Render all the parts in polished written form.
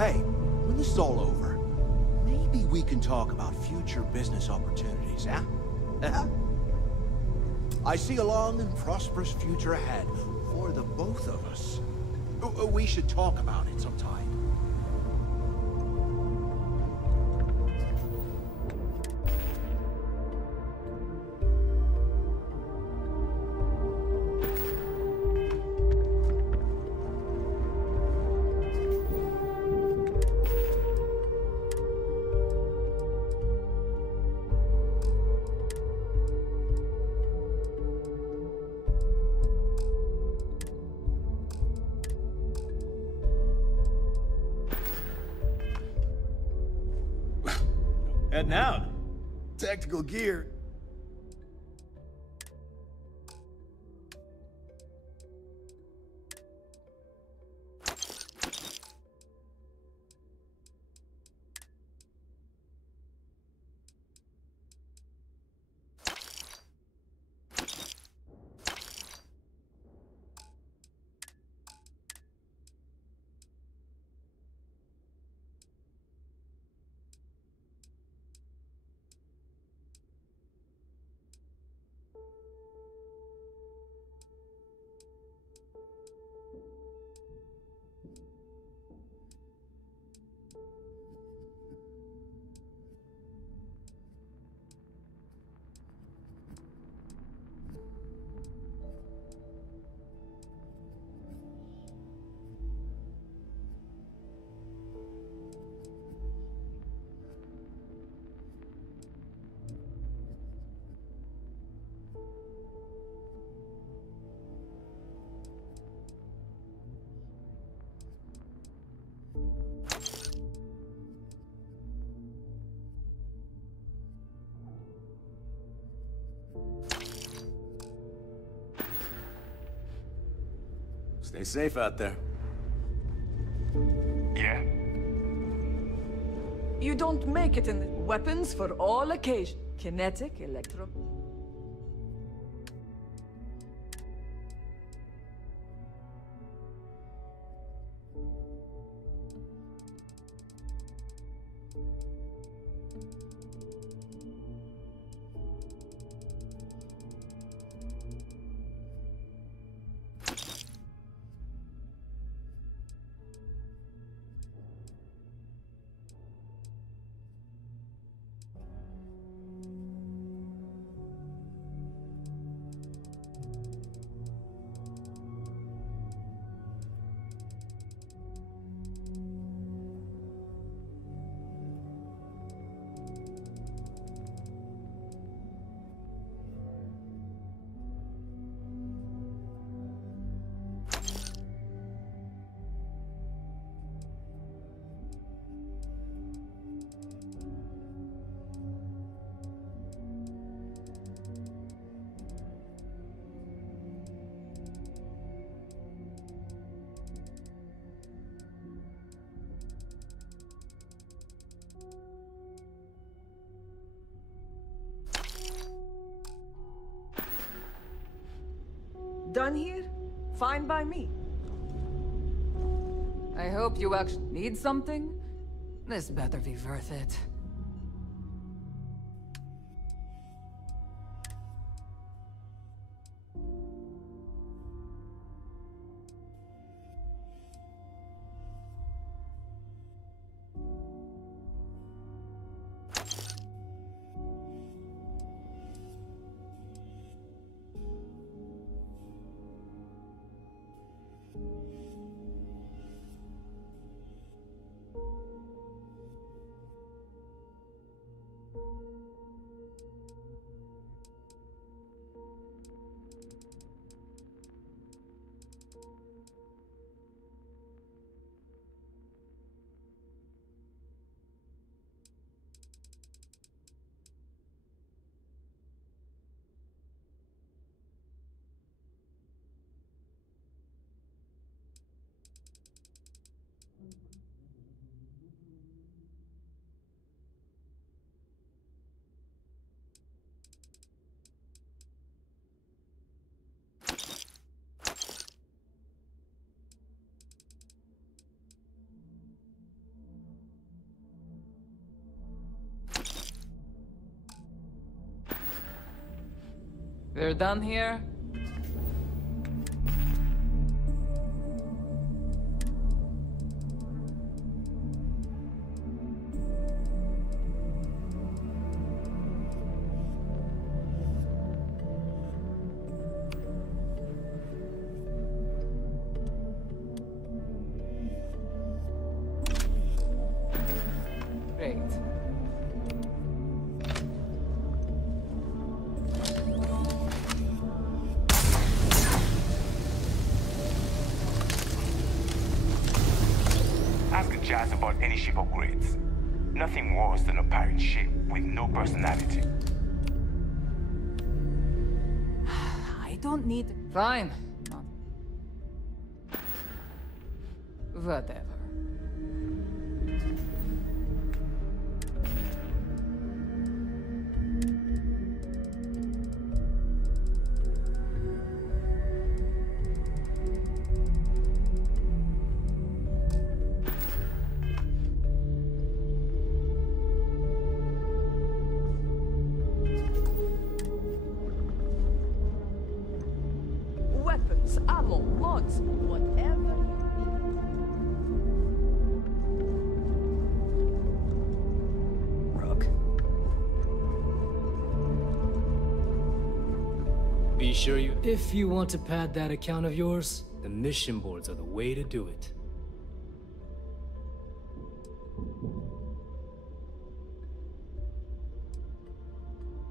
Hey, when this is all over, maybe we can talk about future business opportunities, huh? I see a long and prosperous future ahead for the both of us. We should talk about it sometime. Heading out. Tactical gear. Stay safe out there. Yeah. You don't make it in weapons for all occasions. Kinetic, electro... Done here? Fine by me. I hope you actually need something. This better be worth it. We're done here. Great. Ask a jazz about any ship upgrades. Nothing worse than a pirate ship with no personality. I don't need... Fine. Whatever. Weapons, ammo, mods, whatever you need. Rook. Be sure you... If you want to pad that account of yours, the mission boards are the way to do it.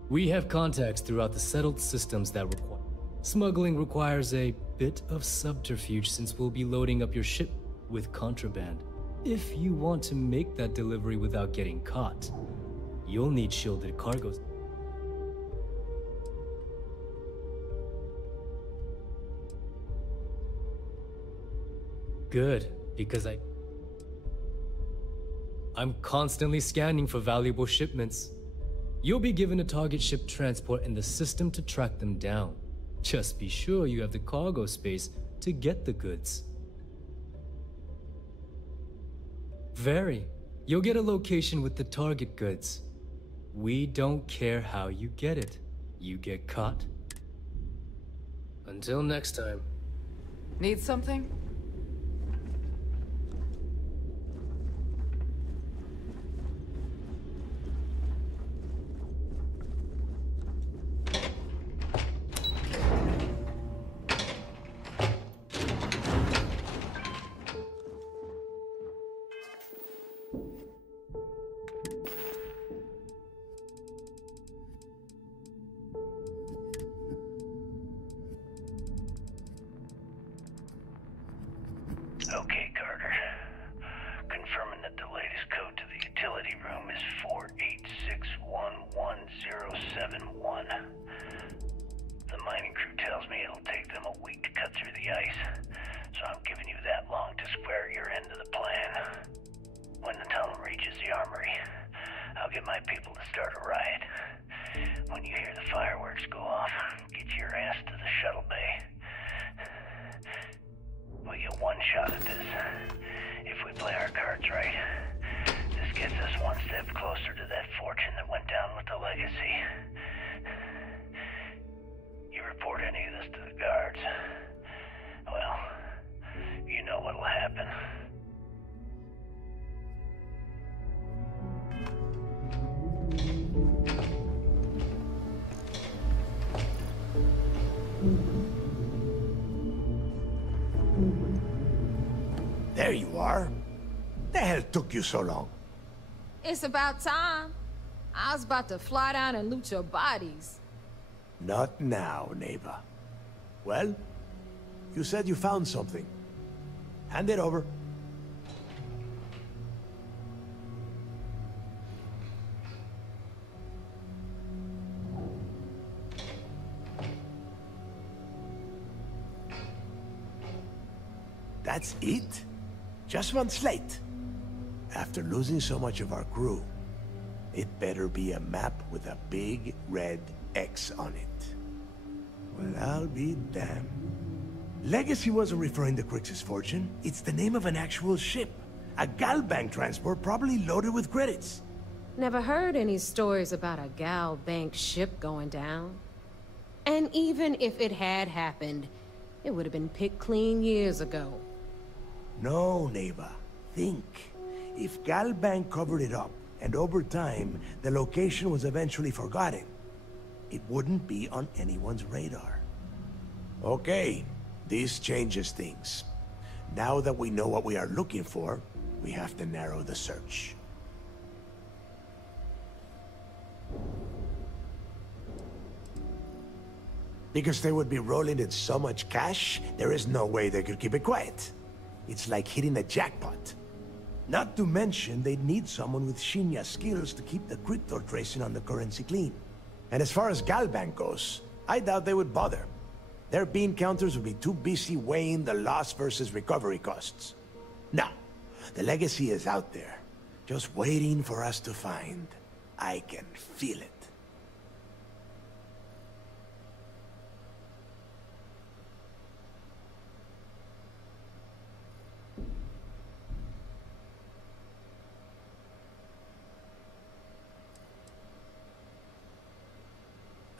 We have contacts throughout the settled systems that require... Smuggling requires a bit of subterfuge since we'll be loading up your ship with contraband. If you want to make that delivery without getting caught, you'll need shielded cargoes. Good, because I'm constantly scanning for valuable shipments. You'll be given a target ship transport and the system to track them down. Just be sure you have the cargo space to get the goods. You'll get a location with the target goods. We don't care how you get it. You get caught. Until next time. Need something? Okay, Carter. Confirming that the latest code to the utility room is 4861107. The mining crew tells me it'll take them a week to cut through the ice, so I'm giving you that long to square your end of the plan. When the tunnel reaches the armory, I'll get my people to start a riot. When you hear the fireworks go off, get your ass to the shuttle bay. We get one shot at this. If we play our cards right, this gets us one step closer to that fortune that went down with the legacy. You report any of this to the guards, well, you know what'll happen. There you are. The hell took you so long? It's about time. I was about to fly down and loot your bodies. Not now, neighbor. Well, you said you found something. Hand it over. That's it? Just one slate? After losing so much of our crew, it better be a map with a big red X on it. Well, I'll be damned. Legacy wasn't referring to Crix's fortune. It's the name of an actual ship. A gal bank transport probably loaded with credits. Never heard any stories about a gal bank ship going down. And even if it had happened, it would have been picked clean years ago. No, Neva. Think. If Galbank covered it up, and over time, the location was eventually forgotten, it wouldn't be on anyone's radar. Okay, this changes things. Now that we know what we are looking for, we have to narrow the search. Because they would be rolling in so much cash, there is no way they could keep it quiet. It's like hitting a jackpot. Not to mention, they'd need someone with Shinya skills to keep the crypto tracing on the currency clean. And as far as Galbank goes, I doubt they would bother. Their bean counters would be too busy weighing the loss versus recovery costs. Now, the legacy is out there, just waiting for us to find. I can feel it.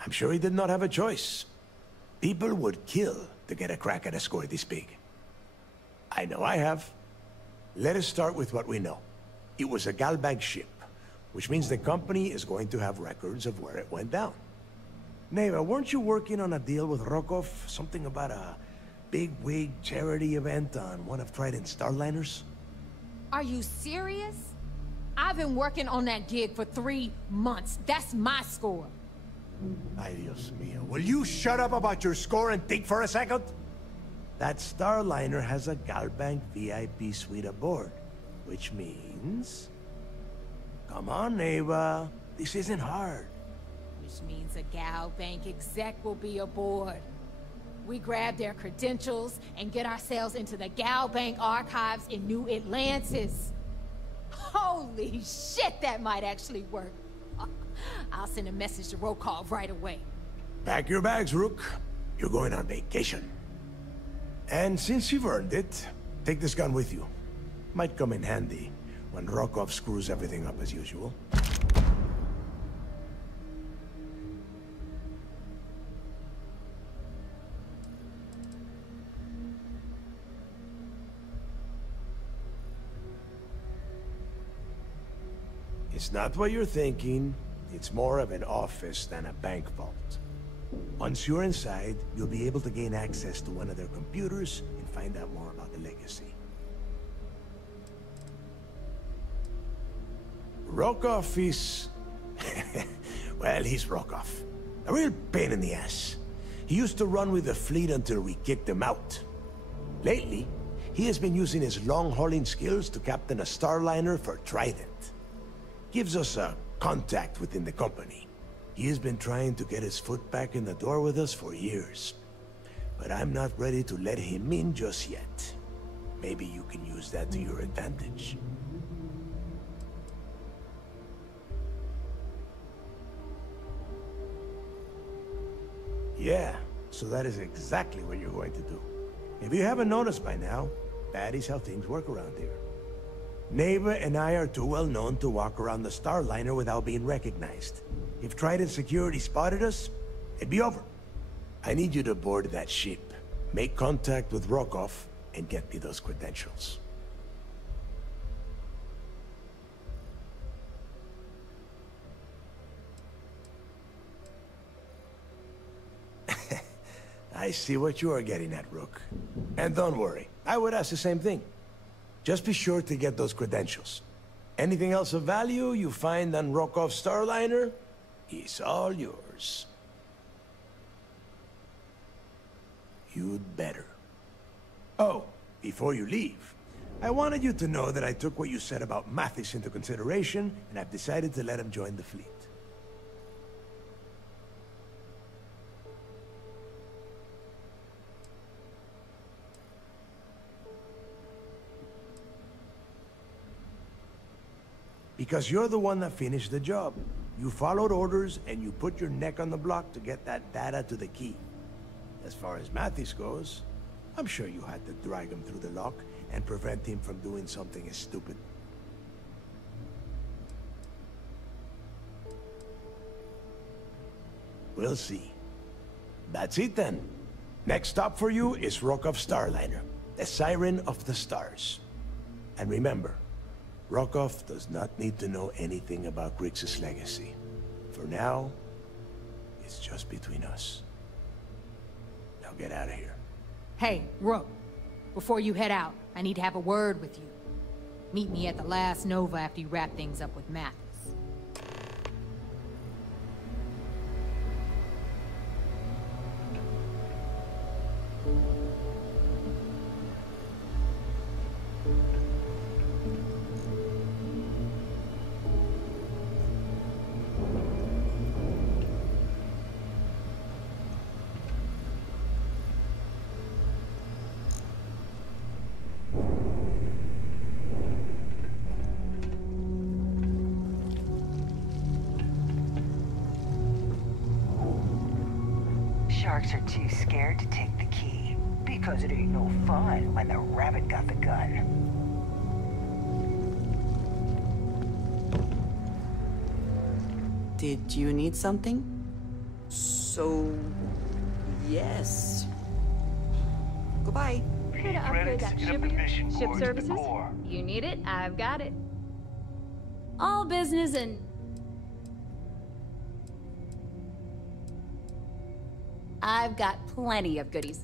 I'm sure he did not have a choice. People would kill to get a crack at a score this big. I know I have. Let us start with what we know. It was a Galbank ship, which means the company is going to have records of where it went down. Neva, weren't you working on a deal with Rokov? Something about a big-wig charity event on one of Trident's starliners? Are you serious? I've been working on that gig for 3 months. That's my score. Ay, Dios mío. Will you shut up about your score and think for a second? That starliner has a Galbank VIP suite aboard, which means... Come on, Neva. This isn't hard. Which means a Galbank exec will be aboard. We grab their credentials and get ourselves into the Galbank archives in New Atlantis. Holy shit, that might actually work. I'll send a message to Rokov right away. Pack your bags, Rook. You're going on vacation. And since you've earned it, take this gun with you. Might come in handy when Rokov screws everything up as usual. It's not what you're thinking. It's more of an office than a bank vault. Once you're inside, you'll be able to gain access to one of their computers and find out more about the legacy. Rokov is... well, he's Rokov. A real pain in the ass. He used to run with the fleet until we kicked him out. Lately, he has been using his long-hauling skills to captain a starliner for Trident. Gives us a contact within the company. He has been trying to get his foot back in the door with us for years. But I'm not ready to let him in just yet. Maybe you can use that to your advantage. Yeah, so that is exactly what you're going to do. If you haven't noticed by now, that is how things work around here. Neva and I are too well known to walk around the starliner without being recognized. If Trident security spotted us, it'd be over. I need you to board that ship, make contact with Rokov, and get me those credentials. I see what you are getting at, Rook. And don't worry, I would ask the same thing. Just be sure to get those credentials. Anything else of value you find on Rokov's starliner is all yours. You'd better. Oh, before you leave, I wanted you to know that I took what you said about Mathis into consideration, and I've decided to let him join the fleet. Because you're the one that finished the job. You followed orders, and you put your neck on the block to get that data to the key. As far as Mathis goes, I'm sure you had to drag him through the lock and prevent him from doing something as stupid. We'll see. That's it then. Next stop for you is Rokov Starliner, the Siren of the Stars. And remember, Rokov does not need to know anything about Grixis' legacy. For now, it's just between us. Now get out of here. Hey, Rook. Before you head out, I need to have a word with you. Meet me at the last Nova after you wrap things up with Mathis. Sharks are too scared to take the key, because it ain't no fun when the rabbit got the gun. Did you need something? So... yes. Goodbye. Here to upgrade that ship of yours. Ship services? You need it? I've got it. All business and... I've got plenty of goodies.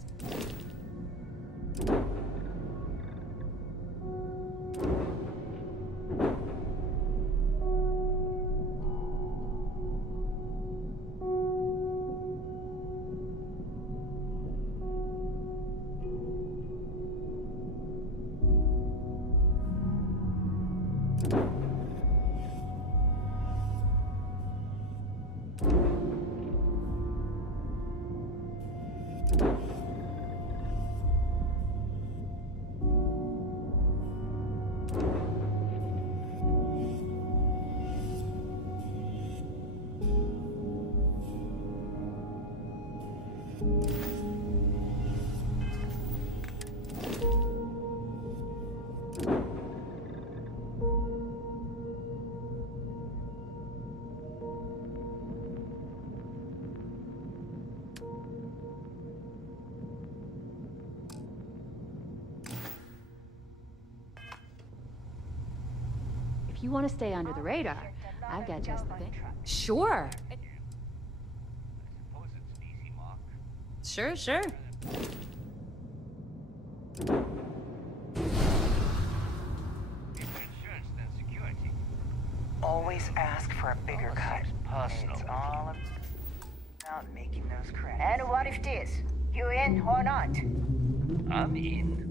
If you want to stay under the radar, I've got just the thing. Sure. Sure. Always ask for a bigger cut. It's all about making those credits. And what if this? You in or not? I'm in.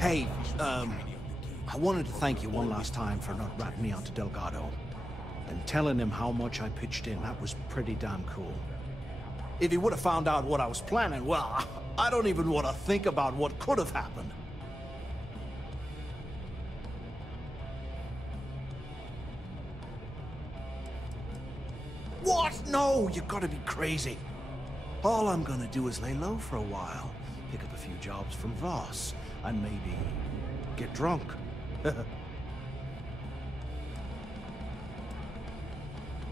Hey, I wanted to thank you one last time for not ratting me onto Delgado. And telling him how much I pitched in. That was pretty damn cool. If he would have found out what I was planning, well, I don't even want to think about what could have happened. What? No, you gotta be crazy. All I'm gonna do is lay low for a while. Pick up a few jobs from Voss. And maybe get drunk.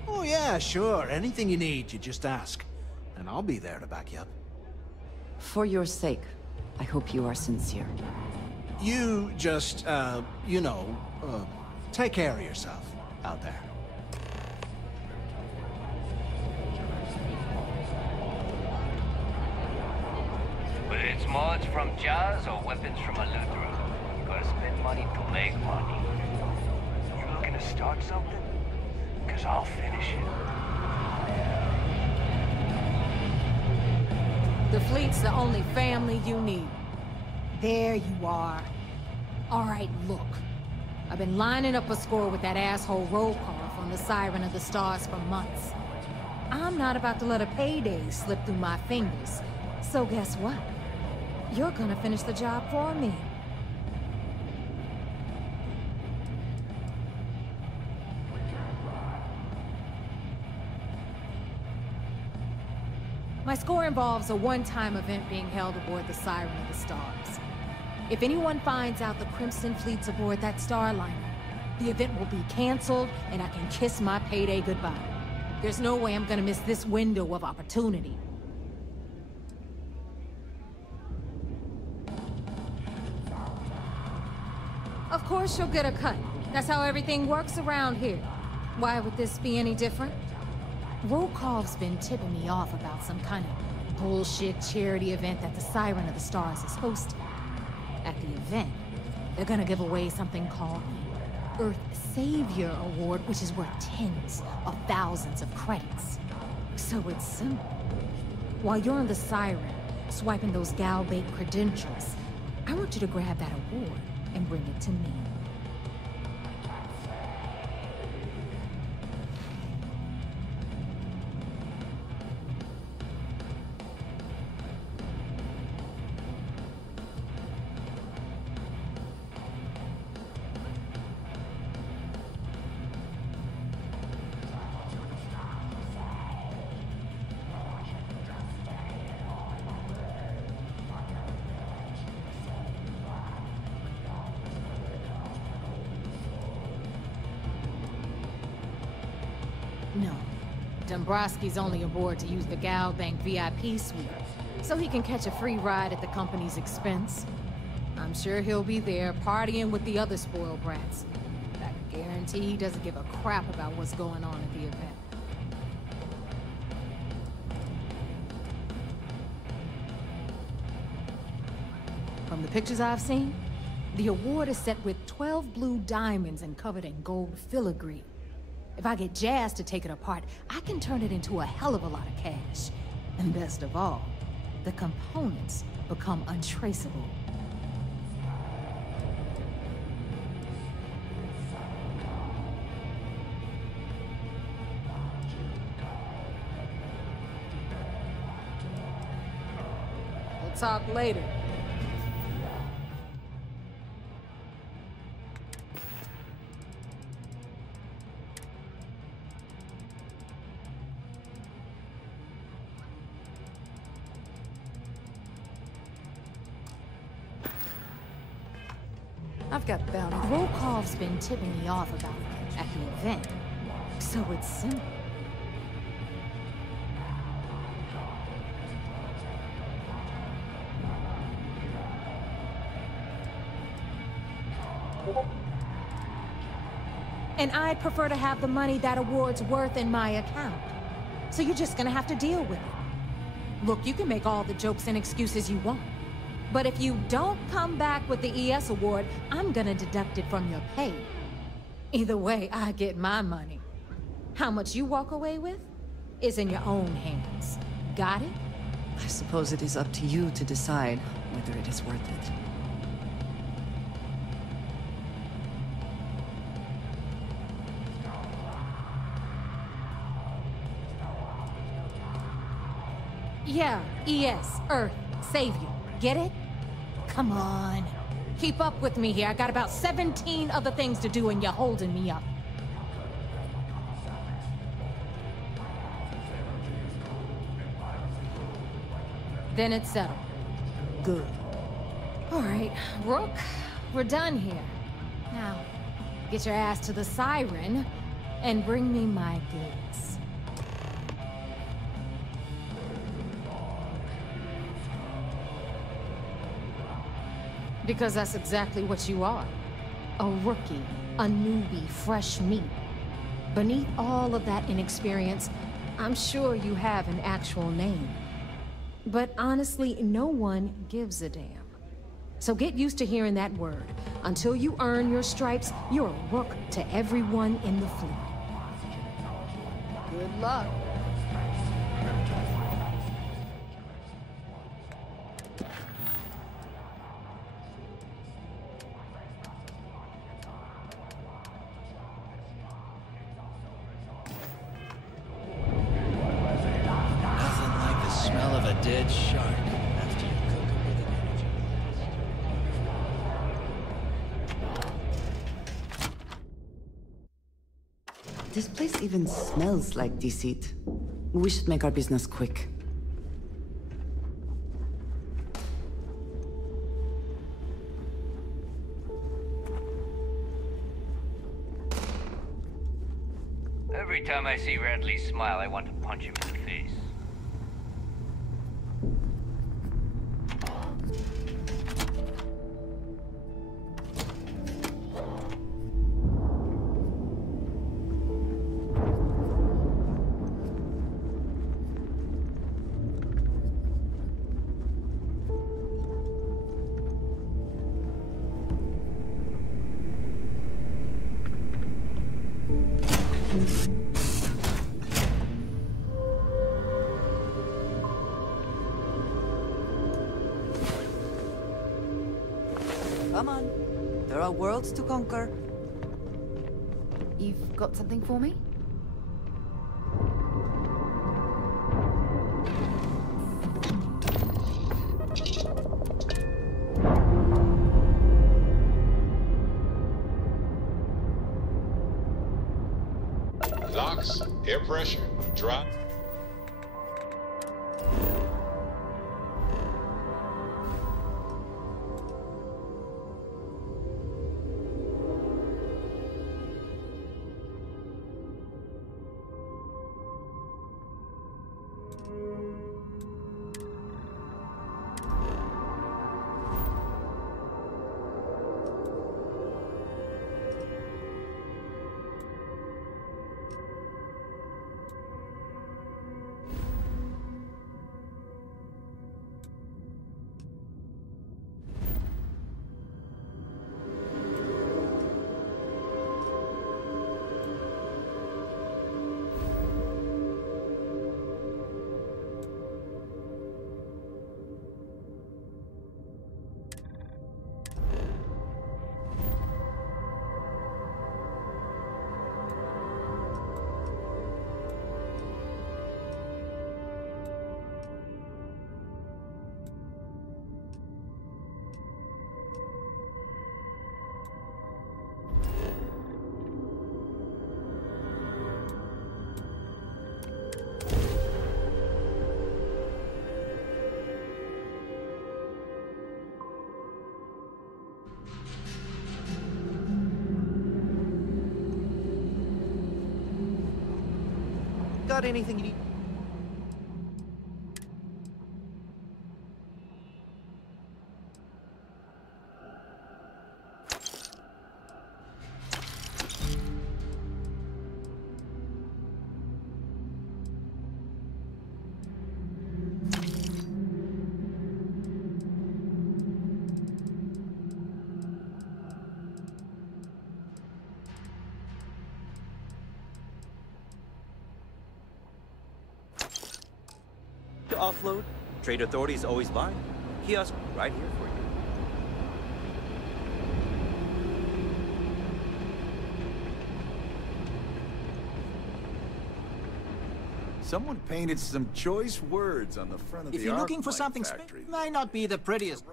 Oh yeah, sure. Anything you need, you just ask. And I'll be there to back you up. For your sake, I hope you are sincere. You just, you know, take care of yourself out there. Whether it's mods from Jazz or weapons from Aludra, you gotta spend money to make money. You looking to start something? Because I'll finish it. The fleet's the only family you need. There you are. All right, look. I've been lining up a score with that asshole roll call from the Siren of the Stars for months. I'm not about to let a payday slip through my fingers. So guess what? You're gonna finish the job for me. My My score involves a one-time event being held aboard the Siren of the Stars. If anyone finds out the Crimson Fleet's aboard that starliner, the event will be canceled and I can kiss my payday goodbye. There's no way I'm gonna miss this window of opportunity. Of course you'll get a cut. That's how everything works around here. Why would this be any different? Rokov's been tipping me off about some kind of bullshit charity event that the Siren of the Stars is hosting. At the event, they're gonna give away something called the Earth Savior Award, which is worth tens of thousands of credits. So it's simple. While you're on the Siren, swiping those Gal Bank credentials, I want you to grab that award and bring it to me. No. Dombrowski's only aboard to use the Gal Bank VIP suite, so he can catch a free ride at the company's expense. I'm sure he'll be there partying with the other spoiled brats. I guarantee he doesn't give a crap about what's going on at the event. From the pictures I've seen, the award is set with 12 blue diamonds and covered in gold filigree. If I get Jazz to take it apart, I can turn it into a hell of a lot of cash. And best of all, the components become untraceable. We'll talk later. I've got bounty. Rokov's been tipping me off about it at the event, so it's simple. And I'd prefer to have the money that award's worth in my account. So you're just gonna have to deal with it. Look, you can make all the jokes and excuses you want. But if you don't come back with the ES award, I'm gonna deduct it from your pay. Either way, I get my money. How much you walk away with is in your own hands. Got it? I suppose it is up to you to decide whether it is worth it. Yeah, ES, Earth, Savior. Get it? Come on. Keep up with me here. I got about 17 other things to do and you're holding me up. Then it's settled. Good. All right, Rook, we're done here. Now, get your ass to the Siren and bring me my goods. Because that's exactly what you are. A rookie, a newbie, fresh meat. Beneath all of that inexperience, I'm sure you have an actual name. But honestly, no one gives a damn. So get used to hearing that word. Until you earn your stripes, you're a rook to everyone in the fleet. Good luck. Dead shark after you cook him with an energy. This place even smells like deceit. We should make our business quick. Every time I see Radley smile, I want to punch him in the face. Come on. There are worlds to conquer. You've got something for me? Locks, air pressure, drop. Got anything you need? To offload, trade authorities always buy. Kiosk right here for you. Someone painted some choice words on the front of the If you're Arc looking for something factory. it may not be the prettiest.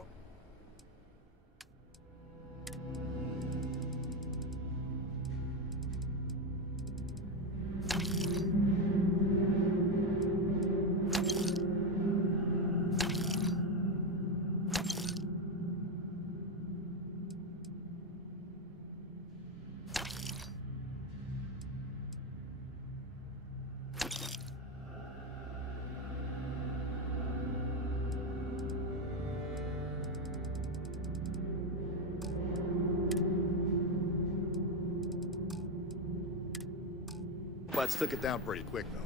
Butts took it down pretty quick, though.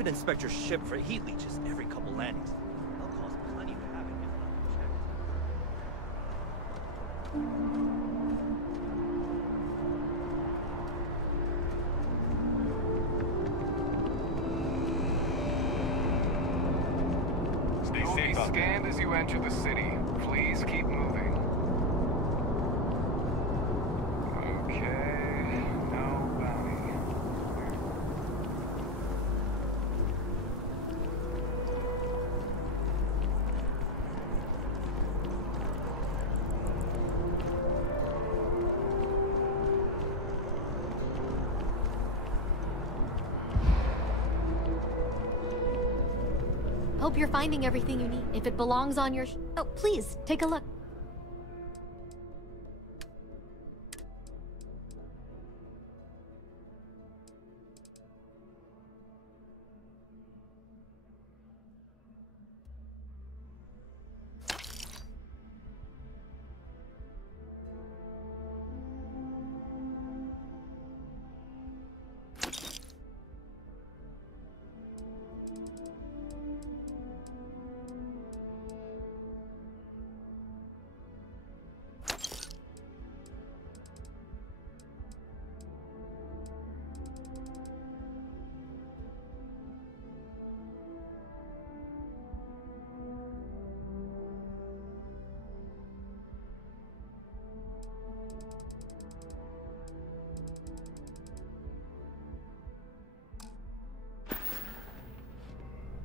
should inspect your ship for heat leeches every couple landings. They'll cause plenty of havoc if left unchecked. You'll be scanned as you enter the city. Please keep moving. Okay, no bounty. Hope you're finding everything you need. If it belongs on your oh, please, take a look.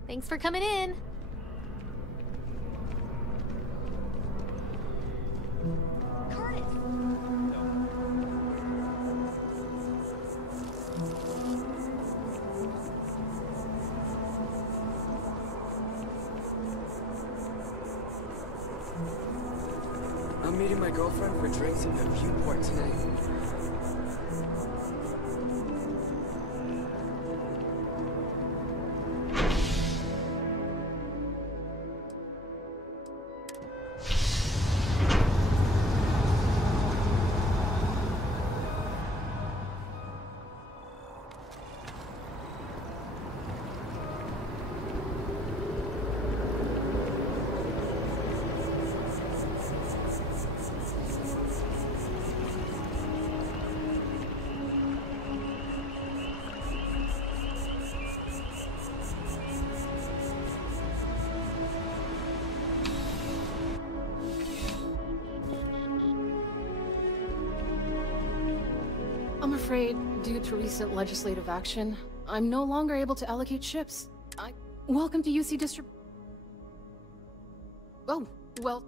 Thanks for coming in. I'm meeting my girlfriend for drinks in the Viewport tonight. I'm afraid, due to recent legislative action, I'm no longer able to allocate ships. Welcome to UC District. Oh, well...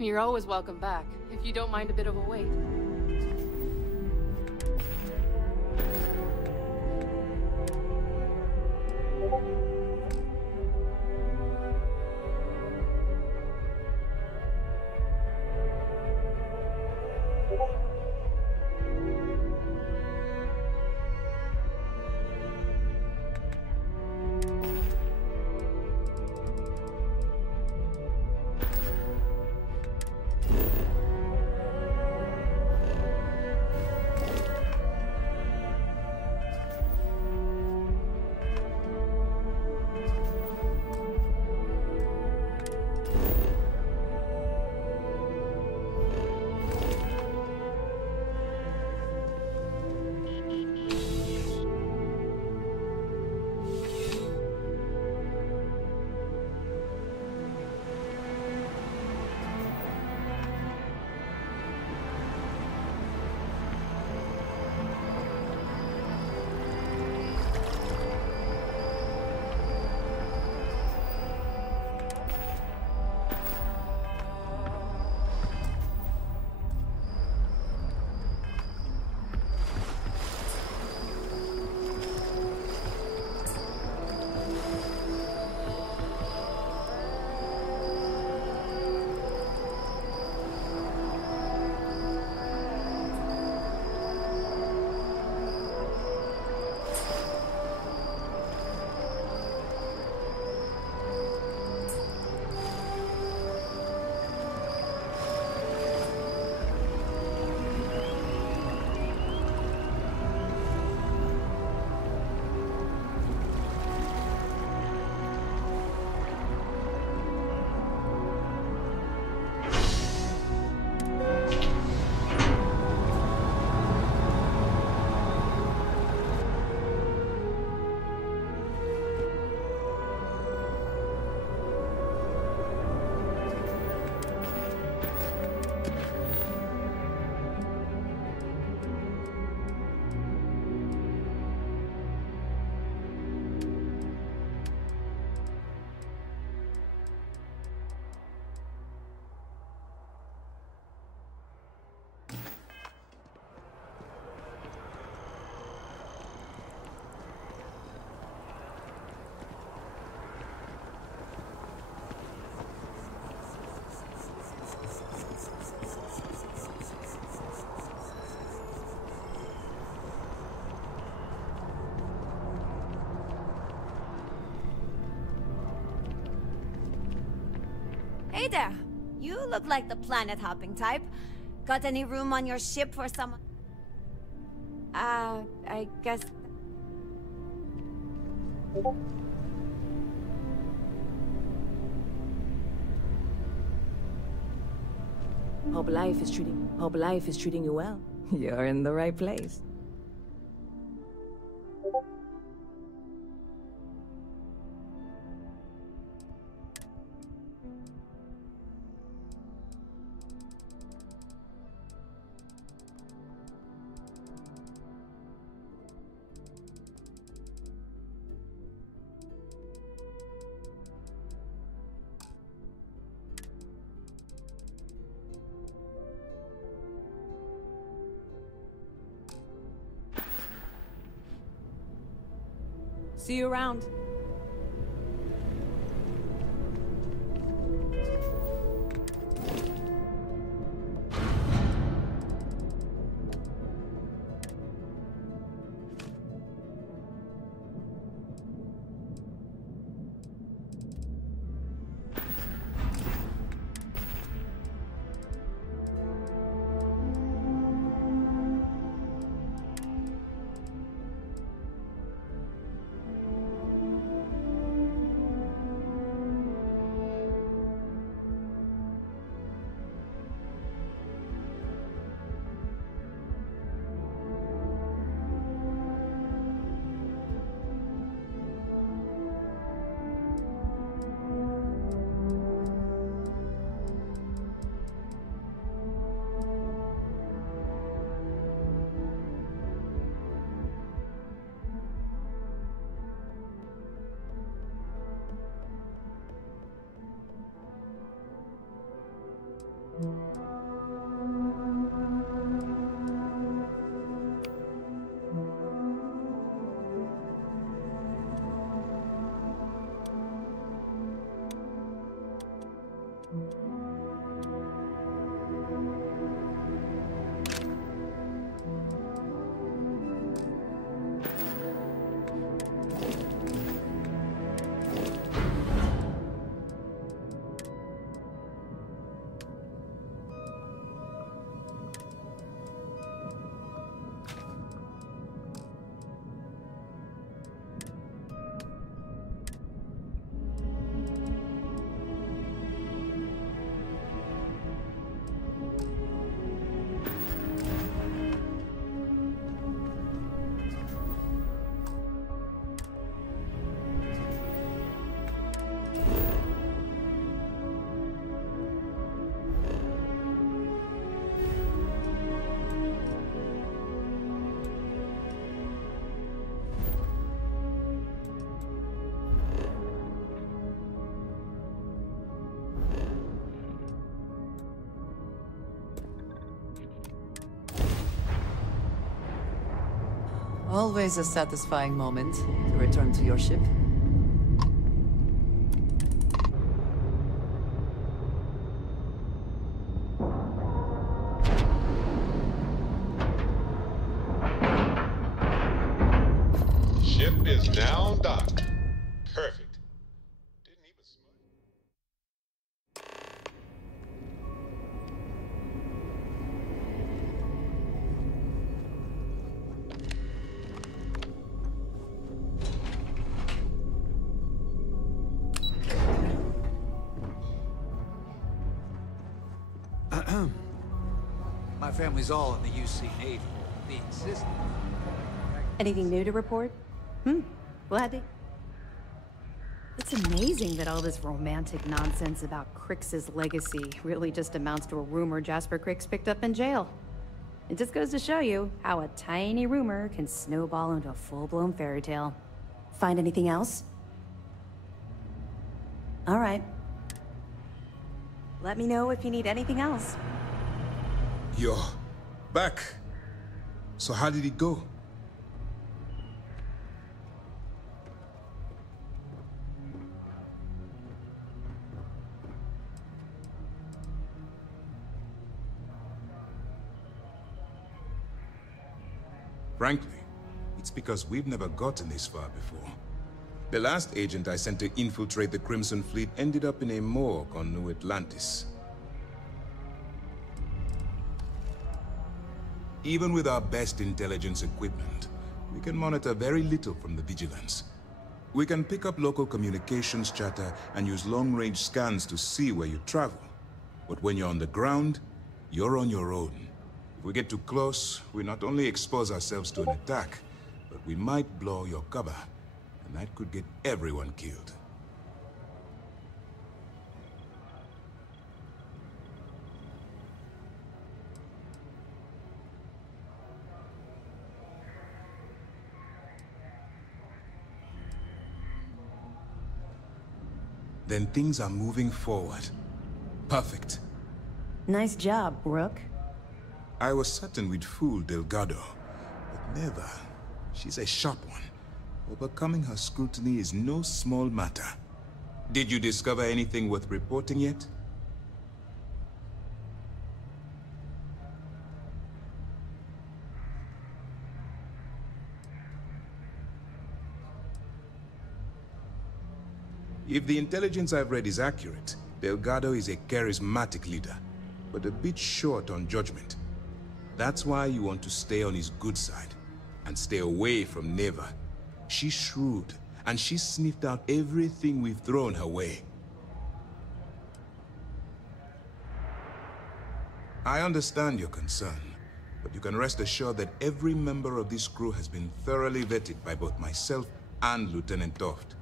You're always welcome back, if you don't mind a bit of a wait. Hey there. You look like the planet-hopping type. Got any room on your ship for someone? I guess... Hope life is treating you well. You're in the right place. See you around. Always a satisfying moment to return to your ship. Ship is now docked. Perfect. My family's all in the UC Navy. Being system. Anything new to report? Glad to... It's amazing that all this romantic nonsense about Crix's legacy really just amounts to a rumor Jasper Crix picked up in jail. It just goes to show you how a tiny rumor can snowball into a full-blown fairy tale. Find anything else? All right. Let me know if you need anything else. You're back. So how did it go? Frankly, it's because we've never gotten this far before. The last agent I sent to infiltrate the Crimson Fleet ended up in a morgue on New Atlantis. Even with our best intelligence equipment, we can monitor very little from the vigilance. We can pick up local communications chatter and use long-range scans to see where you travel. But when you're on the ground, you're on your own. If we get too close, we not only expose ourselves to an attack, but we might blow your cover, and that could get everyone killed. Then things are moving forward. Perfect. Nice job, Rook. I was certain we'd fool Delgado, but never. She's a sharp one. Overcoming her scrutiny is no small matter. Did you discover anything worth reporting yet? If the intelligence I've read is accurate, Delgado is a charismatic leader, but a bit short on judgment. That's why you want to stay on his good side, and stay away from Neva. She's shrewd, and she's sniffed out everything we've thrown her way. I understand your concern, but you can rest assured that every member of this crew has been thoroughly vetted by both myself and Lieutenant Toft.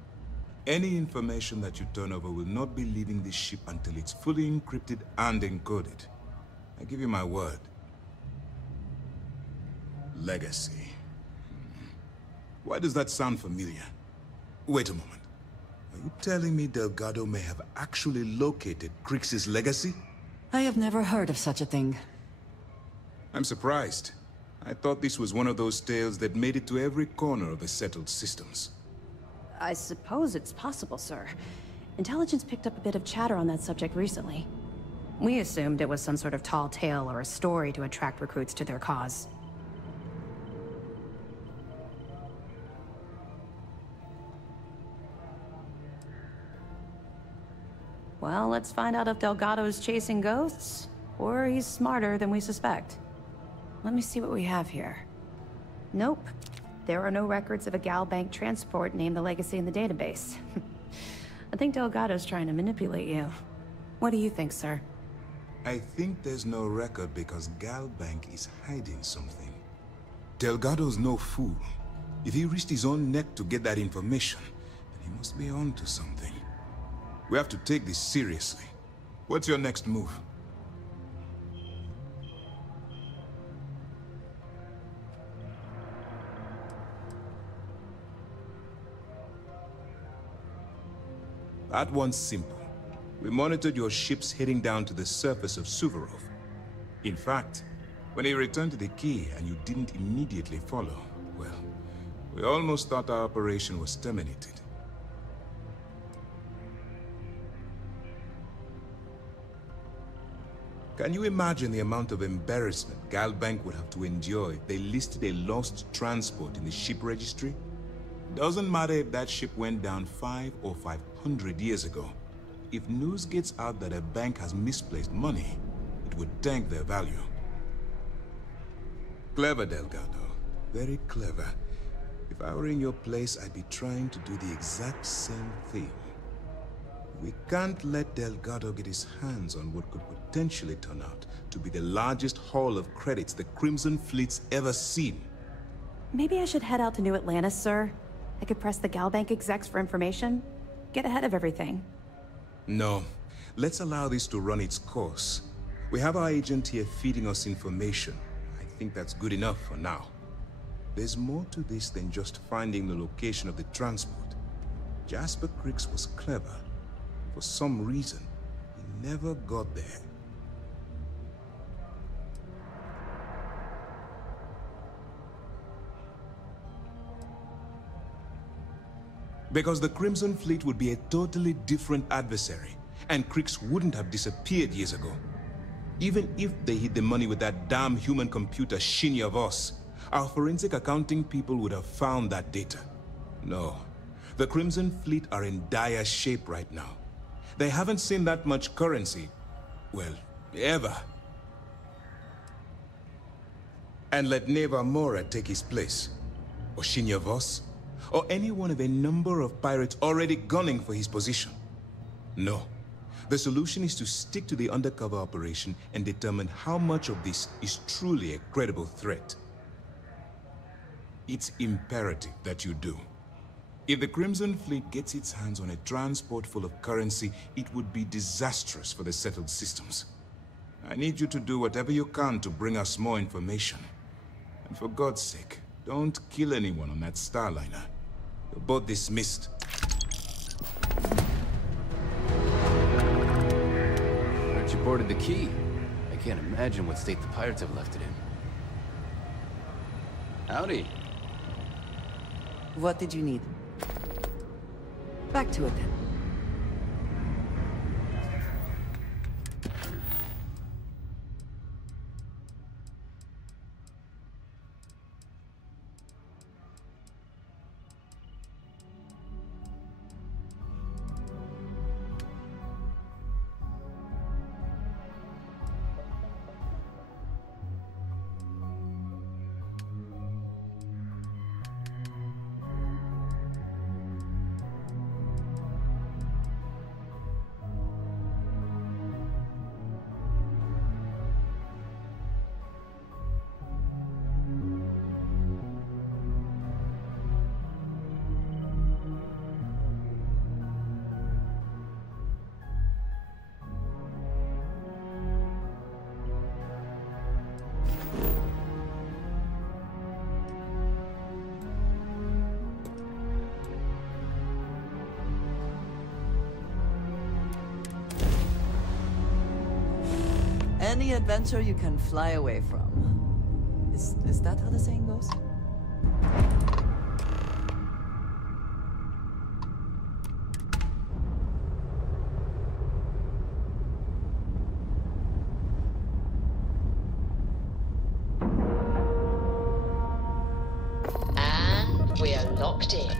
Any information that you turn over will not be leaving this ship until it's fully encrypted and encoded. I give you my word. Legacy. Why does that sound familiar? Wait a moment. Are you telling me Delgado may have actually located Crix's legacy? I have never heard of such a thing. I'm surprised. I thought this was one of those tales that made it to every corner of the settled systems. I suppose it's possible, sir. Intelligence picked up a bit of chatter on that subject recently. We assumed it was some sort of tall tale or a story to attract recruits to their cause. Well, let's find out if Delgado's chasing ghosts, or he's smarter than we suspect. Let me see what we have here. Nope. There are no records of a Gal Bank transport named the Legacy in the database. I think Delgado's trying to manipulate you. What do you think, sir? I think there's no record because Gal Bank is hiding something. Delgado's no fool. If he risked his own neck to get that information, then he must be on to something. We have to take this seriously. What's your next move? That one's simple. We monitored your ships heading down to the surface of Suvorov. In fact, when he returned to the key and you didn't immediately follow, well, we almost thought our operation was terminated. Can you imagine the amount of embarrassment Gal Bank would have to endure if they listed a lost transport in the ship registry? Doesn't matter if that ship went down 5 or 500 years ago. If news gets out that a bank has misplaced money, it would tank their value. Clever, Delgado. Very clever. If I were in your place, I'd be trying to do the exact same thing. We can't let Delgado get his hands on what could potentially turn out to be the largest haul of credits the Crimson Fleet's ever seen. Maybe I should head out to New Atlantis, sir. I could press the Gal Bank execs for information. Get ahead of everything. No. Let's allow this to run its course. We have our agent here feeding us information. I think that's good enough for now. There's more to this than just finding the location of the transport. Jasper Cricks was clever. For some reason, he never got there. Because the Crimson Fleet would be a totally different adversary, and Cricks wouldn't have disappeared years ago. Even if they hid the money with that damn human computer Shinya Voss, our forensic accounting people would have found that data. No, the Crimson Fleet are in dire shape right now. They haven't seen that much currency, well, ever. And let Neva Mora take his place, or Shinya Voss, or any one of a number of pirates already gunning for his position. No. The solution is to stick to the undercover operation and determine how much of this is truly a credible threat. It's imperative that you do. If the Crimson Fleet gets its hands on a transport full of currency, it would be disastrous for the settled systems. I need you to do whatever you can to bring us more information. And for God's sake, don't kill anyone on that Starliner. You're both dismissed. Heard you boarded the key. I can't imagine what state the pirates have left it in. Howdy. What did you need? Back to it then. any adventure you can fly away from. Is that how the saying goes? And we're locked in.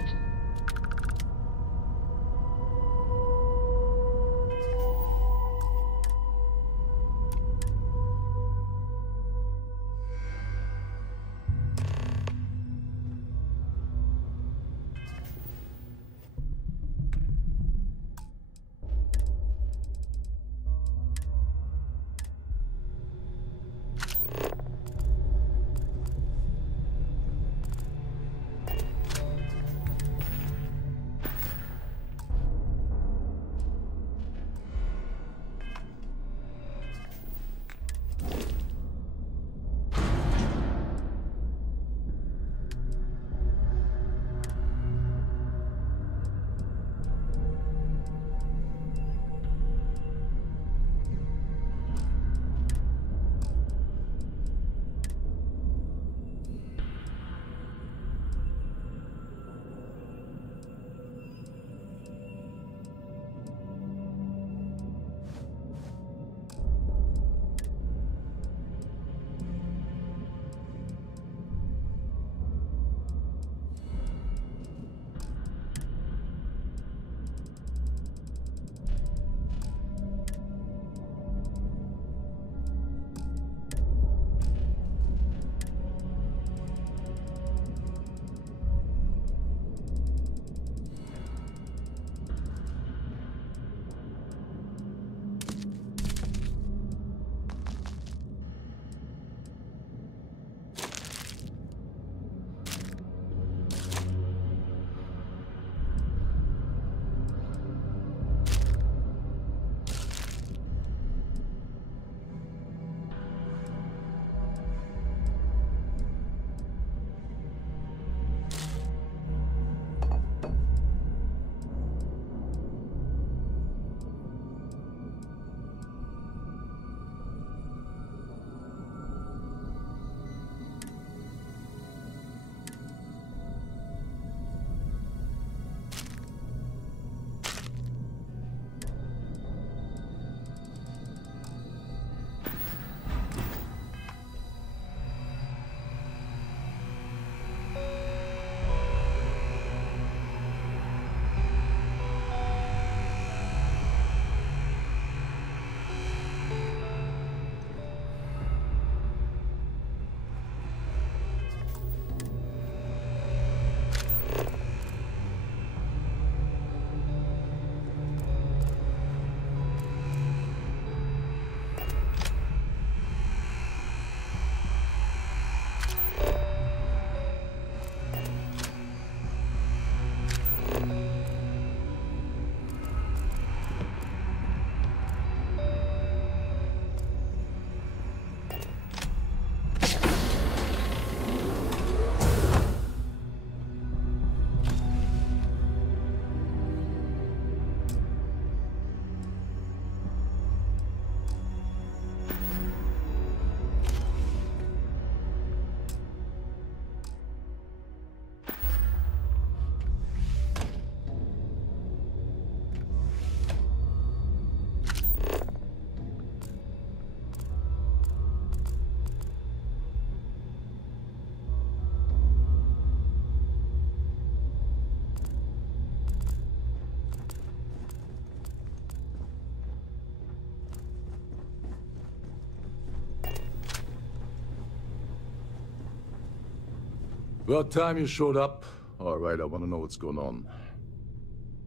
About time you showed up. All right, I want to know what's going on.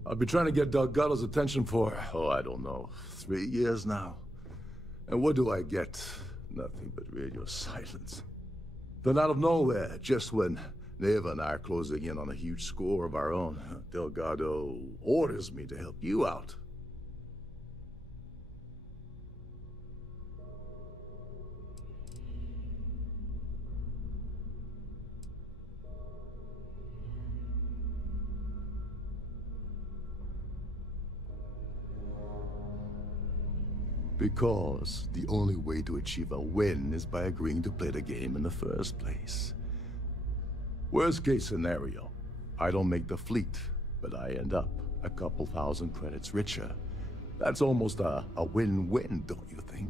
I've been trying to get Delgado's attention for, I don't know, 3 years now. And what do I get? Nothing but radio silence. Then out of nowhere, just when Neva and I are closing in on a huge score of our own, Delgado orders me to help you out. Because the only way to achieve a win is by agreeing to play the game in the first place. Worst case scenario, I don't make the fleet, but I end up a couple thousand credits richer. That's almost a win-win, don't you think?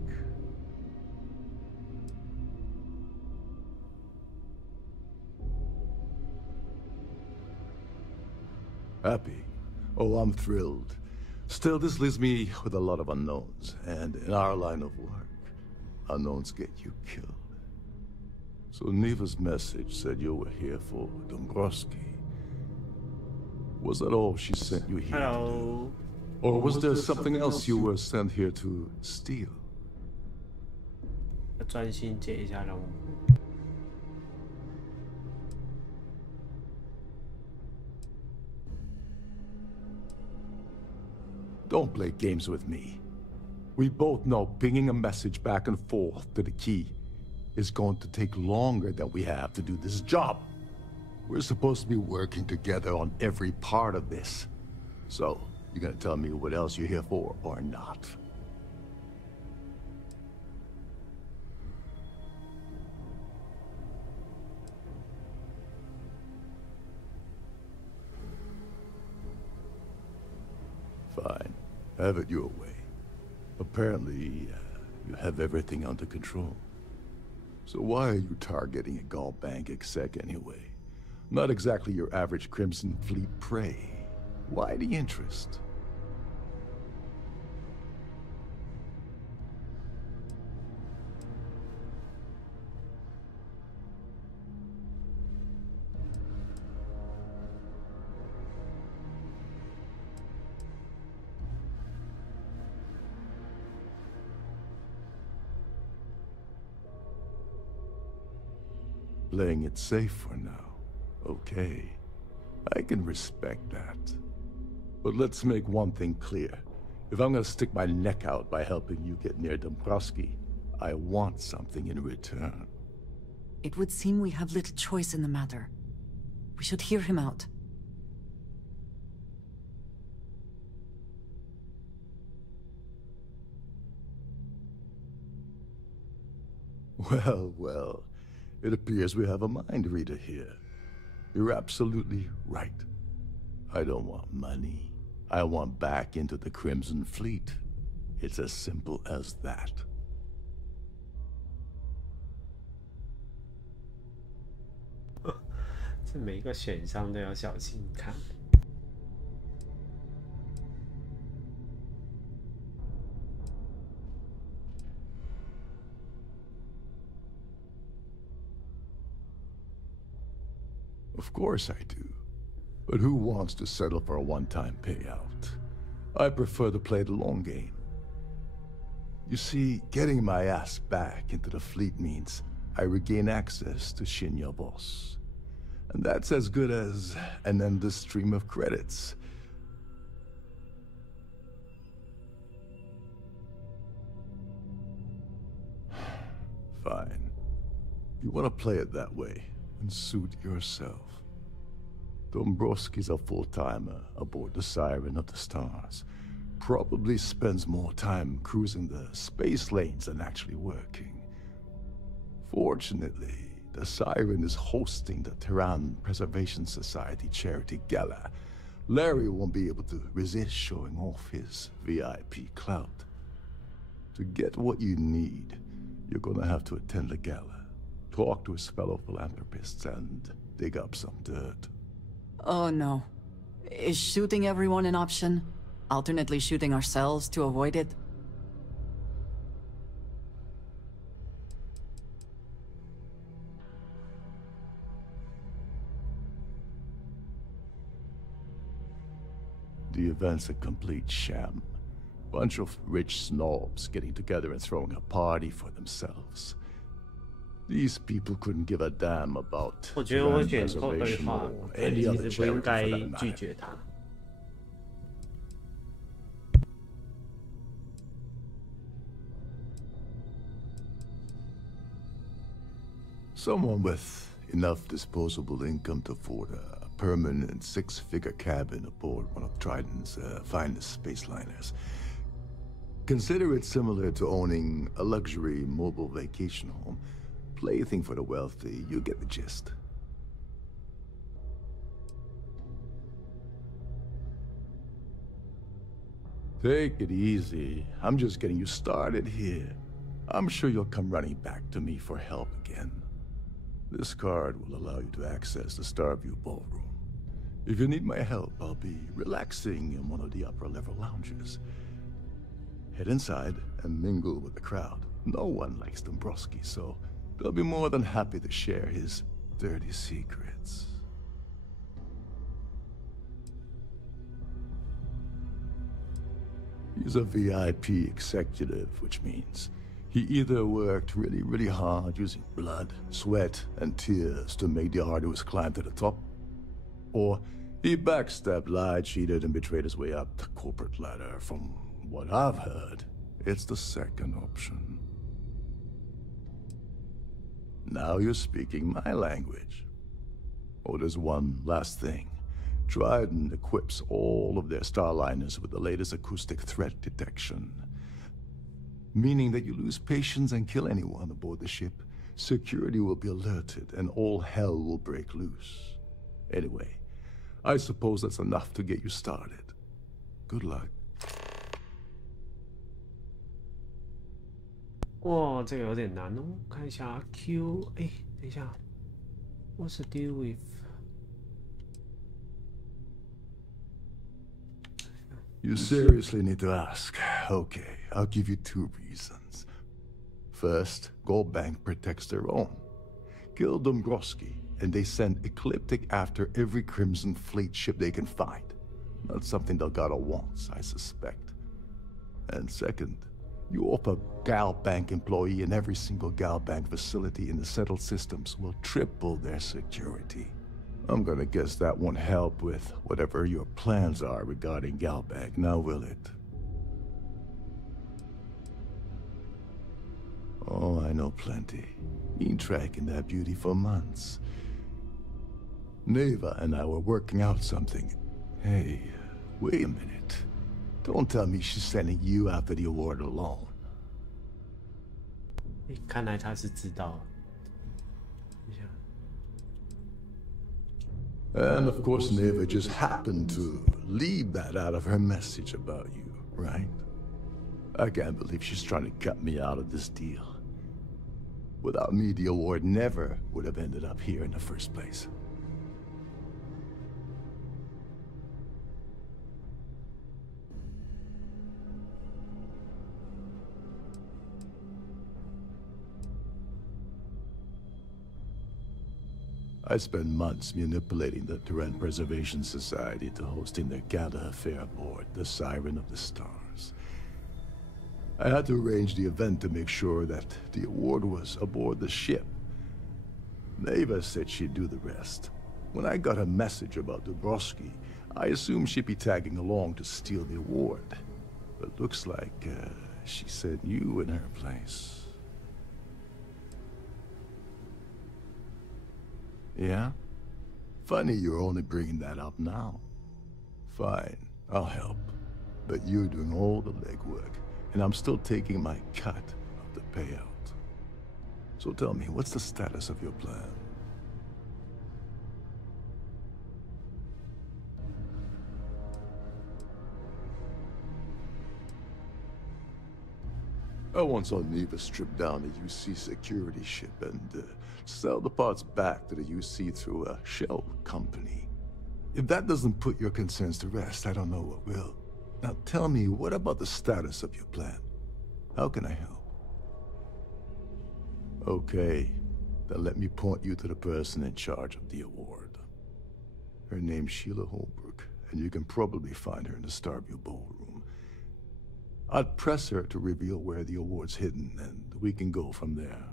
Happy? Oh, I'm thrilled. Still, this leaves me with a lot of unknowns, and in our line of work, unknowns get you killed. So Neva's message said you were here for Dombrowski. Was that all she sent you here to do? Or was there something else you were sent here to steal? 专心解一下任务。 Don't play games with me. We both know pinging a message back and forth to the key is going to take longer than we have to do this job. We're supposed to be working together on every part of this. So, you gonna tell me what else you're here for, or not? Fine. Have it your way. Apparently, you have everything under control. So why are you targeting a Gaul Bank exec anyway? Not exactly your average Crimson Fleet prey. Why the interest? Playing it safe for now. Okay. I can respect that. But let's make one thing clear. If I'm gonna stick my neck out by helping you get near Dombrowski, I want something in return. It would seem we have little choice in the matter. We should hear him out. Well, well. It appears we have a mind reader here. You're absolutely right. I don't want money. I want back into the Crimson Fleet. It's as simple as that.这每一个选项都要小心看。 Of course I do. But who wants to settle for a one-time payout? I prefer to play the long game. You see, getting my ass back into the fleet means I regain access to Shinya Boss. And that's as good as an endless stream of credits. Fine. You want to play it that way, and suit yourself. Dombrowski's a full-timer aboard the Siren of the Stars. Probably spends more time cruising the space lanes than actually working. Fortunately, the Siren is hosting the Terran Preservation Society charity gala. Larry won't be able to resist showing off his VIP clout. To get what you need, you're gonna have to attend the gala, talk to his fellow philanthropists, and dig up some dirt. Oh no. Is shooting everyone an option? Alternately shooting ourselves to avoid it? The event's a complete sham. Bunch of rich snobs getting together and throwing a party for themselves. These people couldn't give a damn about 我觉得我选错对 preservation 话 or 了， any 其 other 实不应 charity 该 for that 拒 matter. 绝他。 Someone with enough disposable income to afford a permanent six-figure cabin aboard one of Triton's finest space liners Consider it similar to owning a luxury mobile vacation home. Plaything for the wealthy, you get the gist. Take it easy. I'm just getting you started here. I'm sure you'll come running back to me for help again. This card will allow you to access the Starview Ballroom. If you need my help, I'll be relaxing in one of the upper-level lounges. Head inside and mingle with the crowd. No one likes Dombrowski, so they'll be more than happy to share his dirty secrets. He's a VIP executive, which means he either worked really hard using blood, sweat, and tears to make the arduous climb to the top, or he backstabbed, lied, cheated, and betrayed his way up the corporate ladder. From what I've heard, it's the second option. Now you're speaking my language. Oh, there's one last thing. Trident equips all of their starliners with the latest acoustic threat detection. Meaning that you lose patience and kill anyone aboard the ship, security will be alerted and all hell will break loose. Anyway, I suppose that's enough to get you started. Good luck. 哇，这个有点难哦，看一下 Q， 哎，等一下 ，What's the deal with？ You seriously need to ask. Okay, I'll give you 2 reasons. First, Gold Bank protects their own. Kill Dombrowski, and they send Ecliptic after every Crimson Fleet ship they can find. Not something Delgado wants, I suspect. And second, you offer Gal Bank employee in every single Gal Bank facility in the settled systems will triple their security. I'm gonna guess that won't help with whatever your plans are regarding Gal Bank, now will it? Oh, I know plenty. Been tracking that beauty for months. Neva and I were working out something. Hey, wait a minute. Don't tell me she's sending you after the award alone. 看来他是知道。 And of course, Neva just happened to leave that out of her message about you, right? I can't believe she's trying to cut me out of this deal. Without me, the award never would have ended up here in the first place. I spent months manipulating the Terran Preservation Society to hosting their gala affair aboard the Siren of the Stars. I had to arrange the event to make sure that the award was aboard the ship. Neva said she'd do the rest. When I got a message about Dombrowski, I assumed she'd be tagging along to steal the award. But looks like she sent you in her place. Yeah? Funny you're only bringing that up now. Fine, I'll help. But you're doing all the legwork, and I'm still taking my cut of the payout. So tell me, what's the status of your plan? I once saw Neva strip down a UC security ship and sell the parts back to the UC through a shell company. If that doesn't put your concerns to rest, I don't know what will. Now tell me, what about the status of your plan? How can I help? Okay, then let me point you to the person in charge of the award. Her name's Sheila Holbrook, and you can probably find her in the Starview Ballroom. I'd press her to reveal where the award's hidden, and we can go from there.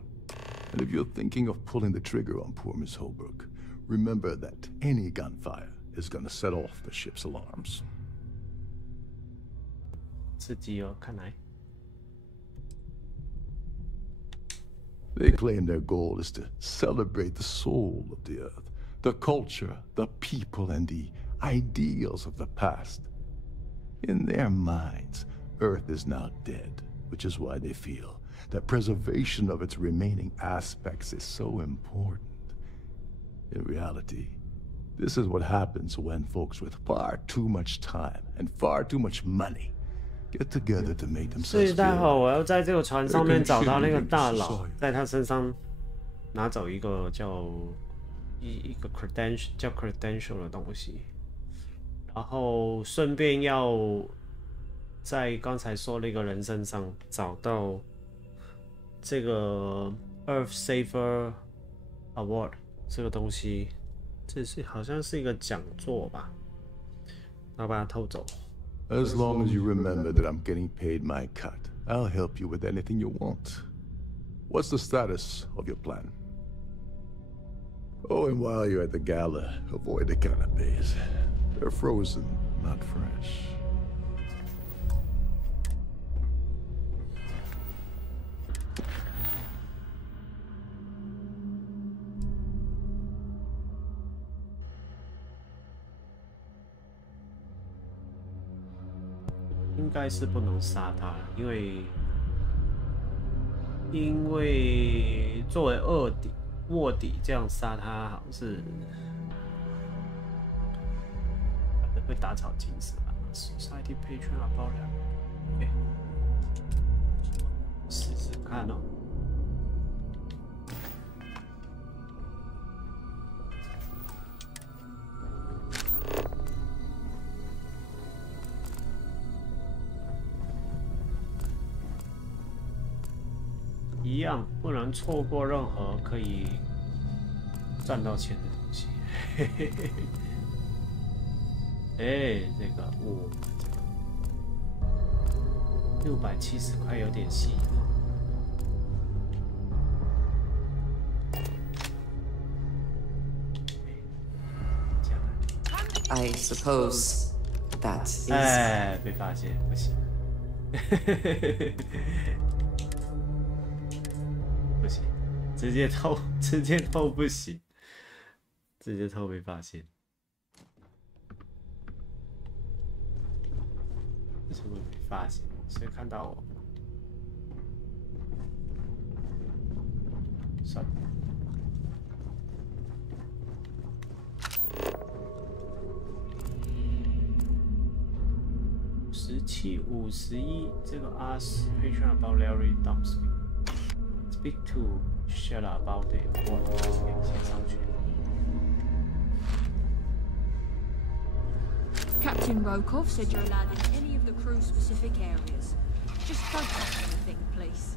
And if you're thinking of pulling the trigger on poor Miss Holbrook, remember that any gunfire is gonna set off the ship's alarms. 刺激哦，看来。 They claim their goal is to celebrate the soul of the Earth, the culture, the people, and the ideals of the past. In their minds, Earth is now dead, which is why they feel that preservation of its remaining aspects is so important. In reality, this is what happens when folks with far too much time and far too much money get together to make 所以 themselves 待会 feel 我要在这个船上面找到那个大佬，在他身上拿走一个叫一个 credential 叫 credential 的东西，然后顺便要在刚才说那个人身上找到这个 Earth Saver Award 这个东西，这是好像是一个讲座吧，然后把它偷走。 As long as you remember that I'm getting paid my cut, I'll help you with anything you want. What's the status of your plan? Oh, and while you're at the gala, avoid the canapes. They're frozen, not fresh. 应该是不能杀他，因为作为卧底这样杀他，好像是反正会打草惊蛇吧。Society Patron About it， 试试看哦。 一样不能错过任何可以赚到钱的东西。嘿嘿嘿嘿。哎，这个670块有点细。I suppose that is. 哎，被发现不行。不行，直接偷不行，直接偷被发现。为什么没发现？谁看到我？算了。 57、51，这个 ask Patron about Larry Dumpsky. Speak to Sheila about it. 我先上去。 Captain Rokov said you're allowed in any of the crew-specific areas. Just don't touch anything, please.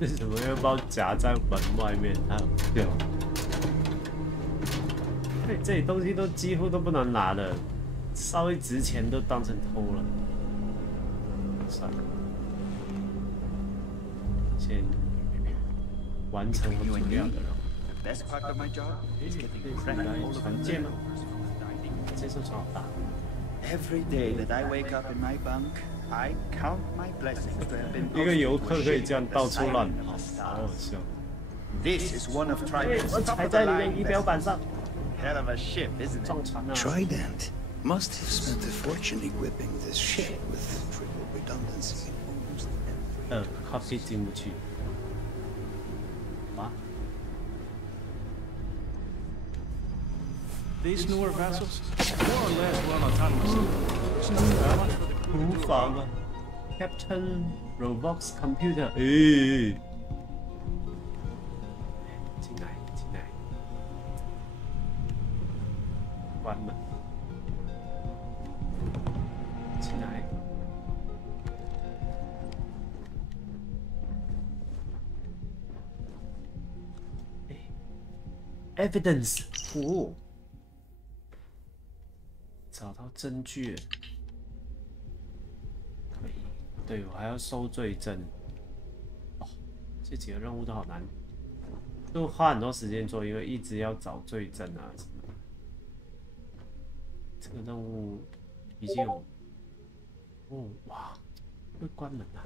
为什么要把我夹在门外面？啊，对，这里东西都几乎都不能拿了，稍微值钱都当成偷了。算了，先完成我主要的任务。船舰吗？这艘船好大。 Every day that I wake up in my bunk, I count my blessings to have been 一个游客可以这样到处乱跑，好好笑。 This is one of Trident's 我踩在你的仪表板上。 Hell of a ship, isn't it? Trident must have spent a fortune equipping this ship with triple redundancy in almost every. 咖啡进不去。啊 These newer vessels, more or less run autonomously. 厨房啊 ，Captain Robox Computer， 哎，进来，关门，进来。Evidence， 哦。找到证据，可以。对，我还要收罪证。哦，这几个任务都好难，就花很多时间做，因为一直要找罪证啊什么的。这个任务已经有，哦哇，会关门啊！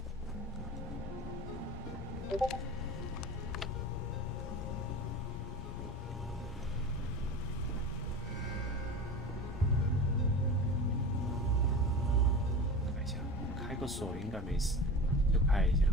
开个锁应该没事，就开一下。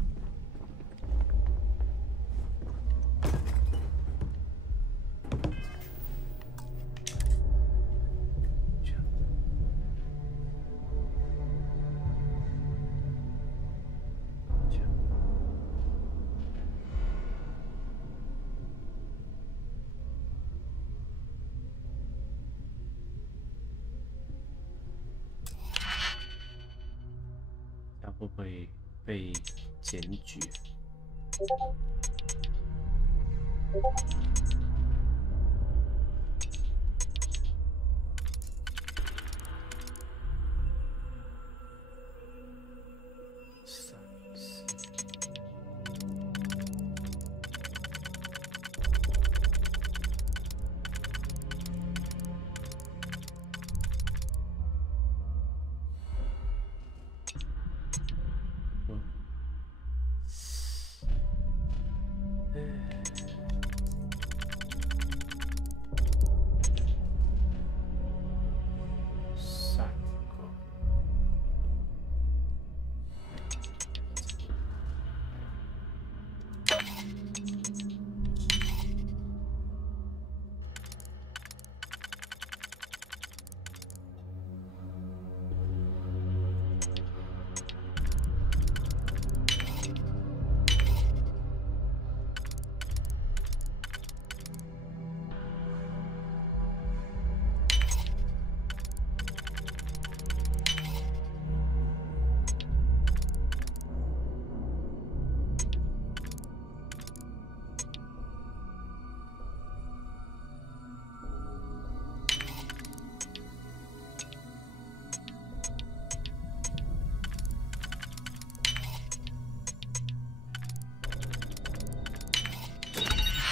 会不会被检举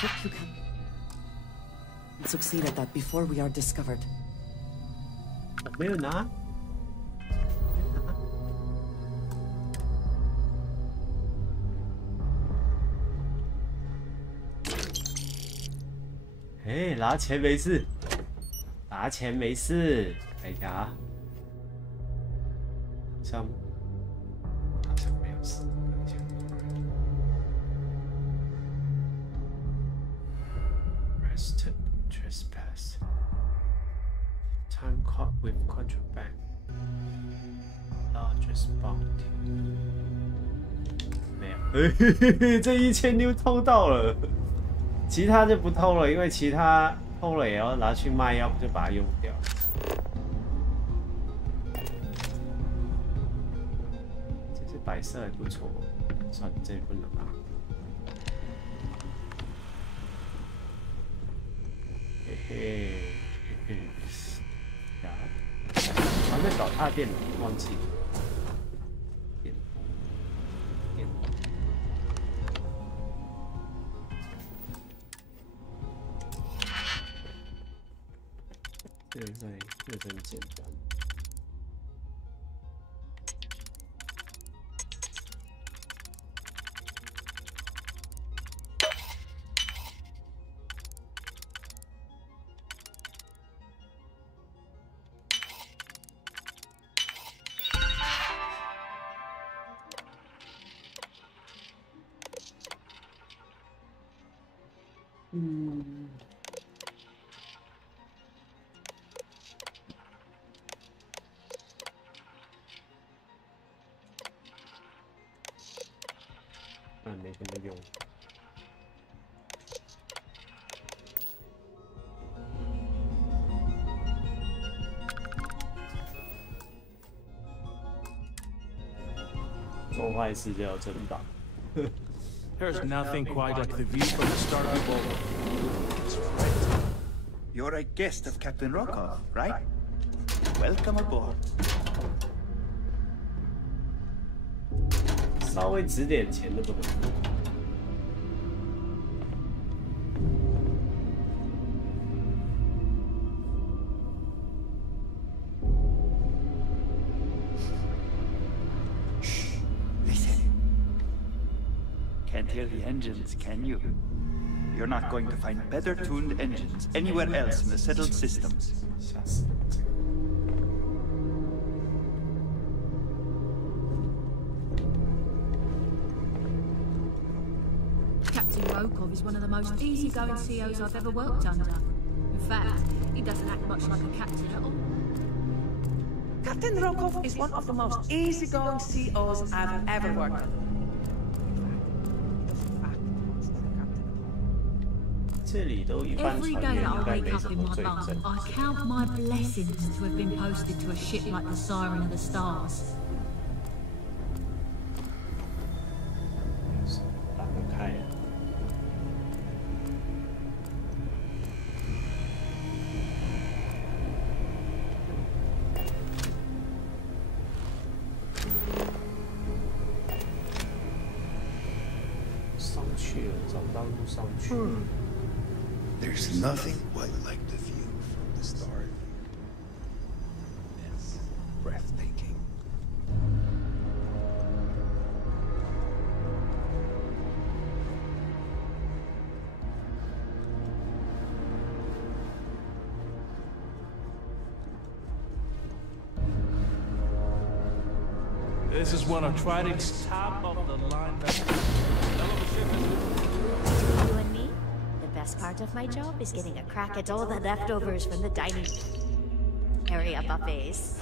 ？You can succeed at that before we are discovered. 没有拿。哎，拿钱没事，拿钱没事。看一下啊，好像没有事。 Trespass. Time caught with contraband. Largest bounty. 没有，这1600偷到了，其他就不偷了，因为其他偷了也要拿去卖，要不就把它用掉。这些白色还不错，算这不能拿。 嘿，呀，好像在搞他的电脑，忘记了。电脑。这个真简单。没什么用。做坏事就要真打。There's nothing quite like the view from the STARFIELD. You're a guest of Captain Rokov, right? Welcome aboard. 稍微值点钱都不能。Listen. Can't hear the engines, can you? You're not going to find better tuned engines anywhere else in the settled systems. Captain Rokov is one of the most easygoing COs I've ever worked under. In fact, he doesn't act much like a captain at all. Captain Rokov is one of the most easygoing COs I've ever worked with. 这里都一般 Every 船 day 员 that 应 I 该 wake 没 up 什 in 么 my 罪 bunk, 证。 I count my blessings to have been posted to a ship like the Siren of the Stars. 打不开啊。上去了，找不到路上去。There's nothing quite like the view from the start. It's breathtaking. This is one of Trident's top-of-the-line vessels. You and me? The best part of my job is getting a crack at all the leftovers from the dining area buffets.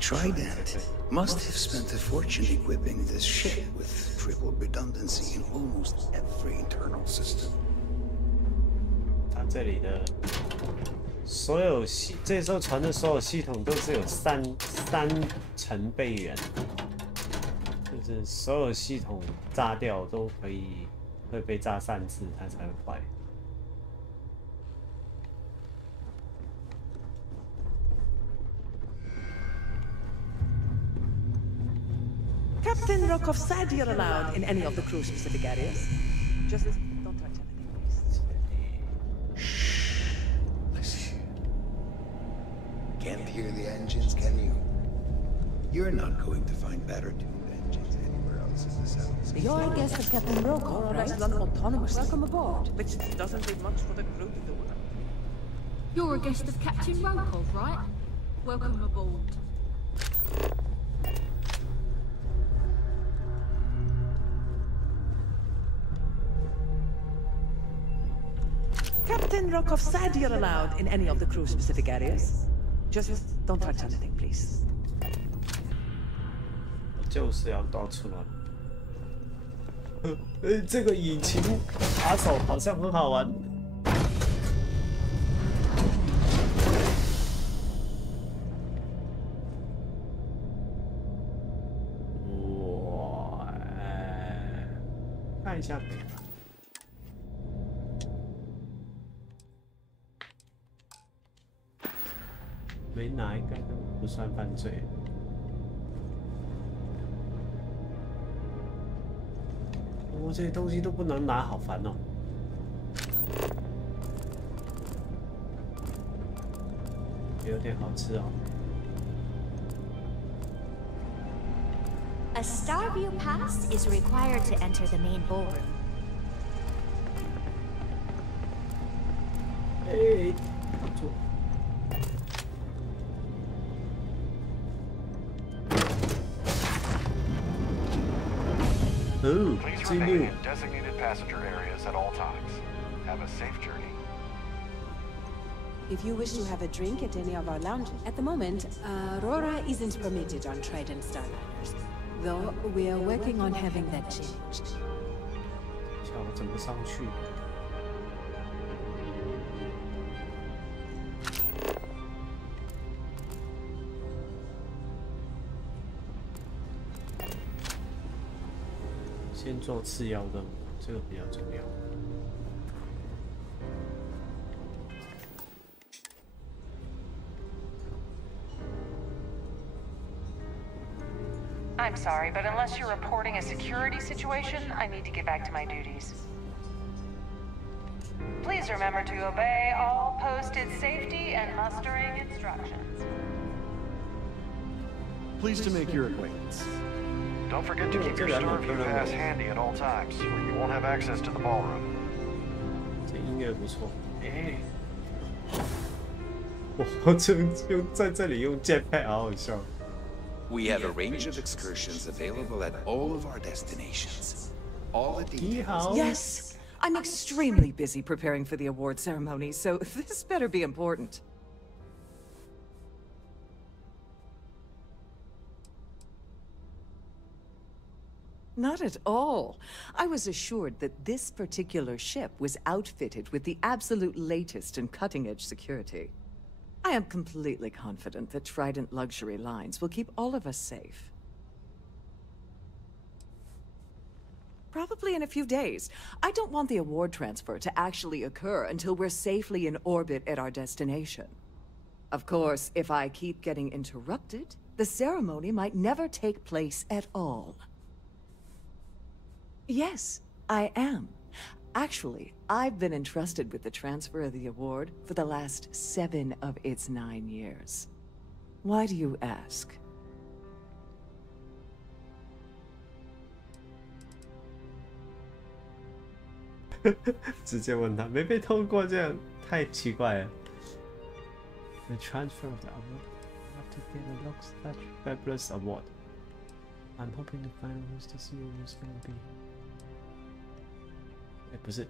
Trident must have spent a fortune equipping this ship with triple redundancy in almost every internal system. 它这里的所有这艘船的所有系统都是有三层备援，就是所有系统炸掉都会被炸3次，它才会坏。 Captain Rokov said you're allowed in any of the crew-specific areas. Just don't touch anything, please. Shh. Listen. Can't hear the engines, can you? You're not going to find better tuned engines anywhere else in the settled system. You're a guest of Captain Rokov, right? Run autonomously. Welcome aboard. Which doesn't leave much for the crew to do. You're a guest of Captain Rokov, right? Welcome aboard. Captain Rokov said you're allowed in any of the crew-specific areas. Just don't touch anything, please. 就是要到处乱。这个引擎打手好像很好玩。哇，看一下可以吗？ 没拿应该都不算犯罪。我这些东西都不能拿，好烦哦。有点好吃哦。A Starview pass is required to enter the main ballroom. 哎，不错。 Please remain in designated passenger areas at all times. Have a safe journey. If you wish to have a drink at any of our lounges, at the moment, Aurora isn't permitted on Trident Starliners. Though we are working on having that changed. 瞧我怎么上去？ 先做次要任务，这个比较重要。I'm sorry, but unless you're reporting a security situation, I need to get back to my duties. Please remember to obey all posted safety and mustering instructions. Pleased to make your acquaintance. Don't forget to keep your STARFIELD pass handy at all times, or you won't have access to the ballroom. 这音乐不错。我就用在这里用jetpack，好好笑。 We have a range of excursions available at all of our destinations. All the details. Yes, I'm extremely busy preparing for the award ceremony, so this better be important. Not at all. I was assured that this particular ship was outfitted with the absolute latest and cutting-edge security. I am completely confident that Trident Luxury Lines will keep all of us safe. Probably in a few days. I don't want the award transfer to actually occur until we're safely in orbit at our destination. Of course, if I keep getting interrupted, the ceremony might never take place at all. Yes, I am. Actually, I've been entrusted with the transfer of the award for the last 7 of its 9 years. Why do you ask? 直接问他没被透过，这样太奇怪了。The transfer of the award after getting a such fabulous award. I'm hoping to find who's to see who's gonna be. 不是。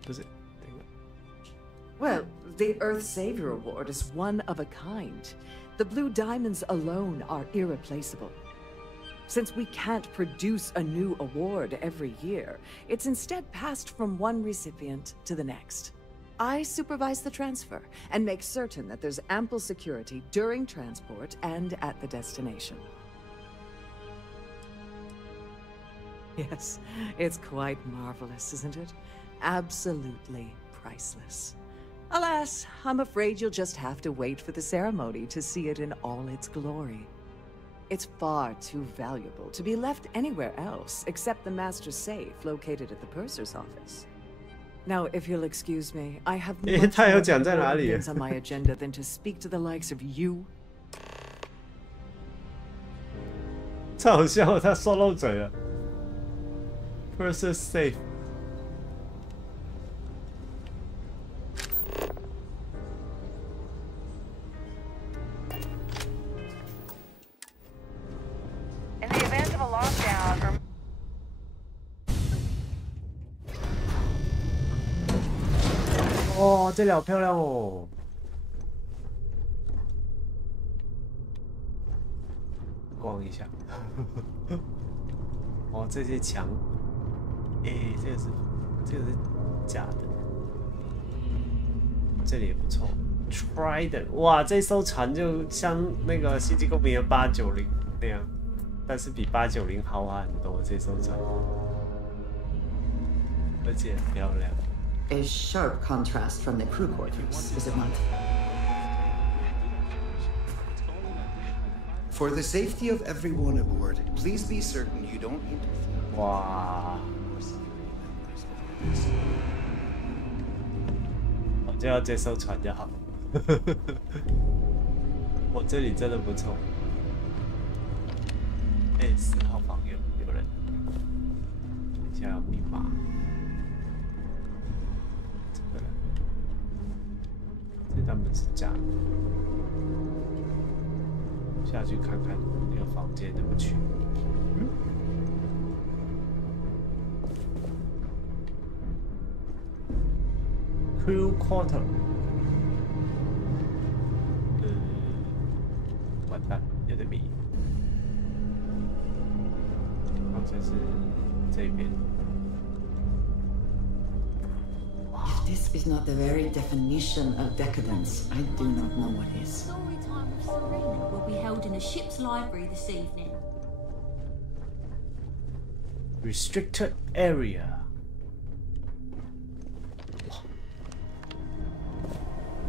Well, the Earth Savior Award is one of a kind. The blue diamonds alone are irreplaceable. Since we can't produce a new award every year, it's instead passed from one recipient to the next. I supervise the transfer and make certain that there's ample security during transport and at the destination. Yes, it's quite marvelous, isn't it? Absolutely priceless. Alas, I'm afraid you'll just have to wait for the ceremony to see it in all its glory. It's far too valuable to be left anywhere else except the master safe located at the purser's office. Now, if you'll excuse me, I have much more things on my agenda than to speak to the likes of you. 太好笑了，他说漏嘴了。Purser's safe. In the event of a lockdown, 哇，这里好漂亮哦！逛一下。哦，这些墙，诶，这个是假的。这里也不错。Trident， 哇，这艘船就像那个《星际公民》的890那样，但是比890豪华很多。这艘船，而且很漂亮。 A sharp contrast from the crew quarters, is it not? For the safety of everyone aboard, please be certain you don't interfere. Wow. 我就要这艘船就好。我这里真的不错。哎，4号房有人。等一下要密码。 这他们是假的，下去看看那个房间怎么去。Crew quarter。完蛋，有点迷。好像是这边。 If this is not the very definition of decadence, I do not know what is. Story time with Serena will be held in the ship's library this evening. Restricted area. Wow.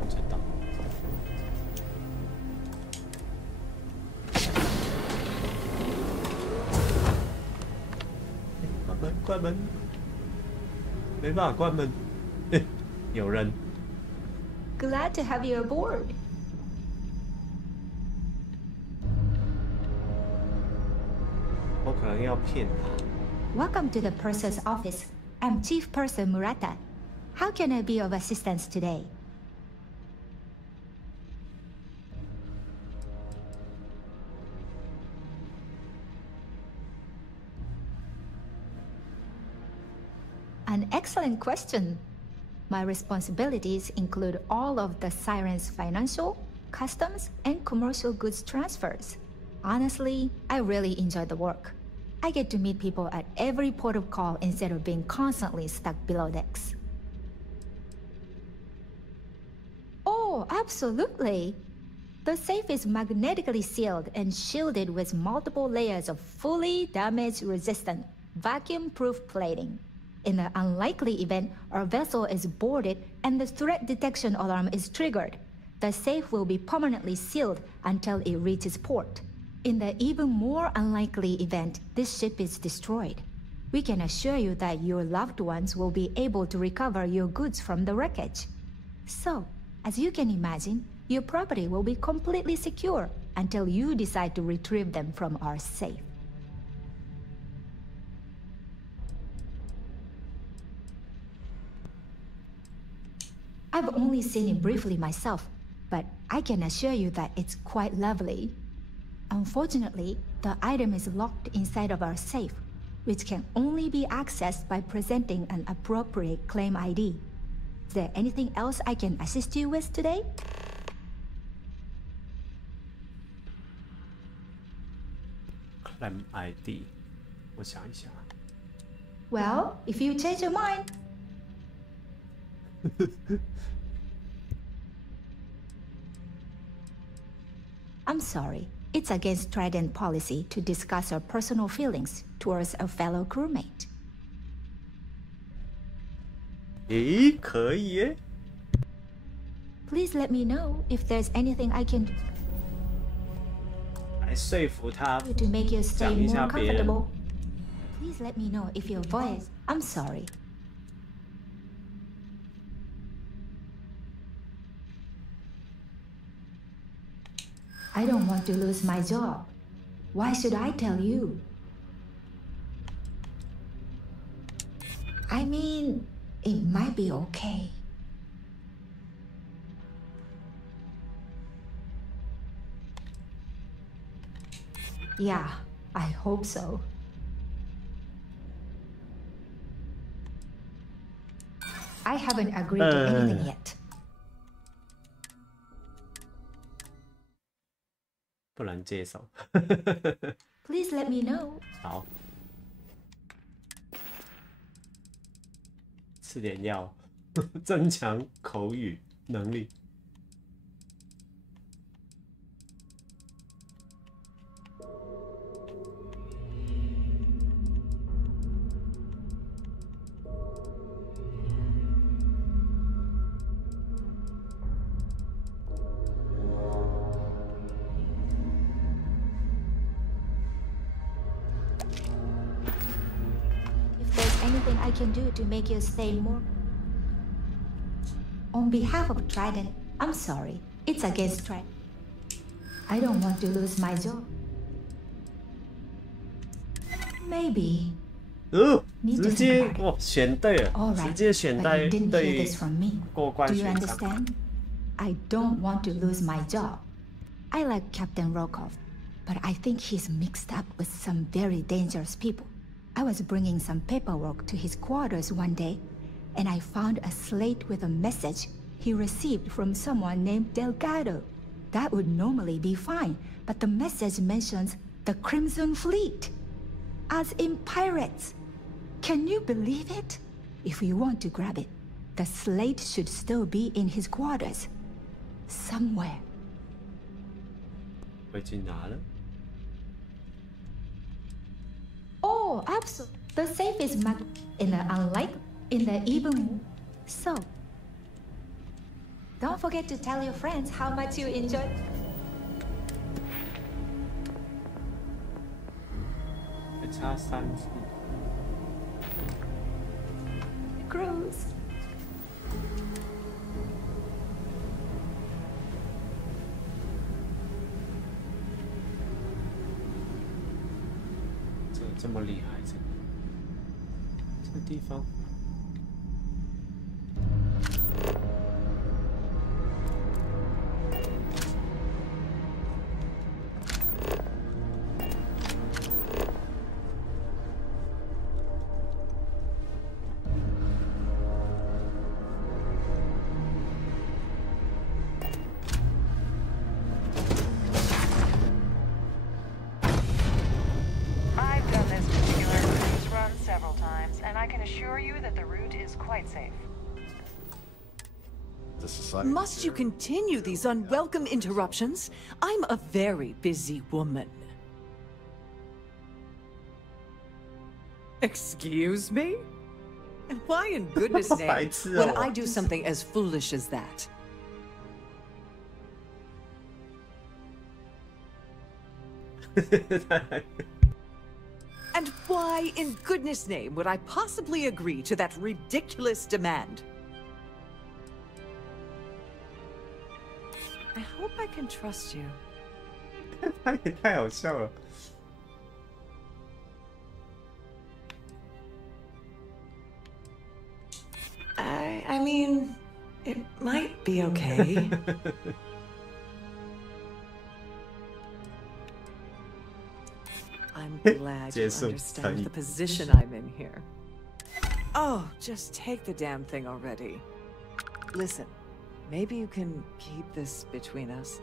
真的。关门，没办法关门。有人。Glad to have you aboard. 我可能要骗他。Welcome to the purser's office. I'm Chief Purser Murata. How can I be of assistance today? An excellent question. My responsibilities include all of the Siren's financial, customs, and commercial goods transfers. Honestly, I really enjoy the work. I get to meet people at every port of call instead of being constantly stuck below decks. Oh, absolutely! The safe is magnetically sealed and shielded with multiple layers of fully damage-resistant, vacuum-proof plating. In the unlikely event our vessel is boarded and the threat detection alarm is triggered, the safe will be permanently sealed until it reaches port. In the even more unlikely event this ship is destroyed, we can assure you that your loved ones will be able to recover your goods from the wreckage. So, as you can imagine, your property will be completely secure until you decide to retrieve them from our safe. I've only seen it briefly myself, but I can assure you that it's quite lovely. Unfortunately, the item is locked inside of our safe, which can only be accessed by presenting an appropriate claim ID. Is there anything else I can assist you with today? Claim ID， 我想一想。Well, if you change your mind. I'm sorry. It's against Trident policy to discuss our personal feelings towards a fellow crewmate. 咦，可以耶。Please let me know if there's anything I can do 来说服他 to make you stay 讲一 more 下别人。 comfortable. Please let me know if your voice. I'm sorry. I don't want to lose my job. Why should I tell you? I mean, it might be okay. Yeah, I hope so. I haven't agreed to anything yet. 不能接受。 Please let me know. 好，吃点药，增强口语能力。I can do to make you stay more. On behalf of Trident, I'm sorry. It's against Trident. I don't want to lose my job. Maybe. 直接哇选对了， All 直接选对 but you didn't hear 对 this from me. 过关 Do you 选上。 understand? I don't want to lose my job. I like Captain Rokov, but I think he's mixed up with some very dangerous people. I was bringing some paperwork to his quarters one day, and I found a slate with a message he received from someone named Delgado. That would normally be fine, but the message mentions the Crimson Fleet, as in pirates. Can you believe it? If you want to grab it, the slate should still be in his quarters. Somewhere. 我已经拿了。 Oh, absolutely. The safe is marked in the even. So, don't forget to tell your friends how much you enjoy. 还差3次。这么厉害，这个地方。Must you continue these unwelcome interruptions? I'm a very busy woman. Excuse me? Why in goodness' name would I do something as foolish as that? And why in goodness' name would I possibly agree to that ridiculous demand? I hope I can trust you. 他也太好笑了。I mean, it might be okay. I'm glad you understand the position I'm in here. Oh, just take the damn thing already. Listen. Maybe you can keep this between us.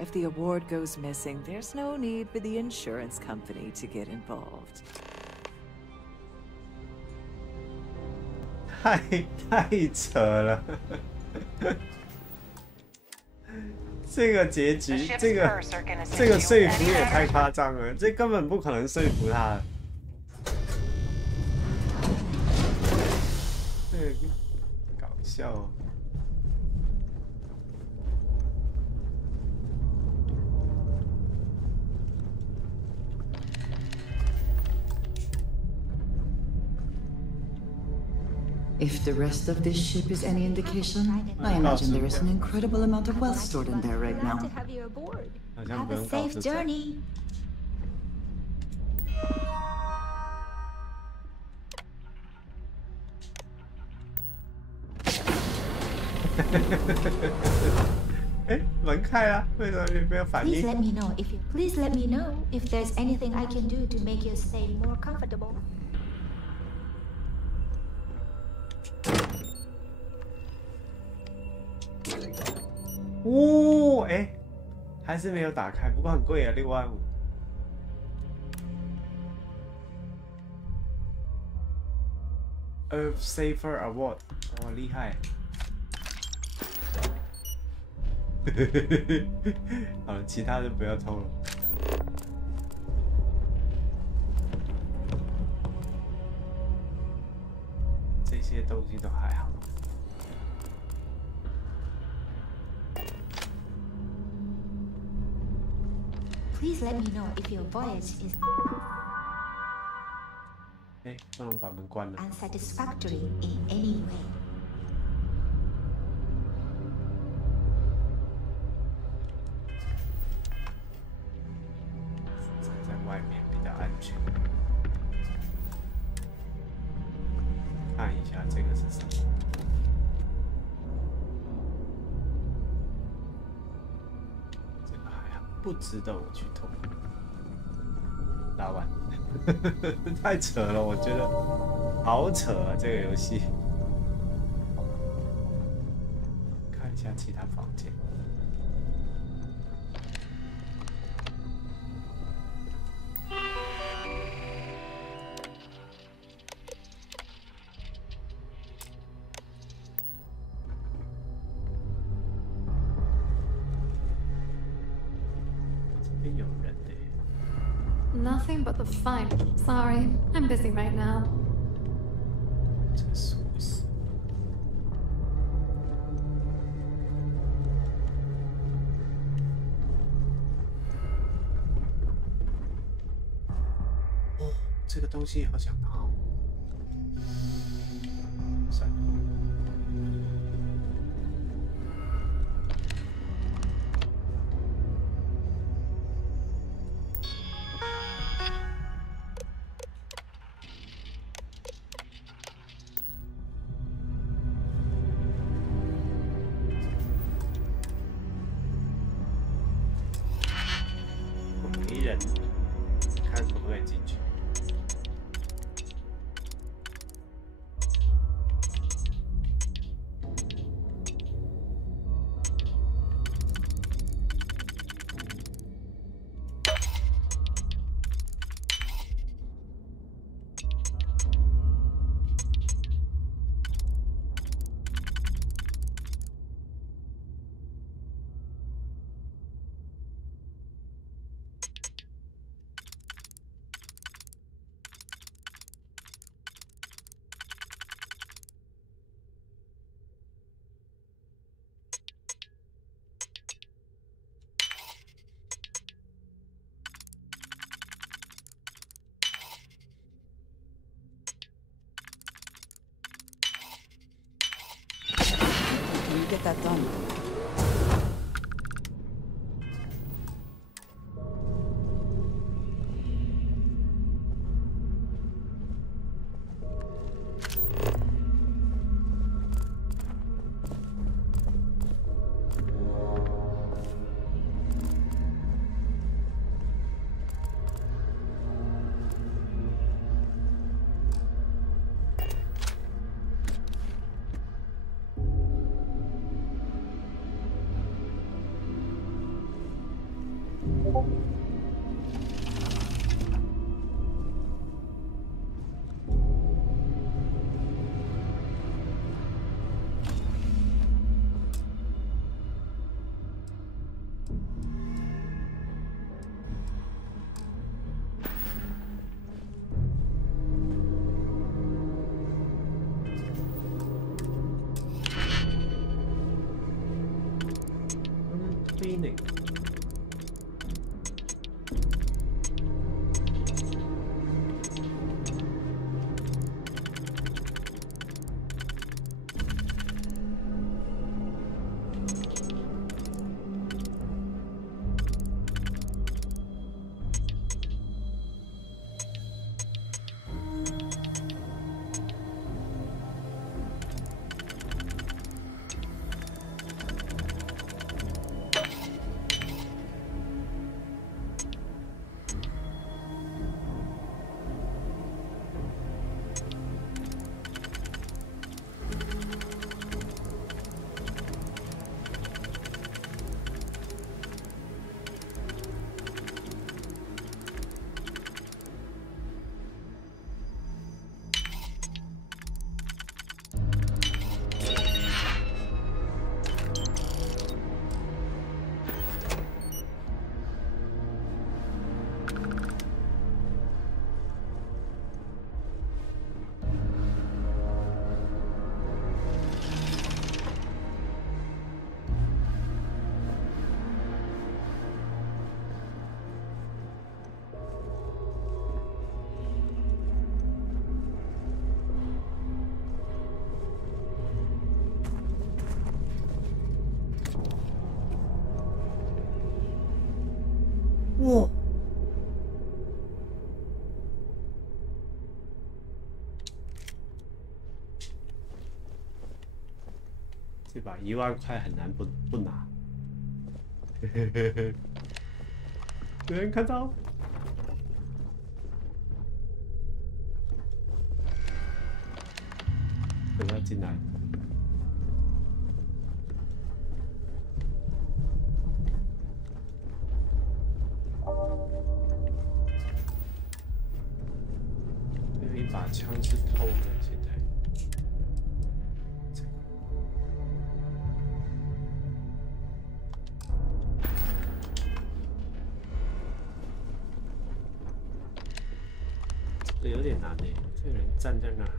If the award goes missing, there's no need for the insurance company to get involved. 太扯了！这个结局，这个说服也太夸张了，这根本不可能说服他。这个搞笑哦。 If the rest of this ship is any indication, I imagine there is an incredible amount of wealth stored in there right now. Have a safe journey. Please let me know if there's anything I can do to make your stay more comfortable. 哦，哎，还是没有打开，不过很贵啊，6万5。Earth Saver Award， 哦，厉害。好了，其他就不要偷了。这些东西都还好。 Please let me know if your voyage is unsatisfactory in any way. 在外面比较安全。看一下这个是什么？ 不值得我去偷。打完，太扯了，我觉得好扯啊！这个游戏。看一下其他房间。Nothing but the fight. Sorry, I'm busy right now. 这个东西好想拿。算了。人，看可不可以进去。Get that done. Cleaning. Whoa. 这把1万块很难不拿。有人看到？不要进来。 有一把枪是偷的，现在。这有点难诶，这个人站在那儿。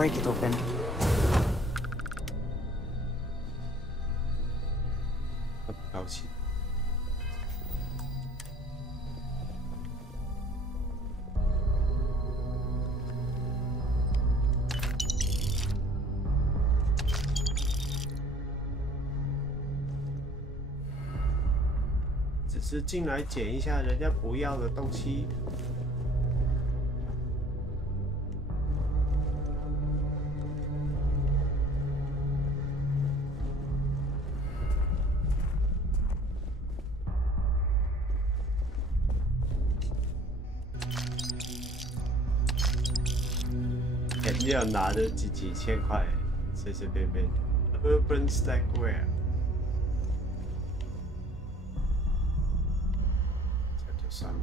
break it open. 高兴。只是进来捡一下人家不要的东西。 要拿着几千块，随随便便。Urban Stackware， 这就算了。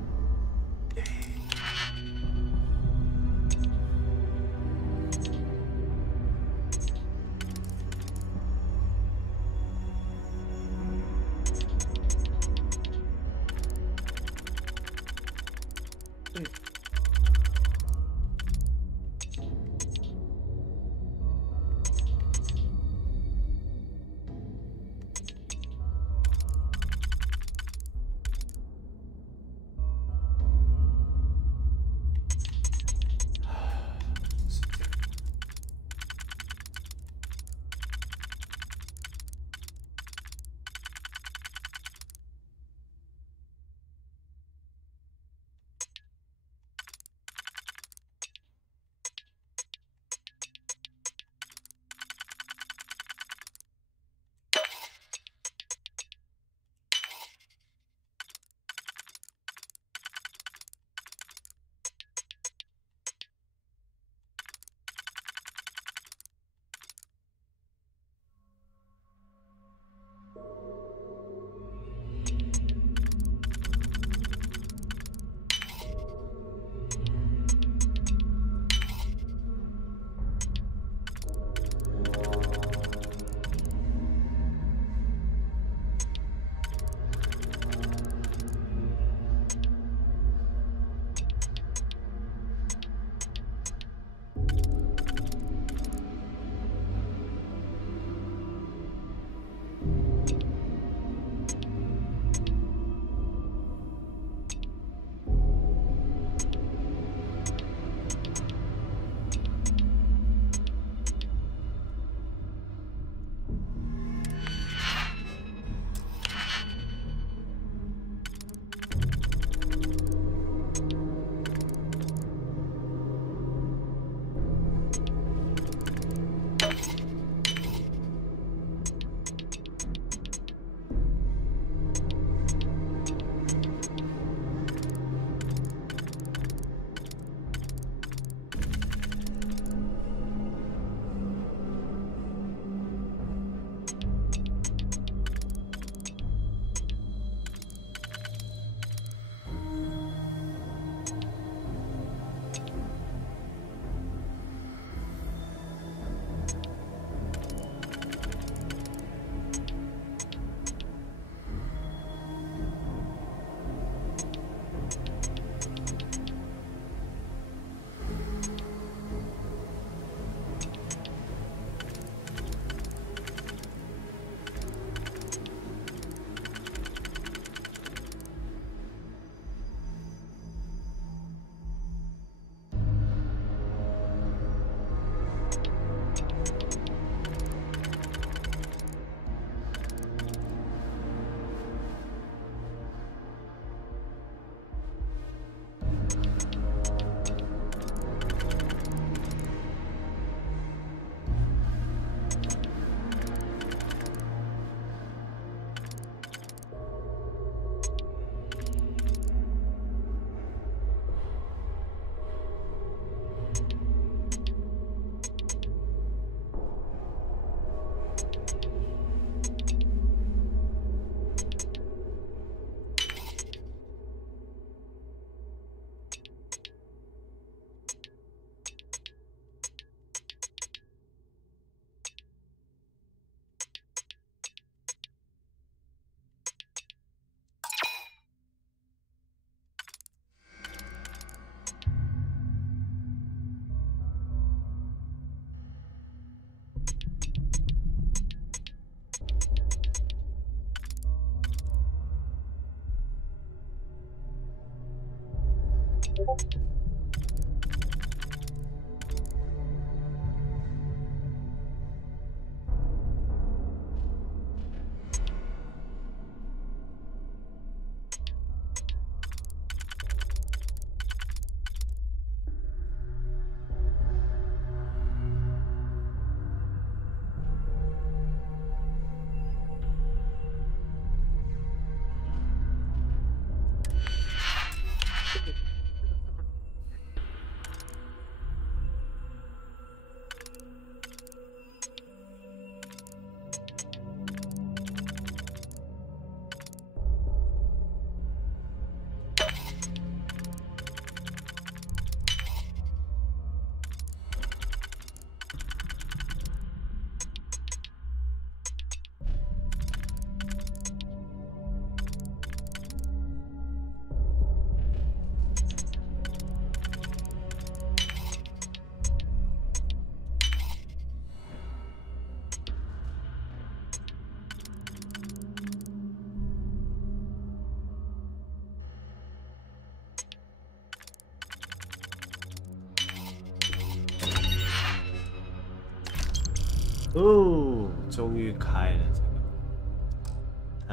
哦，终于开了这个。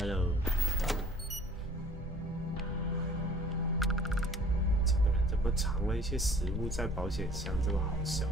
Hello， 这个人怎么藏了一些食物在保险箱？这么好笑。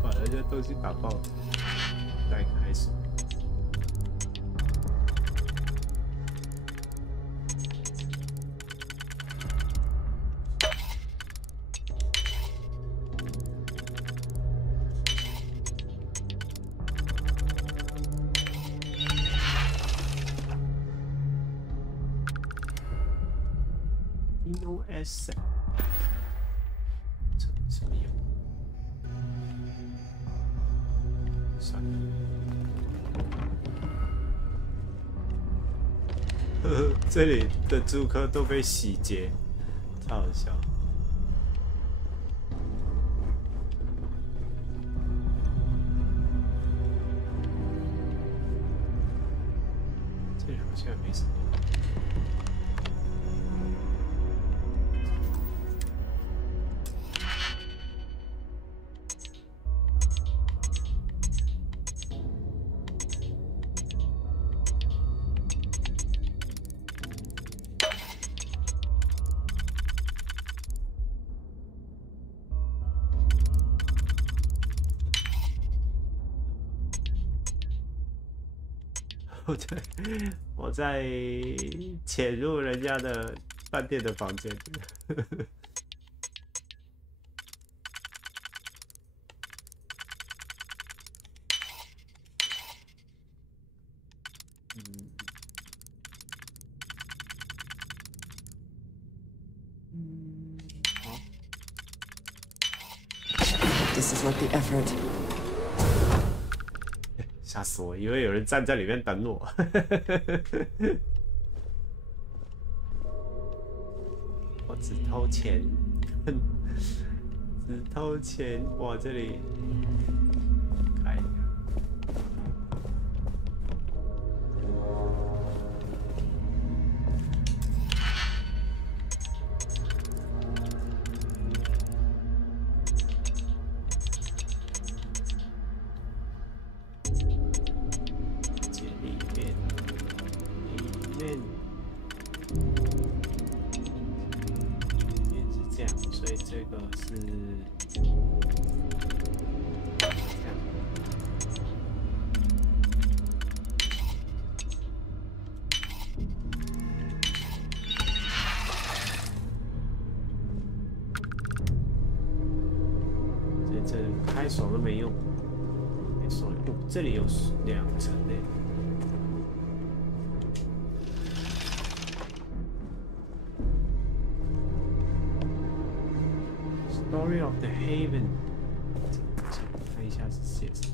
把人家东西打爆，再开始。InnoS。什么用？算了。这里的租客都被洗劫，超好笑。这里好像也没什么。我在潜入人家的饭店的房间。好。This is worth the effort. 吓死我！以为有人站在里面等我。我只偷钱，只偷钱！哇，这里开。开锁都没用，开锁了。哦，这里有2层呢。Story of the Haven， 看一下是写什么。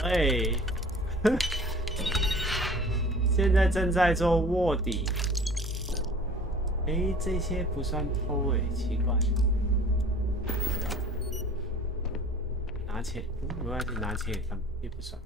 哎，现在正在做卧底。哎，这些不算偷哎，奇怪。拿钱，没关系，拿钱也不算。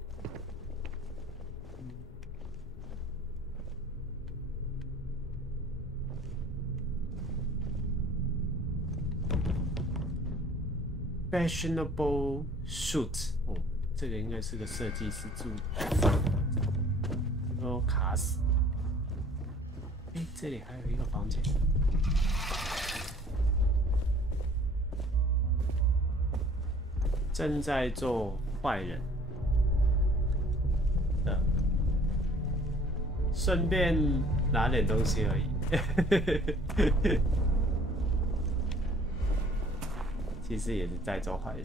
Fashionable suit， 哦。这个应该是个设计师助理，都卡死。哎，这里还有一个房间。正在做坏人的，顺便拿点东西而已。其实也是在做坏人。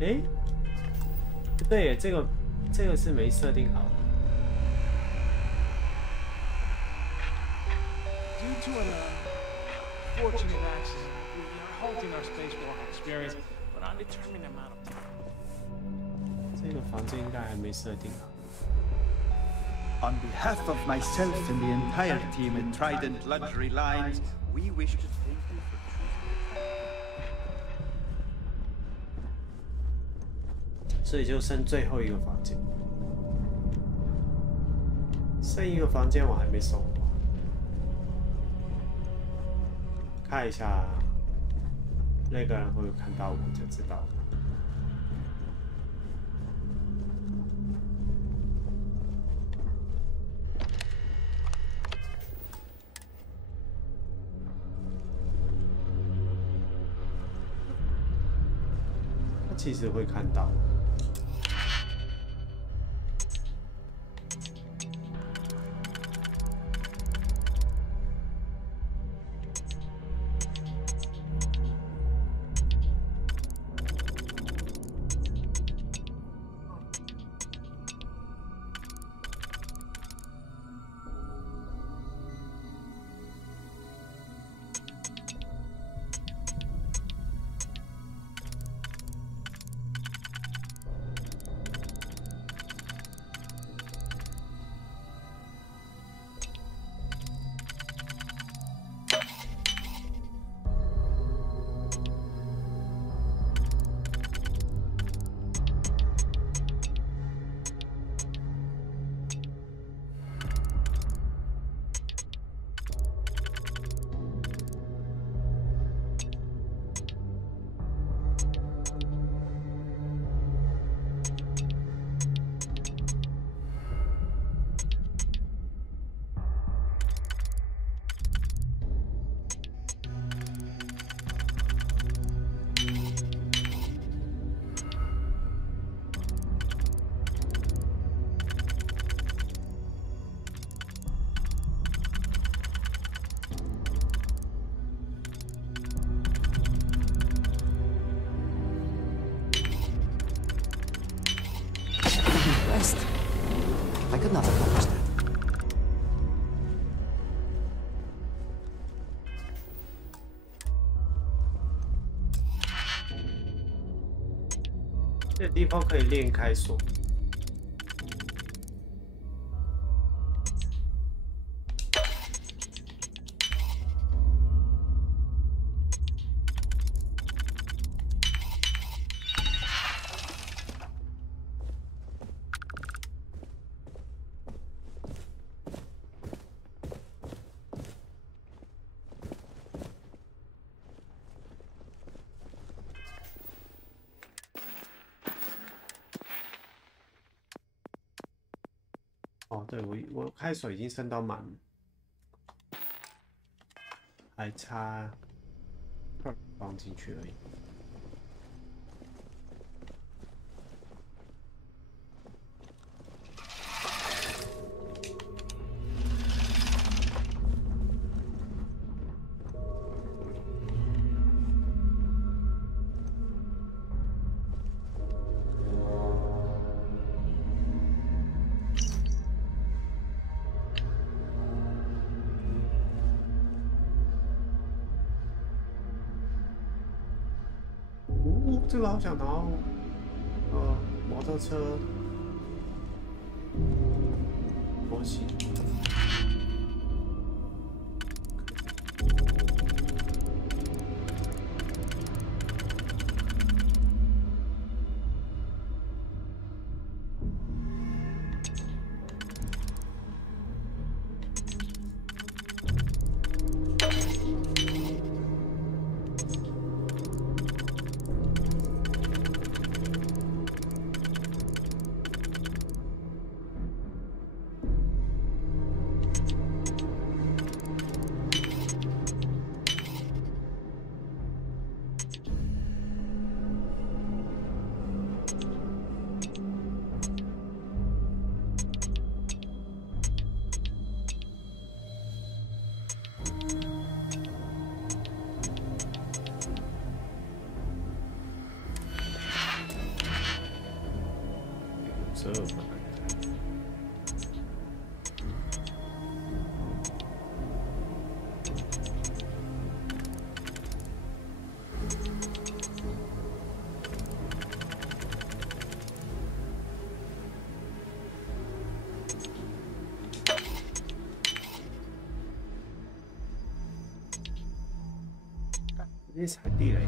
哎，不对耶，这个是没设定好。Due to an unfortunate accident, we are halting our spacewalk experience for an undetermined amount of time. 这个房间应该还没设定好。On behalf of myself and the entire team at Trident Luxury Lines, we wish to thank you for choosing. 所以就剩最后一个房间，剩一个房间我还没收。看一下那个人会不会看到我就知道了。他其实会看到。I could not accomplish that. 这地方可以练开锁。哦，对，我开锁已经升到满，还差2放进去而已。这个好想拿哦，摩托车模型。这是踩地雷。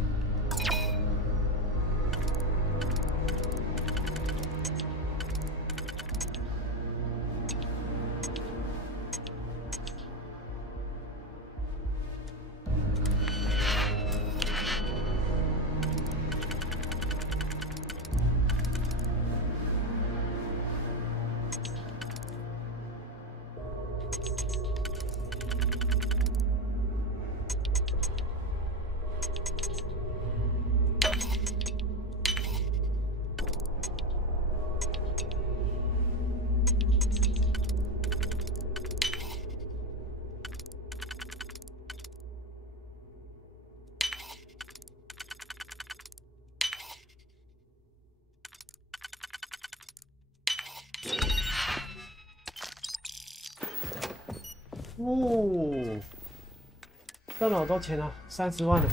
哦，赚了好多钱啊，30万了。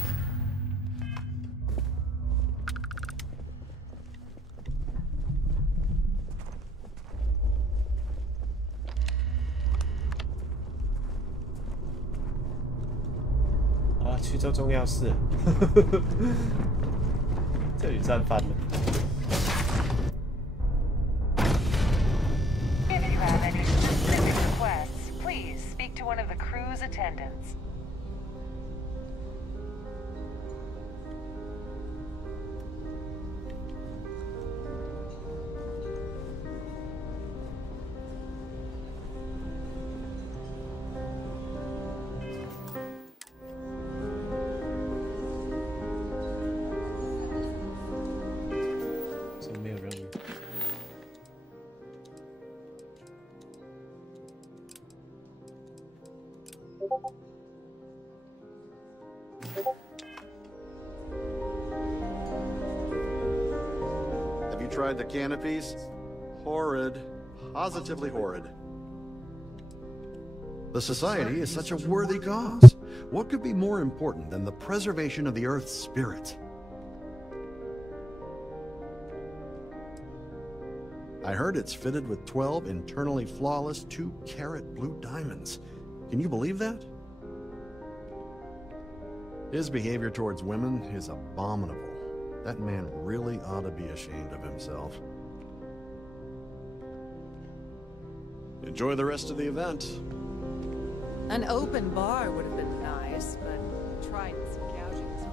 啊，去做重要事。这里站翻了。 one of the crew's attendants. Have you tried the canopies? Horrid. Positively horrid. The Society is such a worthy cause. What could be more important than the preservation of the Earth's spirit? I heard it's fitted with 12 internally flawless 2-carat blue diamonds. Can you believe that? His behavior towards women is abominable. That man really ought to be ashamed of himself. Enjoy the rest of the event. An open bar would have been nice, but Trident's gouging is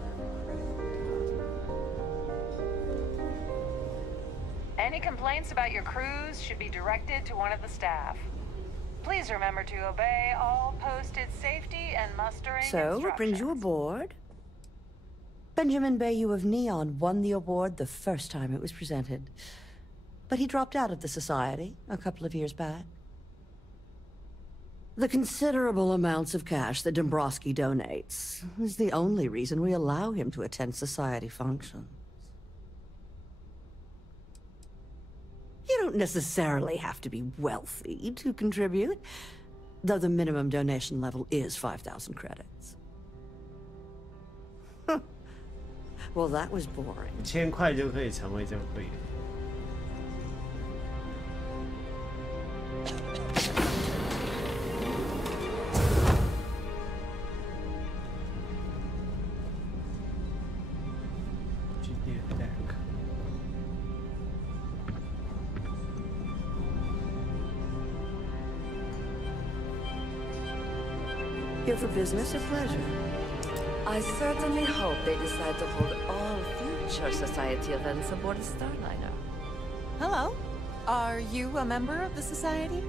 Any complaints about your cruise should be directed to one of the staff. Please remember to obey all posted safety and mustering So, what brings you aboard? Benjamin Bayou of Neon won the award the first time it was presented. But he dropped out of the society a couple of years back. The considerable amounts of cash that Dombrowski donates is the only reason we allow him to attend society functions. You don't necessarily have to be wealthy to contribute, though the minimum donation level is 5,000 credits. Well, that was boring. 1000块就可以成为这个会员。Here for business or pleasure? I certainly hope they decide to hold all future society events aboard a Starliner. Hello. Are you a member of the society?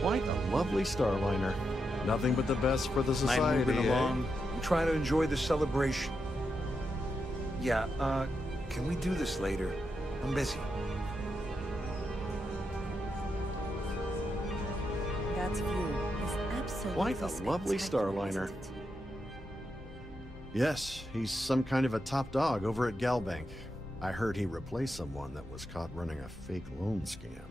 Quite a lovely Starliner. Nothing but the best for the society. Moving along. I'm trying to enjoy the celebration. Yeah, can we do this later? I'm busy. God's view is absolutely Quite a lovely Starliner. Yes, he's some kind of a top dog over at Galbank. I heard he replaced someone that was caught running a fake loan scam.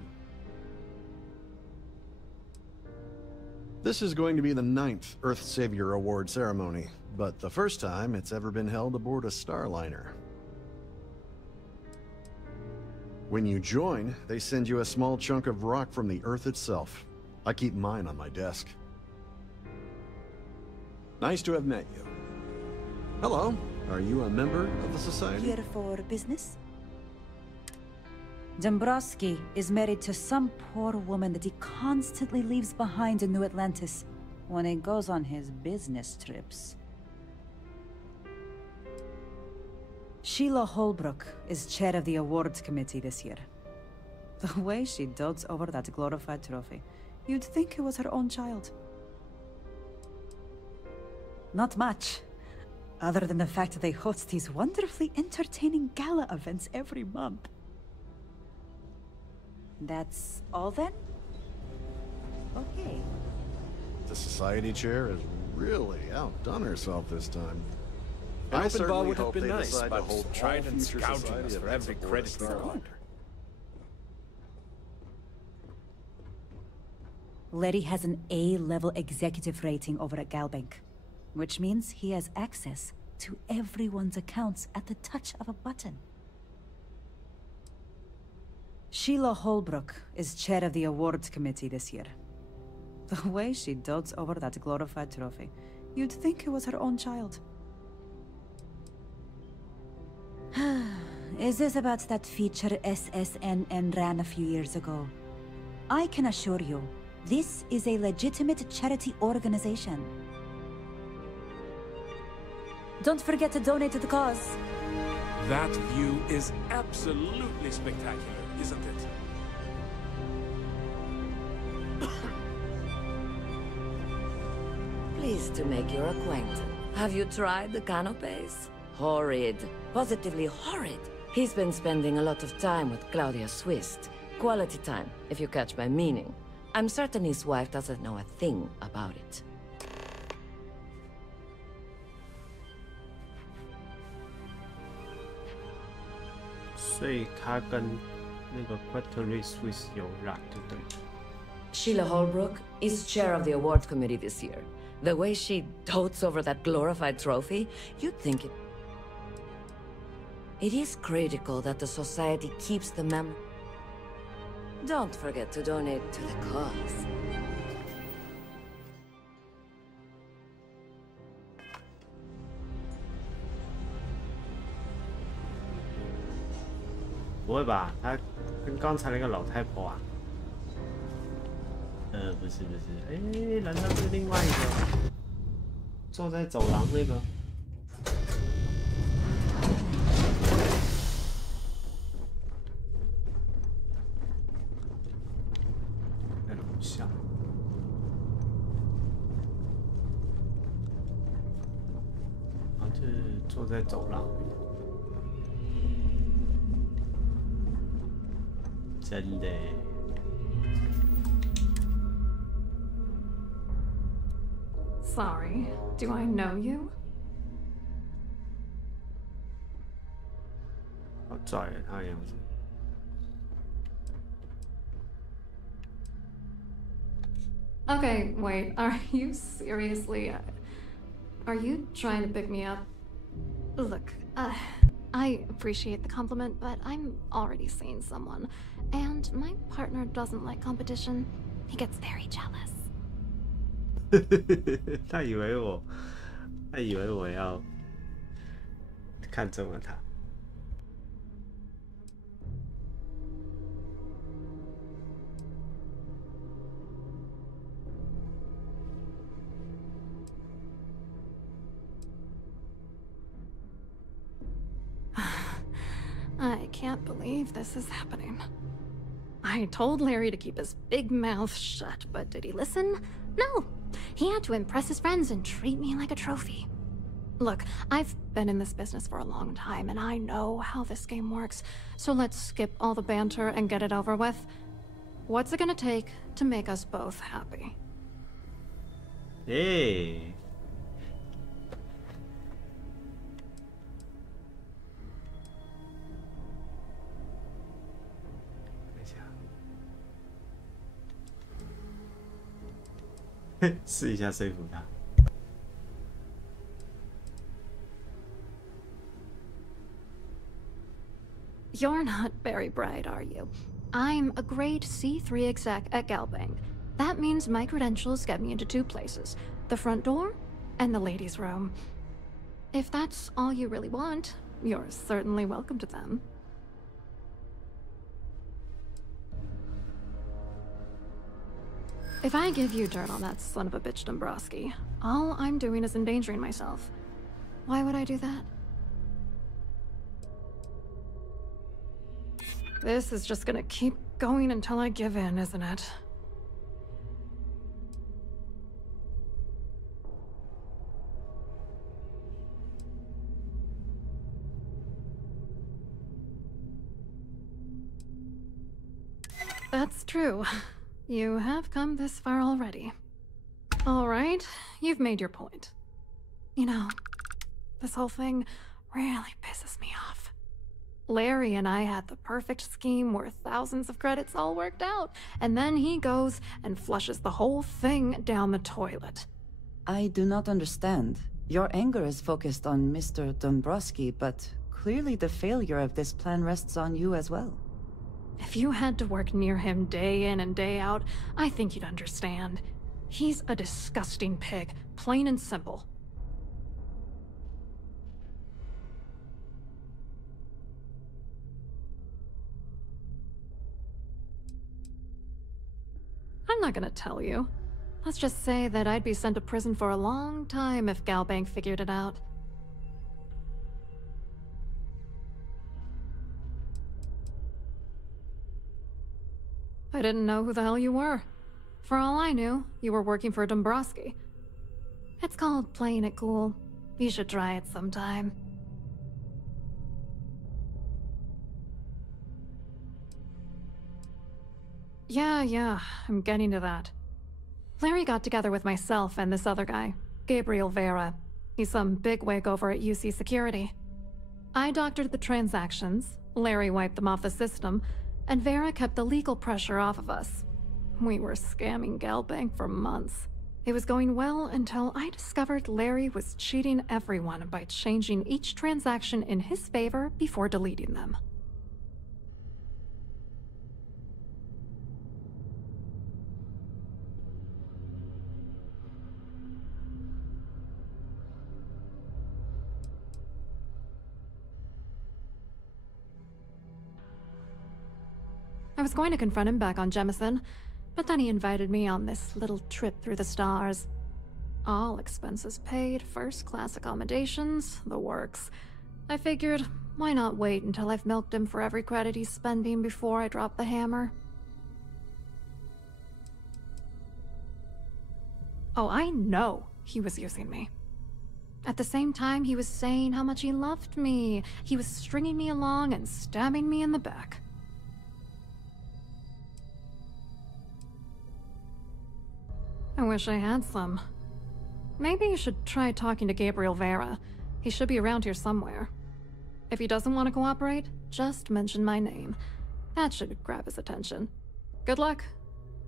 This is going to be the 9th Earth Savior Award ceremony, but the first time it's ever been held aboard a Starliner. When you join, they send you a small chunk of rock from the Earth itself. I keep mine on my desk. Nice to have met you. Hello. Are you a member of the society? Here for business? Dombrowski is married to some poor woman that he constantly leaves behind in New Atlantis when he goes on his business trips. Sheila Holbrook is chair of the awards committee this year. The way she dotes over that glorified trophy, you'd think it was her own child. Not much, other than the fact that they host these wonderfully entertaining gala events every month. That's all then? Okay. The society chair has really outdone herself this time. An I open bar certainly would have hope been they nice, decide to but hold Trident's future gouging society us for events every aboard credit we've Starliner. earned. Letty has an A-level executive rating over at Galbank, which means he has access to everyone's accounts at the touch of a button. Sheila Holbrook is chair of the awards committee this year. The way she dotes over that glorified trophy, you'd think it was her own child. Is this about that feature SSNN ran a few years ago? I can assure you, this is a legitimate charity organization. Don't forget to donate to the cause. That view is absolutely spectacular, isn't it? Pleased to make your acquaintance. Have you tried the canopies? Horrid. Positively horrid. He's been spending a lot of time with Claudia Swist. Quality time, if you catch my meaning. I'm certain his wife doesn't know a thing about it. 所以他跟那个 Quaternary Swiss 有染，对不对？ Sheila Holbrook is chair of the awards committee this year. The way she dotes over that glorified trophy, you'd think it... It is critical that the society keeps the mem... Don't forget to donate to the cause.不会吧？他跟刚才那个老太婆啊？不是，哎，难道是另外一个坐在走廊那个？在楼下。啊，这坐在走廊。 真的。Sorry, do I know you? 好拽他的样子。Okay, wait, are you seriously... Are you trying to pick me up? Look, I appreciate the compliment, but I'm already seeing someone. And my partner doesn't like competition. He gets very jealous. 他以为我要看中了他。I can't believe this is happening. I told Larry to keep his big mouth shut, but did he listen? No! He had to impress his friends and treat me like a trophy. Look, I've been in this business for a long time, and I know how this game works, so let's skip all the banter and get it over with. What's it gonna take to make us both happy? Hey!试一下说服他。You're not very bright, are you? I'm a grade C3 exec at Galbank. That means my credentials get me into two places, the front door and the ladies' room. If that's all you really want, you're certainly welcome to them. If I give you dirt on that son of a bitch Dombrowski, all I'm doing is endangering myself. Why would I do that? This is just gonna keep going until I give in, isn't it? That's true. You have come this far already. All right, you've made your point. You know, this whole thing really pisses me off. Larry and I had the perfect scheme worth thousands of credits all worked out, and then he goes and flushes the whole thing down the toilet. I do not understand. Your anger is focused on Mr. Dombrowski, but clearly the failure of this plan rests on you as well. If you had to work near him day in and day out, I think you'd understand. He's a disgusting pig, plain and simple. I'm not gonna tell you. Let's just say that I'd be sent to prison for a long time if Galbank figured it out. I didn't know who the hell you were. For all I knew, you were working for Dombrowski. It's called playing it cool. You should try it sometime. Yeah, I'm getting to that. Larry got together with myself and this other guy, Gabriel Vera. He's some bigwig over at UC Security. I doctored the transactions, Larry wiped them off the system, and Vera kept the legal pressure off of us. We were scamming Galbank for months. It was going well until I discovered Larry was cheating everyone by changing each transaction in his favor before deleting them. I was going to confront him back on Jemison, but then he invited me on this little trip through the stars. All expenses paid, first-class accommodations, the works. I figured, why not wait until I've milked him for every credit he's spending before I drop the hammer? Oh, I know he was using me. At the same time, he was saying how much he loved me. He was stringing me along and stabbing me in the back. I wish I had some. Maybe you should try talking to Gabriel Vera. He should be around here somewhere. If he doesn't want to cooperate, just mention my name. That should grab his attention. Good luck.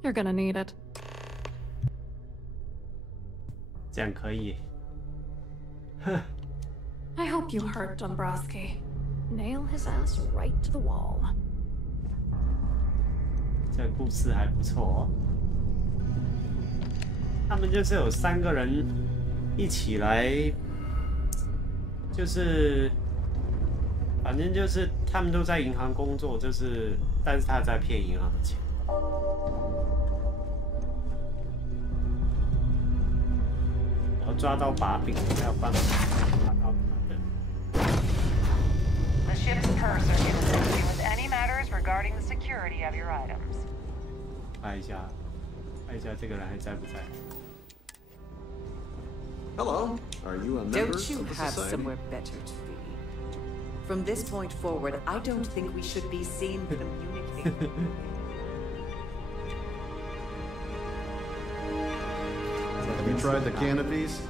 You're gonna need it. 这样可以。I hope you hurt Dombrowski. Nail his ass right to the wall. 这个故事还不错哦。他们就是有3个人一起来，就是反正就是他们都在银行工作，就是但是他在骗银行的钱。要抓到把柄，才有办法抓到他的。The ship's purser can assist you with any matters regarding the security of your items. 看一下这个人还在不在？ Hello. Are you a member Don't you of the have society? somewhere better to be? From this point forward, I don't think we should be seen communicating. Have you tried the canopies?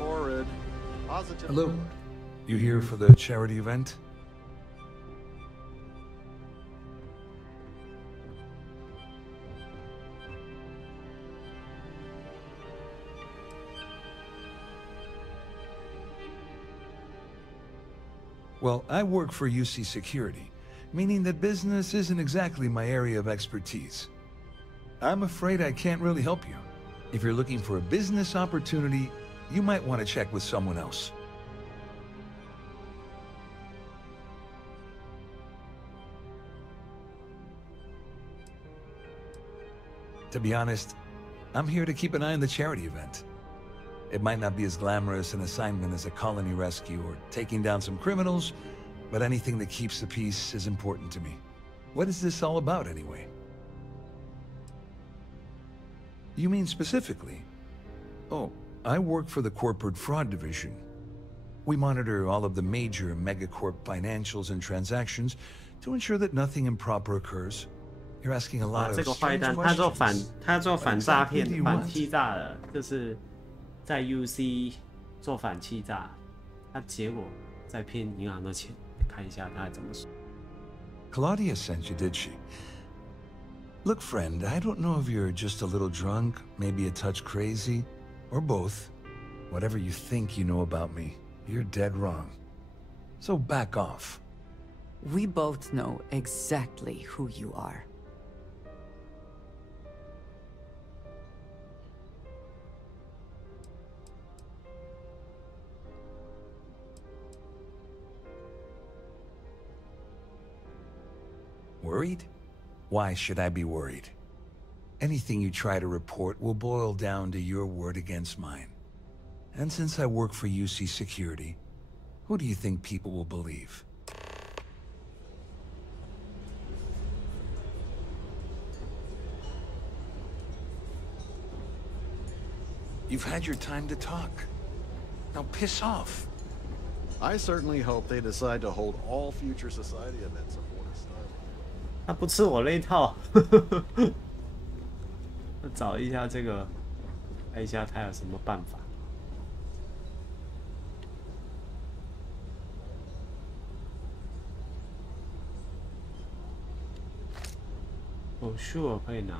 Horrid. Positive. Hello. You here for the charity event? Well, I work for UC Security, meaning that business isn't exactly my area of expertise. I'm afraid I can't really help you. If you're looking for a business opportunity, you might want to check with someone else. To be honest, I'm here to keep an eye on the charity event. It might not be as glamorous an assignment as a colony rescue or taking down some criminals, but anything that keeps the peace is important to me. What is this all about, anyway? You mean specifically? Oh, I work for the Corporate Fraud Division. We monitor all of the major megacorp financials and transactions to ensure that nothing improper occurs. You're asking a lot of 这个坏蛋，他做反诈骗、反欺诈的，就是在 UC 做反欺诈，他结果在骗银行的钱。看一下他怎么说。Claudia sent you, did she? Look, friend, I don't know if you're just a little drunk, maybe a touch crazy, or both. Whatever you think you know about me, you're dead wrong. So back off. We both know exactly who you are. Worried? Why should I be worried? Anything you try to report will boil down to your word against mine. And since I work for UC Security, who do you think people will believe? You've had your time to talk. Now piss off. I certainly hope they decide to hold all future society events aboard a Starfield. 他不吃我那一套。找一下这个，看一下他有什么办法。哦，sure可以拿。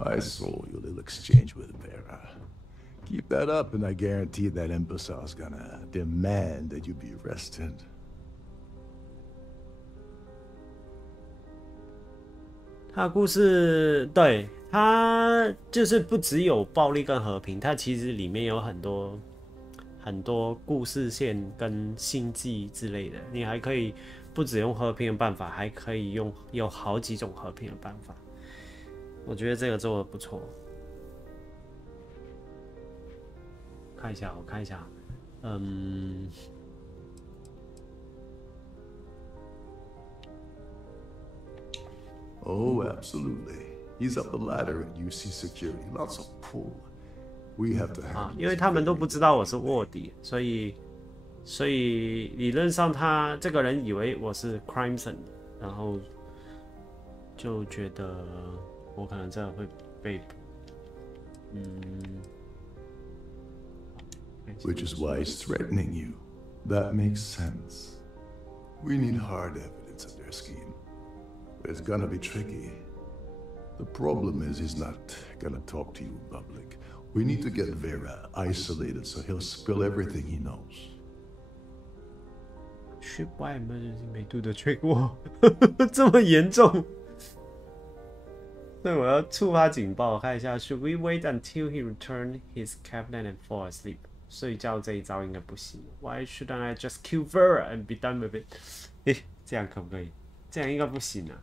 I saw your little exchange with Vera. Keep that up, and I guarantee that imbecile's gonna demand that you be arrested. 他的故事，对，他就是不只有暴力跟和平，它其实里面有很多故事线跟心计之类的。你还可以不只用和平的办法，还可以有好几种和平的办法。我觉得这个做的不错。看一下，我看一下，Oh, absolutely. He's up the ladder at UC Security. Lots of pull. We have to have. 因为他们都不知道我是卧底，所以理论上他这个人以为我是 Crimson， 然后就觉得我可能真的会被Which is why he's threatening you. That makes sense. We need hard evidence of their scheme. But it's gonna be tricky. The problem is he's not gonna talk to you in public. We need to get Vera isolated so he'll spill everything he knows. Ship by emergency 没度的 trick 我这么严重？所以我要触发警报，我看一下。Should we wait until he return his cabinet and fall asleep？ 睡觉这一招应该不行。Why shouldn't I just kill Vera and be done with it？ 这样可不可以？这样应该不行啊。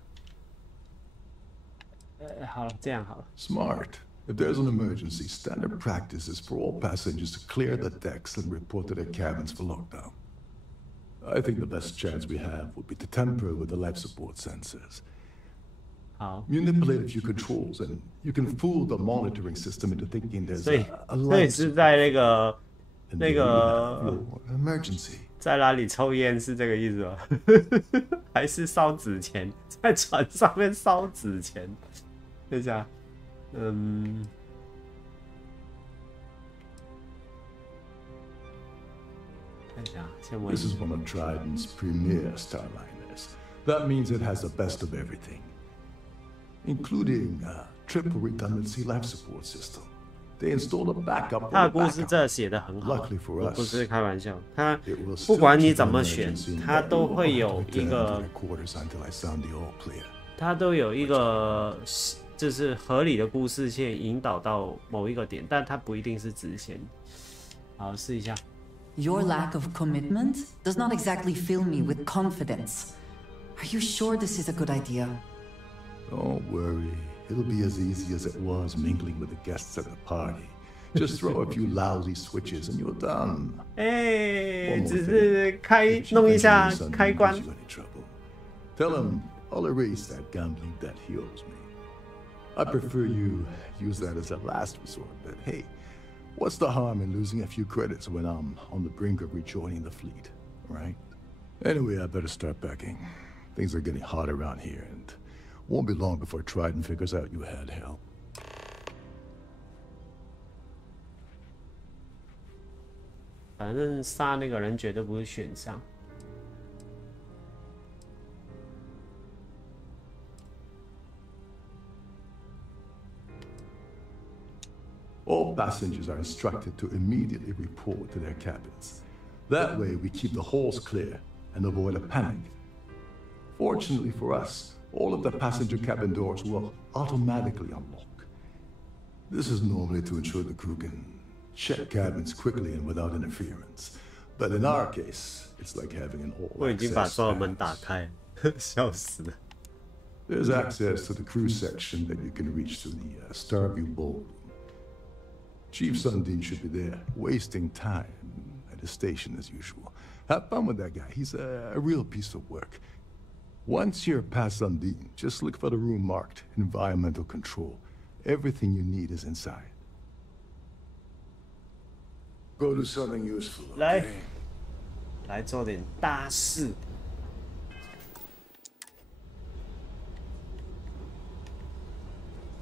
好了，这样好了。Smart. If there's an emergency, standard practice is for all passengers to clear the decks and report to their cabins for lockdown. I think the best chance we have would be to tamper with the life support sensors. Manipulate a few controls, and you can fool the monitoring system into thinking there's a life 是在那个 emergency. 在哪里抽烟是这个意思吗？还是烧纸钱？在船上面烧纸钱？等一下，看一下，先问。 This is one of Trident's premier starliners. That means it has the best of everything, including a triple redundancy life support system. They installed a backup. 他的故事这写的很好， Luckily for us, 不是开玩笑。他不管你怎么选，他都会有一个，他都有一个就是合理的故事线引导到某一个点，但它不一定是直线。好，试一下。 Your lack of commitment does not exactly fill me with confidence. Are you sure this is a good idea? Don't worry. It'll be as easy as it was mingling with the guests at the party. Just throw a few lousy switches and you're done. 只是弄一下开关。 Tell him I'll erase that gambling debt he owes me. I prefer you use that as a last resort, but hey, what's the harm in losing a few credits when I'm on the brink of rejoining the fleet, right? Anyway, I better start packing. Things are getting hot around here, and won't be long before Trident figures out you had help. 反正杀那个人绝对不是选项。 All passengers are instructed to immediately report to their cabins. That way, we keep the halls clear and avoid a panic. Fortunately for us, all of the passenger cabin doors will automatically unlock. This is normally to ensure the crew can check cabins quickly and without interference. But in our case, it's like having an all-access 我已经把所有门打开，笑死了。 There's access to the crew section that you can reach through the Starview Ballroom. Chief Sundin should be there, wasting time at his station as usual. Have fun with that guy. He's a real piece of work. Once you're past Sundin, just look for the room marked Environmental Control. Everything you need is inside. Go do something useful. Okay? 来做点大事。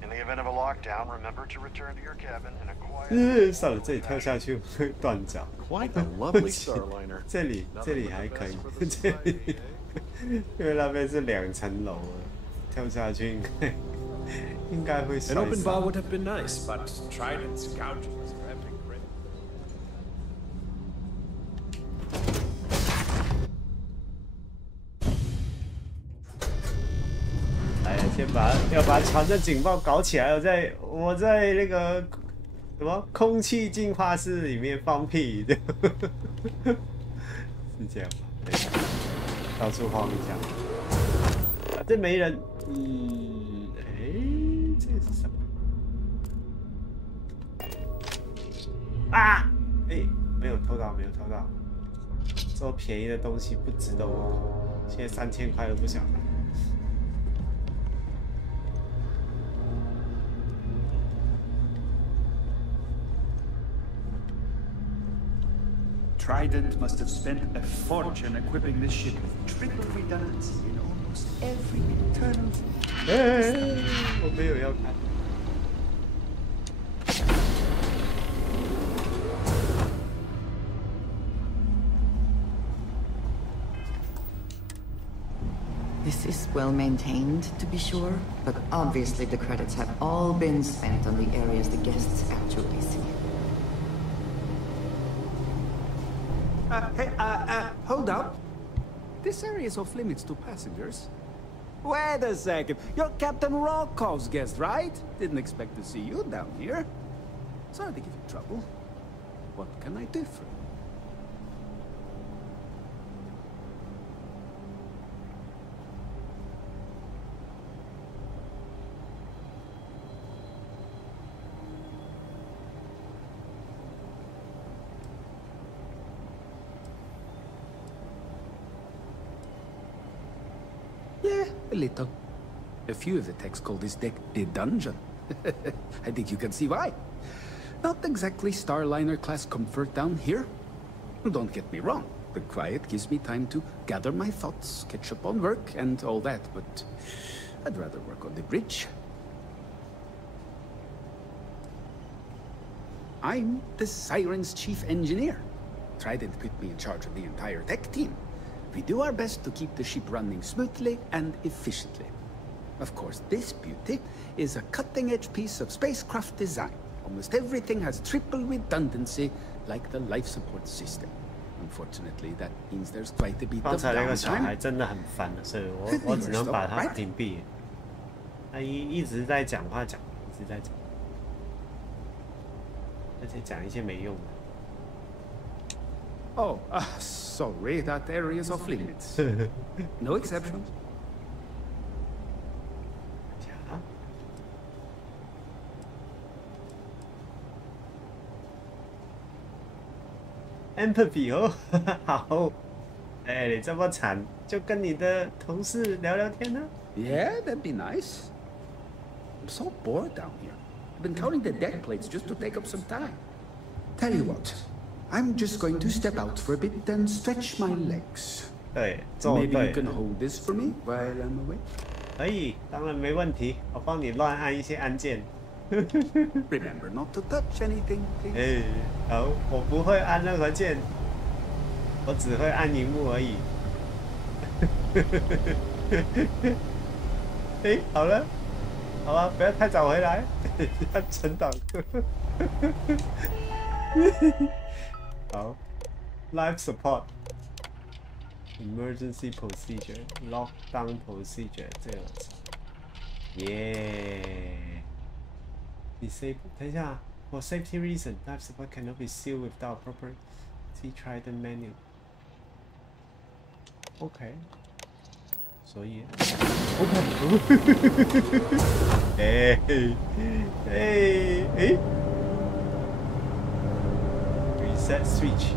In the event of a lockdown, remember to return to your cabin in a quiet. 算了，这里跳下去会断脚。 Quite a lovely starliner. 这里还可以，这里因为那边是2层楼，跳下去应该应该会 An open bar would have been nice, but Trident's gouging was for epic grit. 哎，要把船的警报搞起来。我在那个什么空气净化室里面放屁，是这样吗？对，到处晃一下。反正没人。这个是什么？啊！没有偷到，没有偷到。这么便宜的东西不值得我偷，现在3000块都不想拿。 Trident must have spent a fortune equipping this ship with triple redundancy in almost every internal. 我没有要看。This is well maintained, to be sure, but obviously the credits have all been spent on the areas the guests actually see. Hold up. This area is off limits to passengers. Wait a second. You're Captain Rokov's guest, right? Didn't expect to see you down here. Sorry to give you trouble. What can I do for you? Yeah, a little. A few of the techs call this deck the dungeon. I think you can see why. Not exactly Starliner-class comfort down here. Don't get me wrong. The quiet gives me time to gather my thoughts, catch up on work, and all that, but I'd rather work on the bridge. I'm the Siren's chief engineer. Trident put me in charge of the entire tech team. We do our best to keep the ship running smoothly and efficiently. Of course, this beauty is a cutting-edge piece of spacecraft design. Almost everything has triple redundancy, like the life support system. Unfortunately, that means there's quite a bit of 刚才那个小孩 downtime. 真的很烦的，所以我只能把他屏蔽。他一直在讲话，一直在讲，而且讲一些没用的。 Oh, sorry, that area is off limits. No exceptions. Empathy 哦，好，哎，你这么惨，就跟你的同事聊聊天呢。Yeah, that'd be nice. I'm so bored down here. I've been counting the deck plates just to take up some time. Tell you what, I'm just going to step out for a bit and stretch my legs. 对， Maybe you can hold this for me while I'm away. 可以，当然没问题，我帮你乱按一些按键。Remember not to touch anything, please. 哎，好，我不会按任何键，我只会按荧幕而已。哎，好了，好吧，不要太早回来，要存档。好 ，Life support, emergency procedure, lockdown procedure 这个，耶。Disable， 等一下 ，For safety reason, life support cannot be sealed without proper Trident menu. OK， 所以 OK， 哎哎。 Reset switch。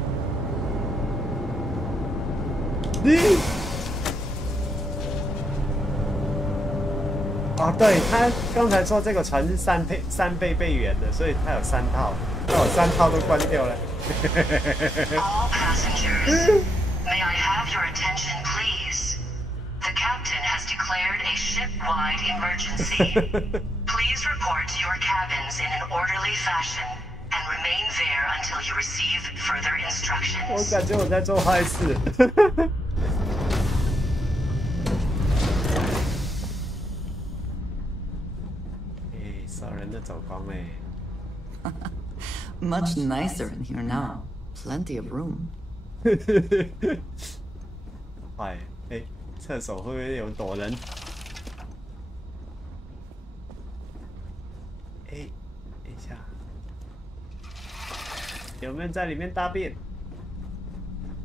哦，对，他刚才说这个船是3倍备援的，所以它有3套，那我3套都关掉了。All passengers, may I have your attention, please? The captain has declared a ship-wide emergency. Please report to your cabins in an orderly fashion. And remain there until you receive further instructions. 我感觉我在做坏事。少人的走光嘞。Much nicer in here now. Plenty of room. 哎，厕所会不会有躲人？哎，等一下，有没有在里面大便？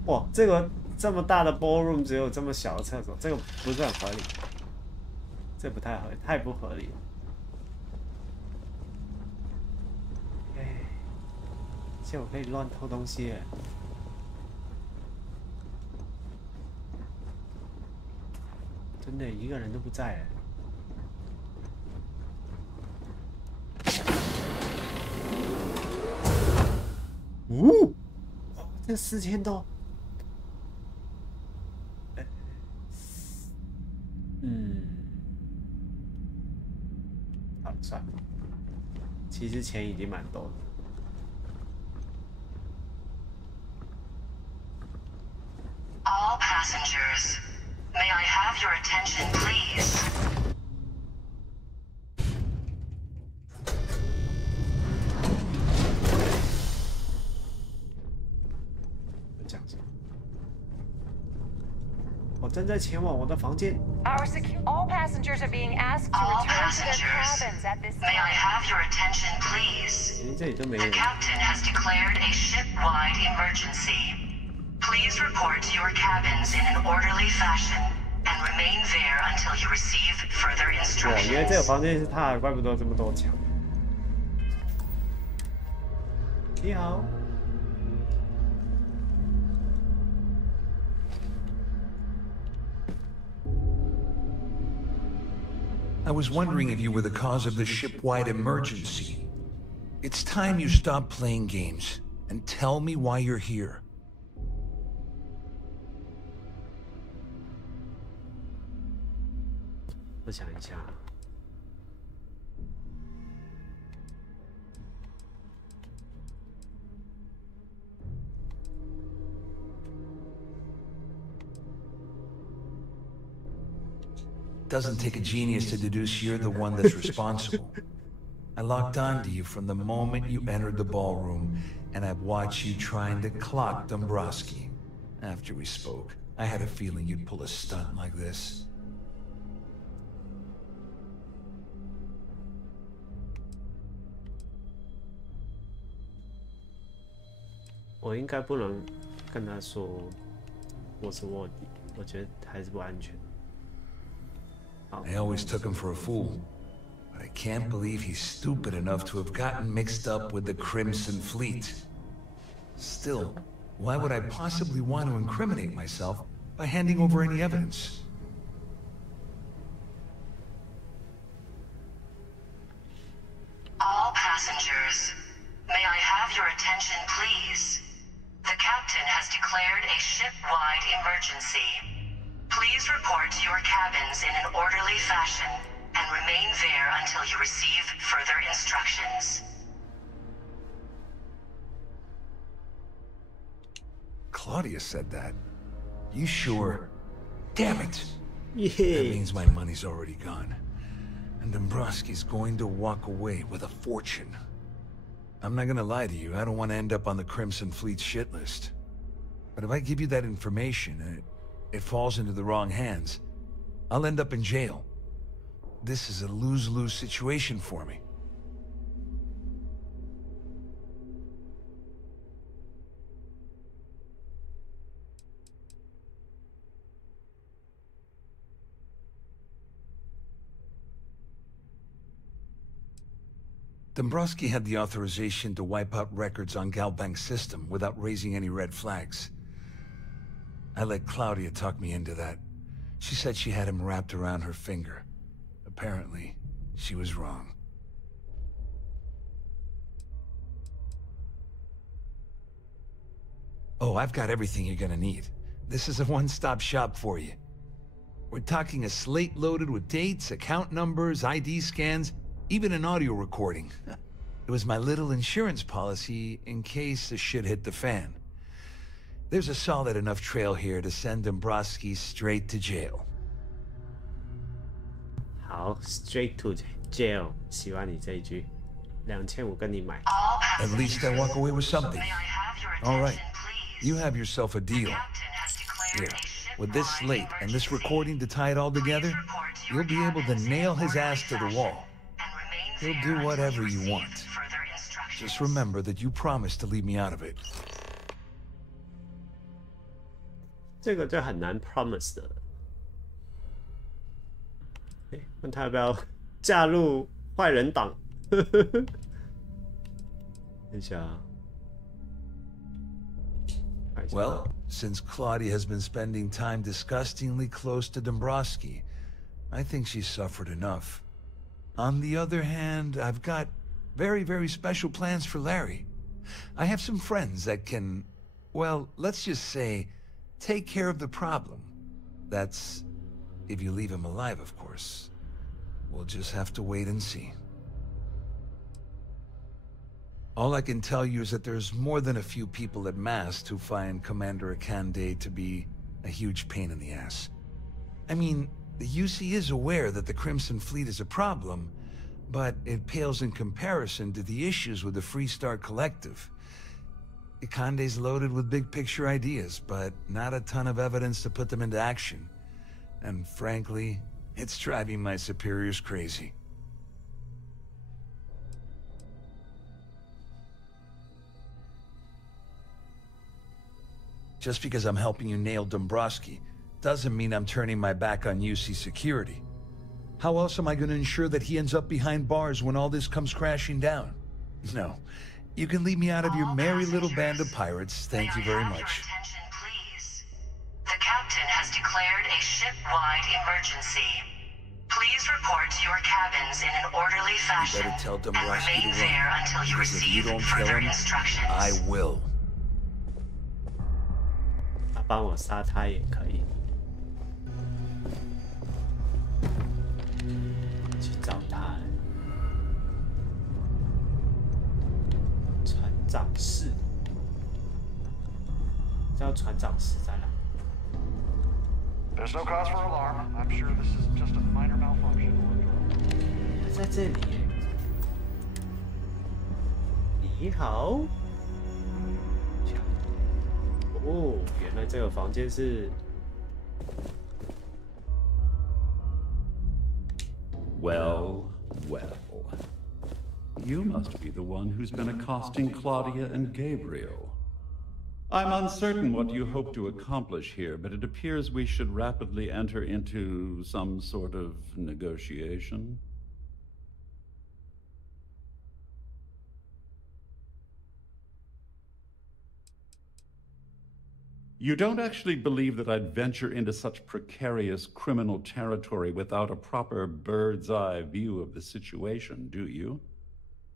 哇，这个这么大的 ballroom 只有这么小的厕所，这个不是很合理，这不太合理，太不合理了。哎，而且我可以乱偷东西耶。 真的一个人都不在哎！呜，这4000多，好算了，其实钱已经蛮多了。 All passengers, may I have your attention, please? 我正在前往我的房间。 All passengers are being asked to return to their cabins at this time. May I have your attention, please? 这里都没 The 人。 captain has declared a ship-wide emergency. Please report to your cabins in an orderly fashion and remain there until you receive further 哇，原来这个 instructions. 房间是他的，怪不得这么多墙。你好。 I was wondering if you were the cause of the ship-wide emergency. It's time you stop playing games and tell me why you're here. 我想一下。Doesn't take a genius to deduce you're the one that's responsible. I locked onto you from the moment you entered the ballroom, and I've watched you trying to clock Dombrowski. After we spoke, I had a feeling you'd pull a stunt like this. 我应该不能跟他说我是卧底，我觉得还是不安全。 I always took him for a fool, but I can't believe he's stupid enough to have gotten mixed up with the Crimson Fleet. Still, why would I possibly want to incriminate myself by handing over any evidence? All passengers, may I have your attention, please? The captain has declared a ship-wide emergency. Please report to your cabins in an orderly fashion and remain there until you receive further instructions. Claudia said that. You sure? Damn it! Yeah. That means my money's already gone. And Dombrowski's going to walk away with a fortune. I'm not gonna lie to you, I don't want to end up on the Crimson Fleet shit list. But if I give you that information and it falls into the wrong hands, I'll end up in jail. This is a lose-lose situation for me. Dombrowski had the authorization to wipe out records on Galbank's system without raising any red flags. I let Claudia talk me into that. She said she had him wrapped around her finger. Apparently, she was wrong. Oh, I've got everything you're gonna need. This is a one-stop shop for you. We're talking a slate loaded with dates, account numbers, ID scans, even an audio recording. It was my little insurance policy in case the shit hit the fan. There's a solid enough trail here to send Dombrowski straight to jail. 好 ，straight to jail. Jail， 喜欢你这一句，2500跟你买。At least I walk away with something. All right, you have yourself a deal. Here, with this slate and this recording to tie it all together, you'll be able to nail his ass to the wall. He'll do whatever you want. Just remember that you promised to leave me out of it. 这个就很难 promise 的。问他要不要加入坏人党？等一下。Well, since Claudia has been spending time disgustingly close to Dombrowski, I think she's suffered enough. On the other hand, I've got very, very special plans for Larry. I have some friends that can, well, let's just say, take care of the problem. That's if you leave him alive, of course. We'll just have to wait and see. All I can tell you is that there's more than a few people at Mast who find Commander Akande to be a huge pain in the ass. I mean, the UC is aware that the Crimson Fleet is a problem, but it pales in comparison to the issues with the Freestar Collective. Akande's loaded with big-picture ideas, but not a ton of evidence to put them into action. And frankly, it's driving my superiors crazy. Just because I'm helping you nail Dombrowski doesn't mean I'm turning my back on UC security. How else am I going to ensure that he ends up behind bars when all this comes crashing down? No. You can leave me out of your merry little band of pirates. Thank you very much. The captain has declared a ship-wide emergency. Please report to your cabins in an orderly fashion You better tell and Dombrowski remain to there run, until you because if you receive don't kill further him, instructions. I will. 帮我杀他也可以。去找他。船长室。叫船长室在哪？ There's no cause for alarm. I'm sure this is just a minor malfunction or drone. 在这里耶。你好。哦，原来这个房间是。Well, well. You must be the one who's been accosting Claudia and Gabriel. I'm uncertain what you hope to accomplish here, but it appears we should rapidly enter into some sort of negotiation. You don't actually believe that I'd venture into such precarious criminal territory without a proper bird's-eye view of the situation, do you?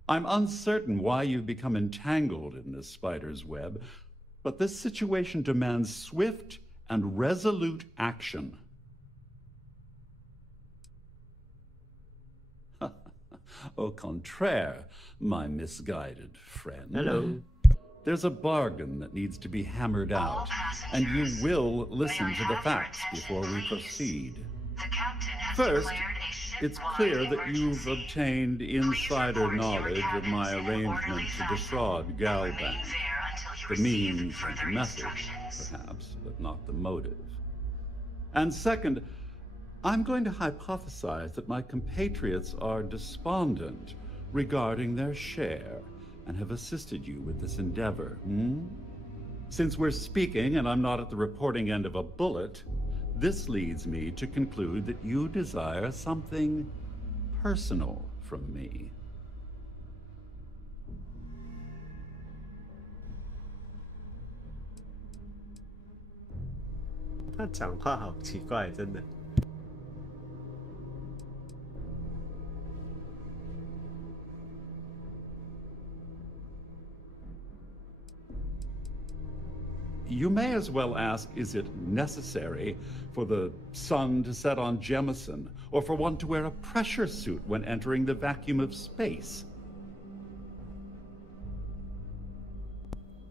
I'm uncertain why you've become entangled in this spider's web, but this situation demands swift and resolute action. Au contraire, my misguided friend. Hello. There's a bargain that needs to be hammered out, and you will listen to the facts before we proceed. First, it's clear that you've obtained insider knowledge of my arrangement to defraud Galbank. The means and the method, perhaps, but not the motive. And second, I'm going to hypothesize that my compatriots are despondent regarding their share and have assisted you with this endeavor, Since we're speaking and I'm not at the reporting end of a bullet, this leads me to conclude that you desire something personal from me. 他讲话好奇怪，真的。You may as well ask, is it necessary for the sun to set on Jemison, or for one to wear a pressure suit when entering the vacuum of space?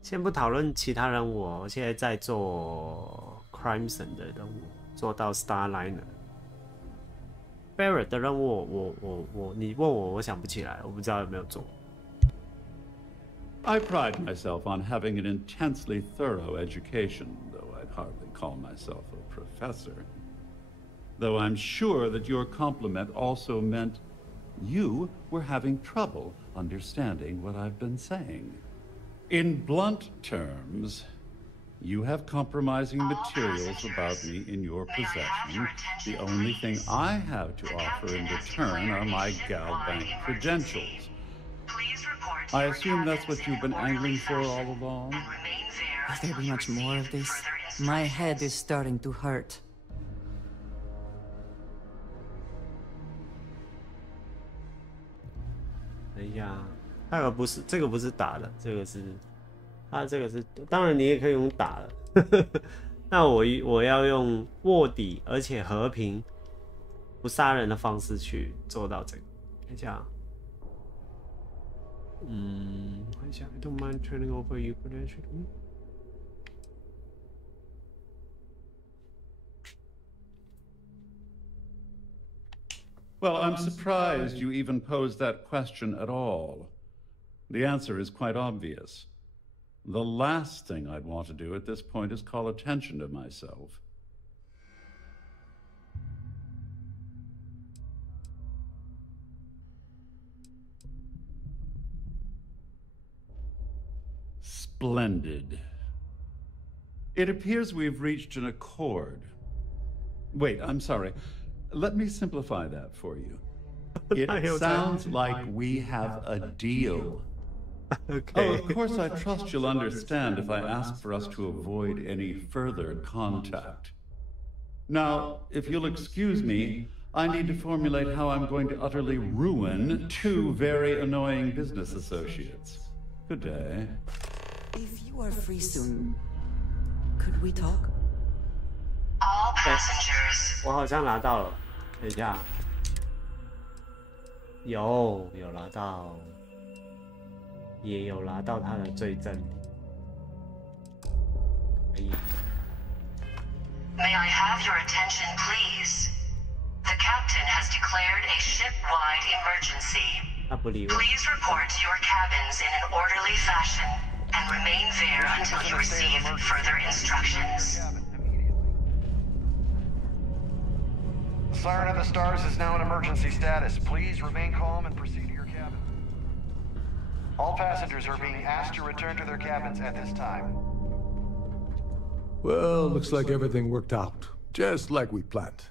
先不讨论其他任务，我现在在做 Crimson 的任务，做到 Starliner。Barrett 的任务你问我想不起来，我不知道有没有做。I pride myself on having an intensely thorough education, though I'd hardly call myself a professor. Though I'm sure that your compliment also meant you were having trouble understanding what I've been saying. In blunt terms, you have compromising materials about me in your possession. The only thing I have to offer in return are my GalBank credentials. I assume that's what you've been angling for all along? Will there be much more of this? My head is starting to hurt. 等一下，那个不是这个不是打的，这个是，这个是，当然你也可以用打的，那我要用卧底而且和平不杀人的方式去做到这个。等一下，看一下 ，I don't mind turning over your credentials. Well, I'm surprised you even posed that question at all. The answer is quite obvious. The last thing I'd want to do at this point is call attention to myself. Splendid. It appears we've reached an accord. Wait, I'm sorry. Let me simplify that for you. It sounds like we have a deal. Okay. Oh, of course, I trust you'll understand if I ask for us to avoid any further contact. Now, if you'll excuse me, I need to formulate how I'm going to utterly ruin two very annoying business associates. Good day. If you are free soon, could we talk? All passengers. 我好像拿到了，等一下，有拿到，也有拿到他的罪证，可以。May I have your attention, please? The captain has declared a ship-wide emergency. 他不理我。Please report to your cabins in an orderly fashion and remain there until you receive further instructions. Siren of the Stars is now in emergency status. Please remain calm and proceed to your cabin. All passengers are being asked to return to their cabins at this time. Well, looks like everything worked out, just like we planned.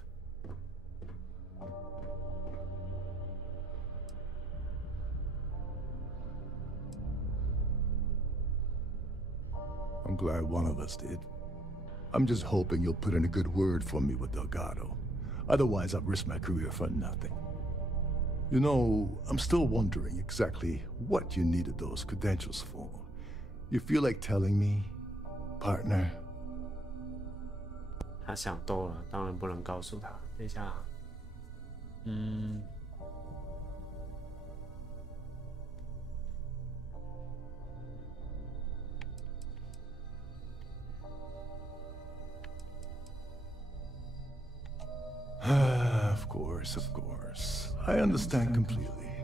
I'm glad one of us did. I'm just hoping you'll put in a good word for me with Delgado. Otherwise, I've risked my career for nothing. You know, I'm still wondering exactly what you needed those credentials for. You feel like telling me, partner? 他想多了，当然不能告诉他。等一下，Of course. I understand completely.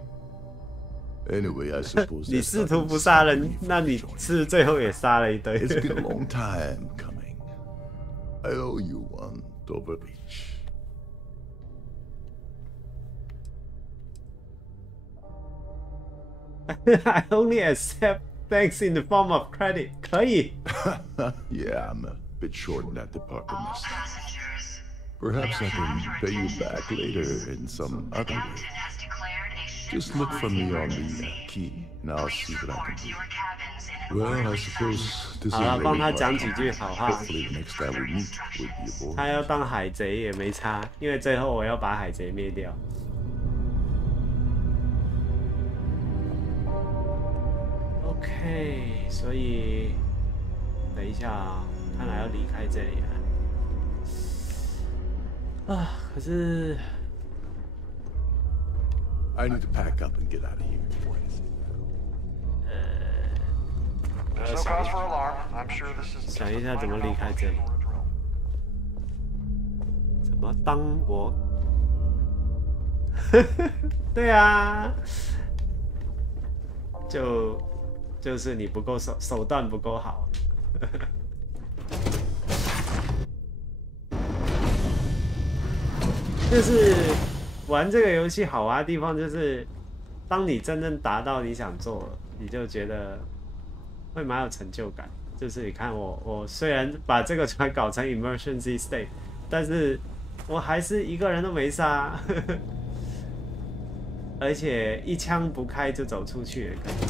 Anyway, I suppose 你试图不杀人，那你是最后也杀了一堆。It's been a long time coming. I owe you one, Doberbeach. I only accept thanks in the form of credit. 可以。Yeah, I'm a bit short in that department myself. Perhaps I can pay you back later in some other way. Just look for me on the key, and I'll see what I can do. Well, I suppose this is really hopefully the next time we meet will be aboard. 他要当海贼也没差，因为最后我要把海贼灭掉。OK， 所以等一下啊，看来要离开这里了。啊，可是 I need to pack up and get out of here. There's no cause for alarm. I'm sure this is 想一下怎么离开这里。怎么当我对啊，就是你不够手段不够好。就是玩这个游戏好玩的地方，就是当你真正达到你想做了，你就觉得会蛮有成就感。就是你看我虽然把这个船搞成 emergency state， 但是我还是一个人都没杀，而且一枪不开就走出去的感觉。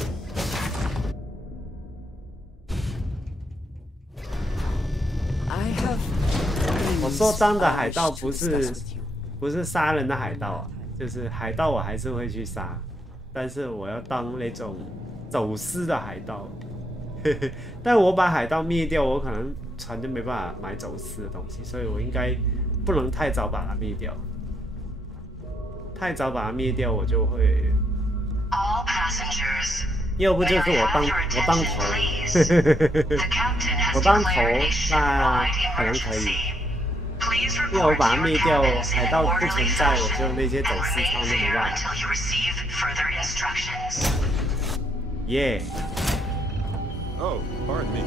我说当的海盗不是杀人的海盗啊，就是海盗我还是会去杀，但是我要当那种走私的海盗。但我把海盗灭掉，我可能船就没办法买走私的东西，所以我应该不能太早把它灭掉。太早把它灭掉，我就会。要不就是我当头，我当头那可能可以。因为我把它灭掉，海盗不存在，我就那些走私舱都没办法。耶！Oh, pardon me.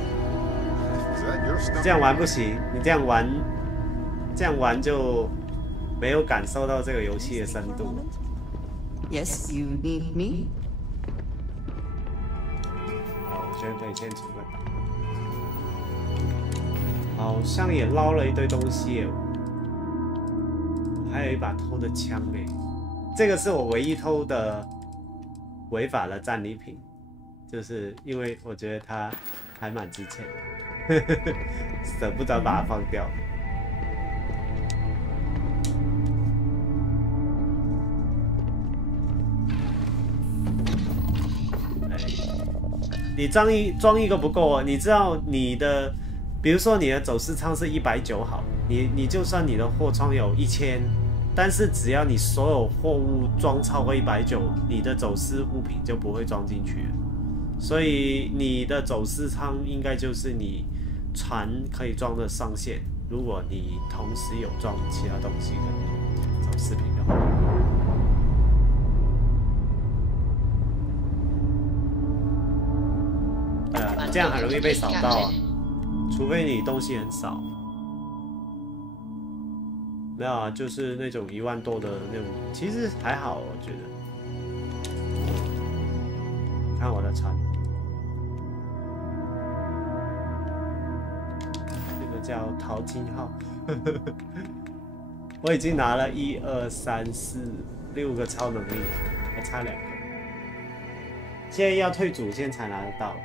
Is that your stomach? 这样玩不行，你这样玩就没有感受到这个游戏的深度。Yes, you need me. 好，我觉得可以先出个岛。好像也捞了一堆东西耶，还有一把偷的枪哎，这个是我唯一偷的违法的战利品。就是因为我觉得它还蛮值钱的，舍不得把它放掉。你装一个不够啊！你知道你的，比如说你的走私舱是190好，你就算你的货仓有1000，但是只要你所有货物装超过190，你的走私物品就不会装进去了。所以你的走私舱应该就是你船可以装的上限。如果你同时有装其他东西跟走私品的话，这样很容易被扫到啊。除非你东西很少。没有啊，就是那种1万多的那种，其实还好，我觉得。看我的船，这个叫淘金号，我已经拿了1、2、3、4、6个超能力，还差2个，现在要退主线才拿得到。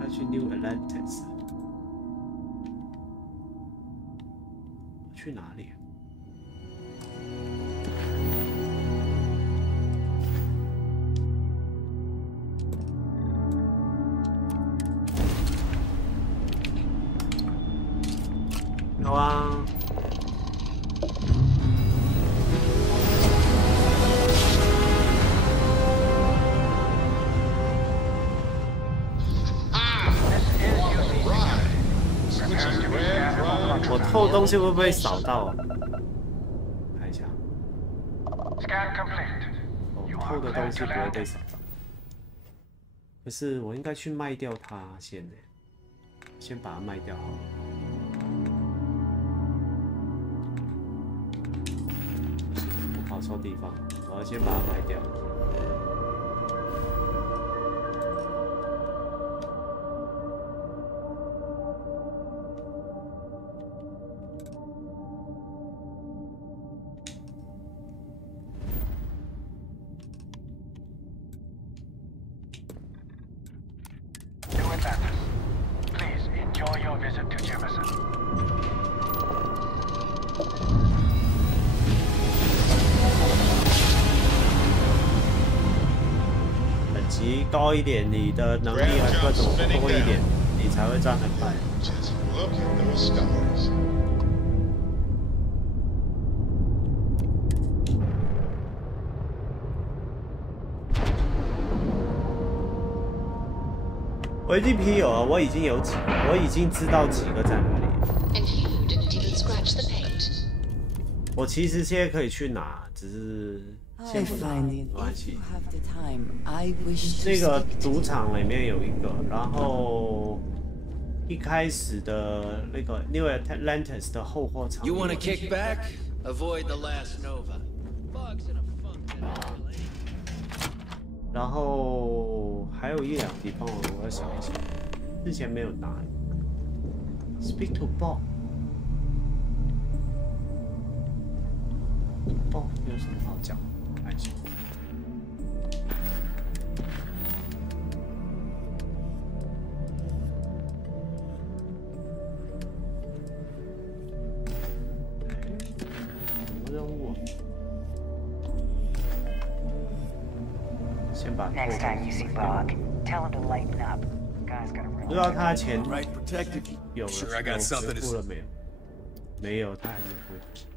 要去 New Atlantis， 去哪里啊？有啊。我偷东西会不会扫到啊？看一下。我偷的东西不会被扫到。可是我应该去卖掉它先呢，先把它卖掉好了。我跑错地方，我要先把它卖掉。高一点，你的能力和各种多一点，你才会站得快。我已经 P 有了，我已经有几个，我已经知道几个在哪里。我其实现在可以去拿，只是先不拿，没关系。那个赌场里面有一个，然后一开始的那个 New Atlantis 的后货场。 You want to kick back? Avoid the last Nova. Bugs in a funk. 然后还有一两个地方，我要想一想，之前没有拿。Speak to Bob。Bob 有什么好讲？看一下。什么任务？ Next time you see Bog, tell him to lighten up. Guy's got a real. 不知道他钱有了 Sure, I got something to 付了没有？没有，他还没付，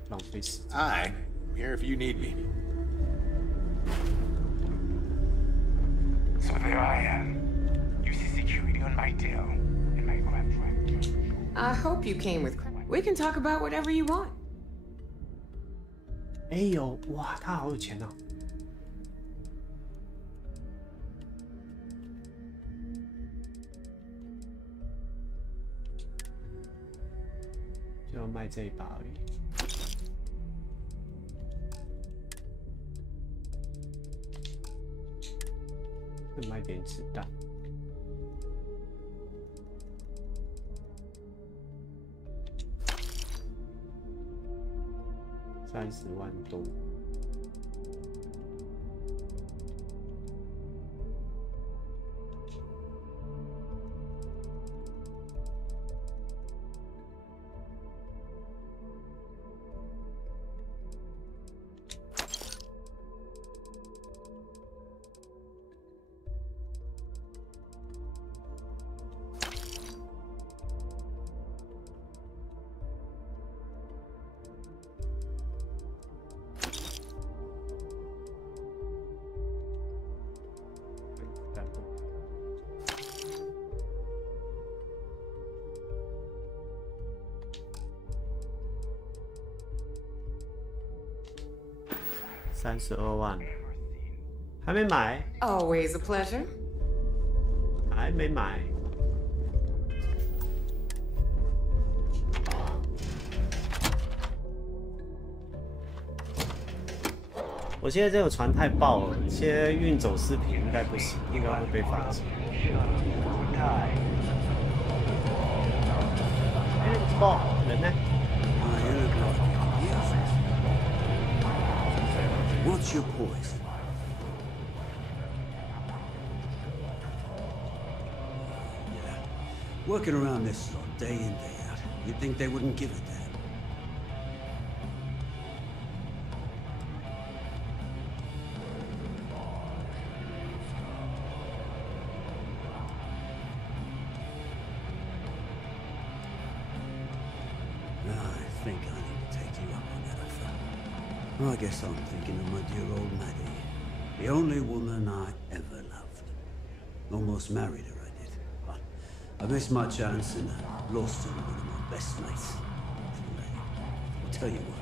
浪费时间。 Hi, I'm here if you need me. So there I am. You see security on my tail, and my crap trap. I hope you came with. We can talk about whatever you want. 哎呦，哇，他好有钱啊！ 就要卖这一把而已。再卖点子弹。30万多。 32万，还没买。Always a pleasure. 还没买。我现在这个船太爆了，现在运走视频应该不行，应该会被罚钱。哎，爆人呢？ What's your poise? Yeah. Working around this lot, day in, day out. You'd think they wouldn't give a damn. I think I need to take you up on that offer. I guess I'm thinking of my dear old Maddie. The only woman I ever loved. Almost married her, I did. But I missed my chance and lost her to one of my best mates. I'll tell you what,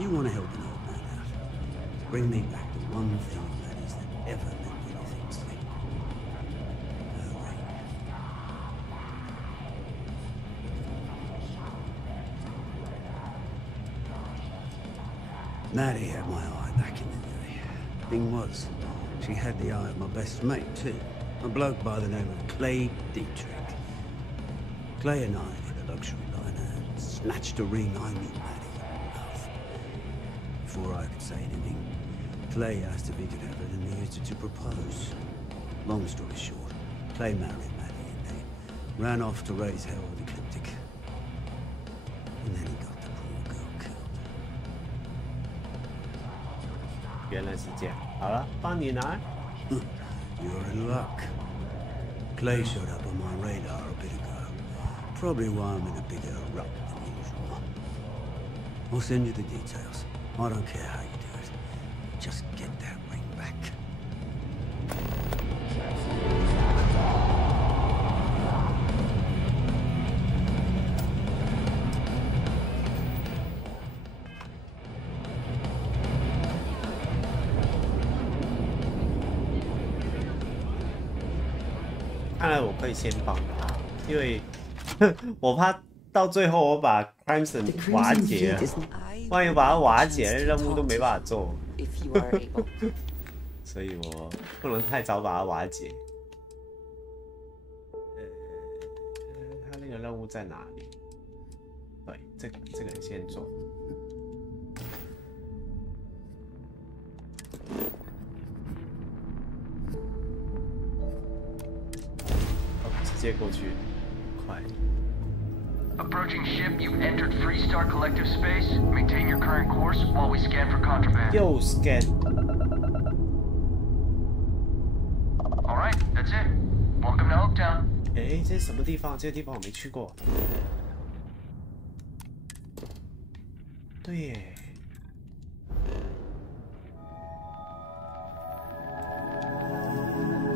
you want to help an old man out. Bring me back the one thing Maddie's that ever meant anything to me. Her ring. Maddie had my eye back in the day. Thing was, she had the eye of my best mate, too. A bloke by the name of Clay Dietrich. Clay and I hit a luxury liner and snatched a ring I knew Maddie would love. Before I could say anything, Clay asked if he could have it and he used it to propose. Long story short, Clay married Maddie and they ran off to raise hell with Ecliptic. And then he got the poor girl killed. 原来是这样，好了，帮你拿。You're in luck. Clay showed up on my radar a bit ago. Probably why I'm in a bigger rut than usual. I'll send you the details. I don't care how you do it. Just get that ring back. 看来我可以先帮他，因为我怕到最后我把 Crimson 瓦解了，万一把它瓦解，任务都没办法做。所以我不能太早把它瓦解。他那个任务在哪里？对，这个先做。直接过去，快。Approaching ship, you've entered Freestar Collective Space. Maintain your current course while we scan for contraband. 又 scan。All right, that's it. Welcome to Oaktown. 哎，这是什么地方？这个地方我没去过。对耶。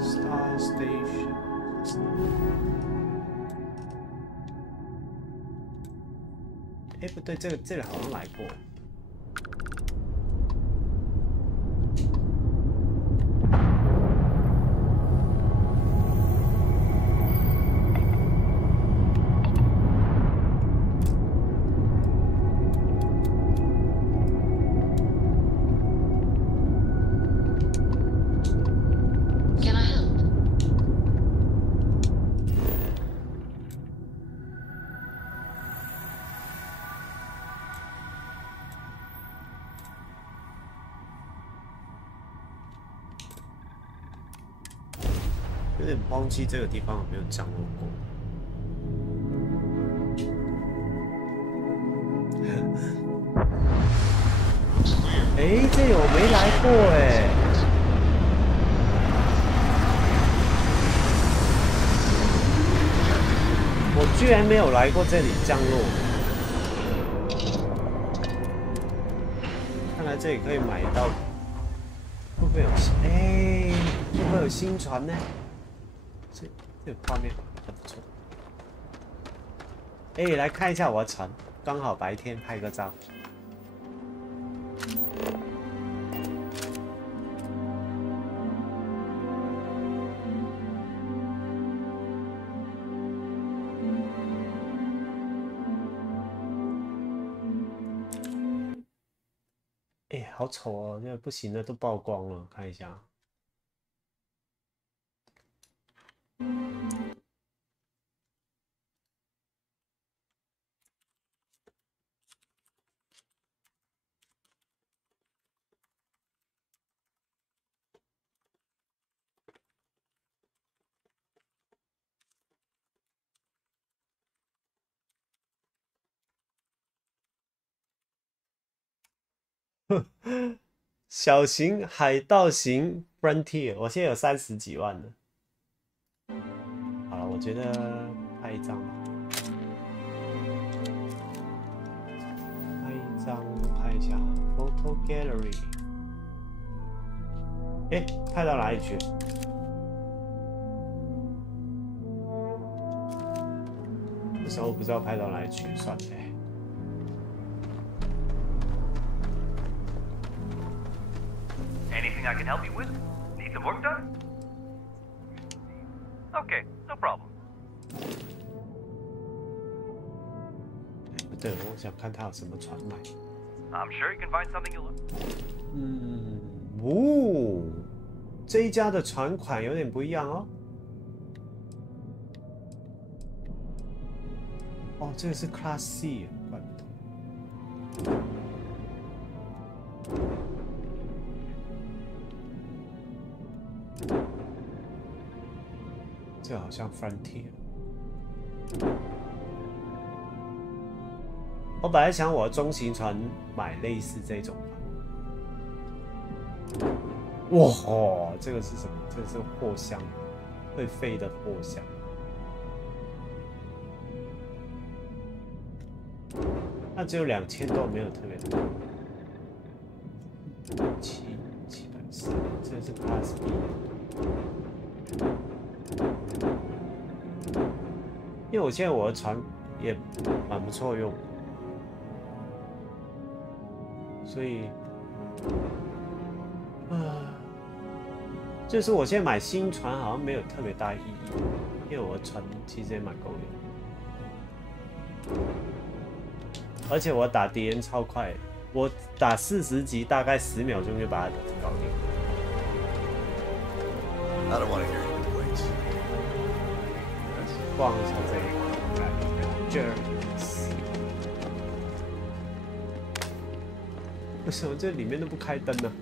Star Station。哎，不对，这里好像来过。有点忘记这个地方有没有降落过。哎，这有没来过哎？我居然没有来过这里降落。看来这里可以买到，会不会有？哎，会不会有新船呢？这个画面还不错。哎，来看一下我的船，刚好白天拍个照。哎，好丑哦！这不行了，都曝光了，看一下。小型海盗型 Frontier， 我现在有30几万了。好了，我觉得拍一张吧，拍一下 Photo Gallery。哎，拍到哪里去？为什么我不知道拍到哪里去？算了。Anything I can help you with? Need some work done? Okay, no problem. 不对，我想看他有什么船买。I'm sure you can find something you like. 这一家的船款有点不一样哦。哦，这个是 Class C， 怪不得。这好像 Frontier。我本来想我的中型船买类似这种的。哇，这个是什么？这个是货箱，会飞的货箱。那只有2000多，没有特别多。740，这个是 Class B。因为我现在我的船也蛮不错用的，所以就是我现在买新船好像没有特别大意义。因为我船其实也蛮够用，而且我打敌人超快，我打40级大概10秒钟就把它搞定。I don't want to hear any complaints. 逛一下这个，为什么这里面都不开灯呢？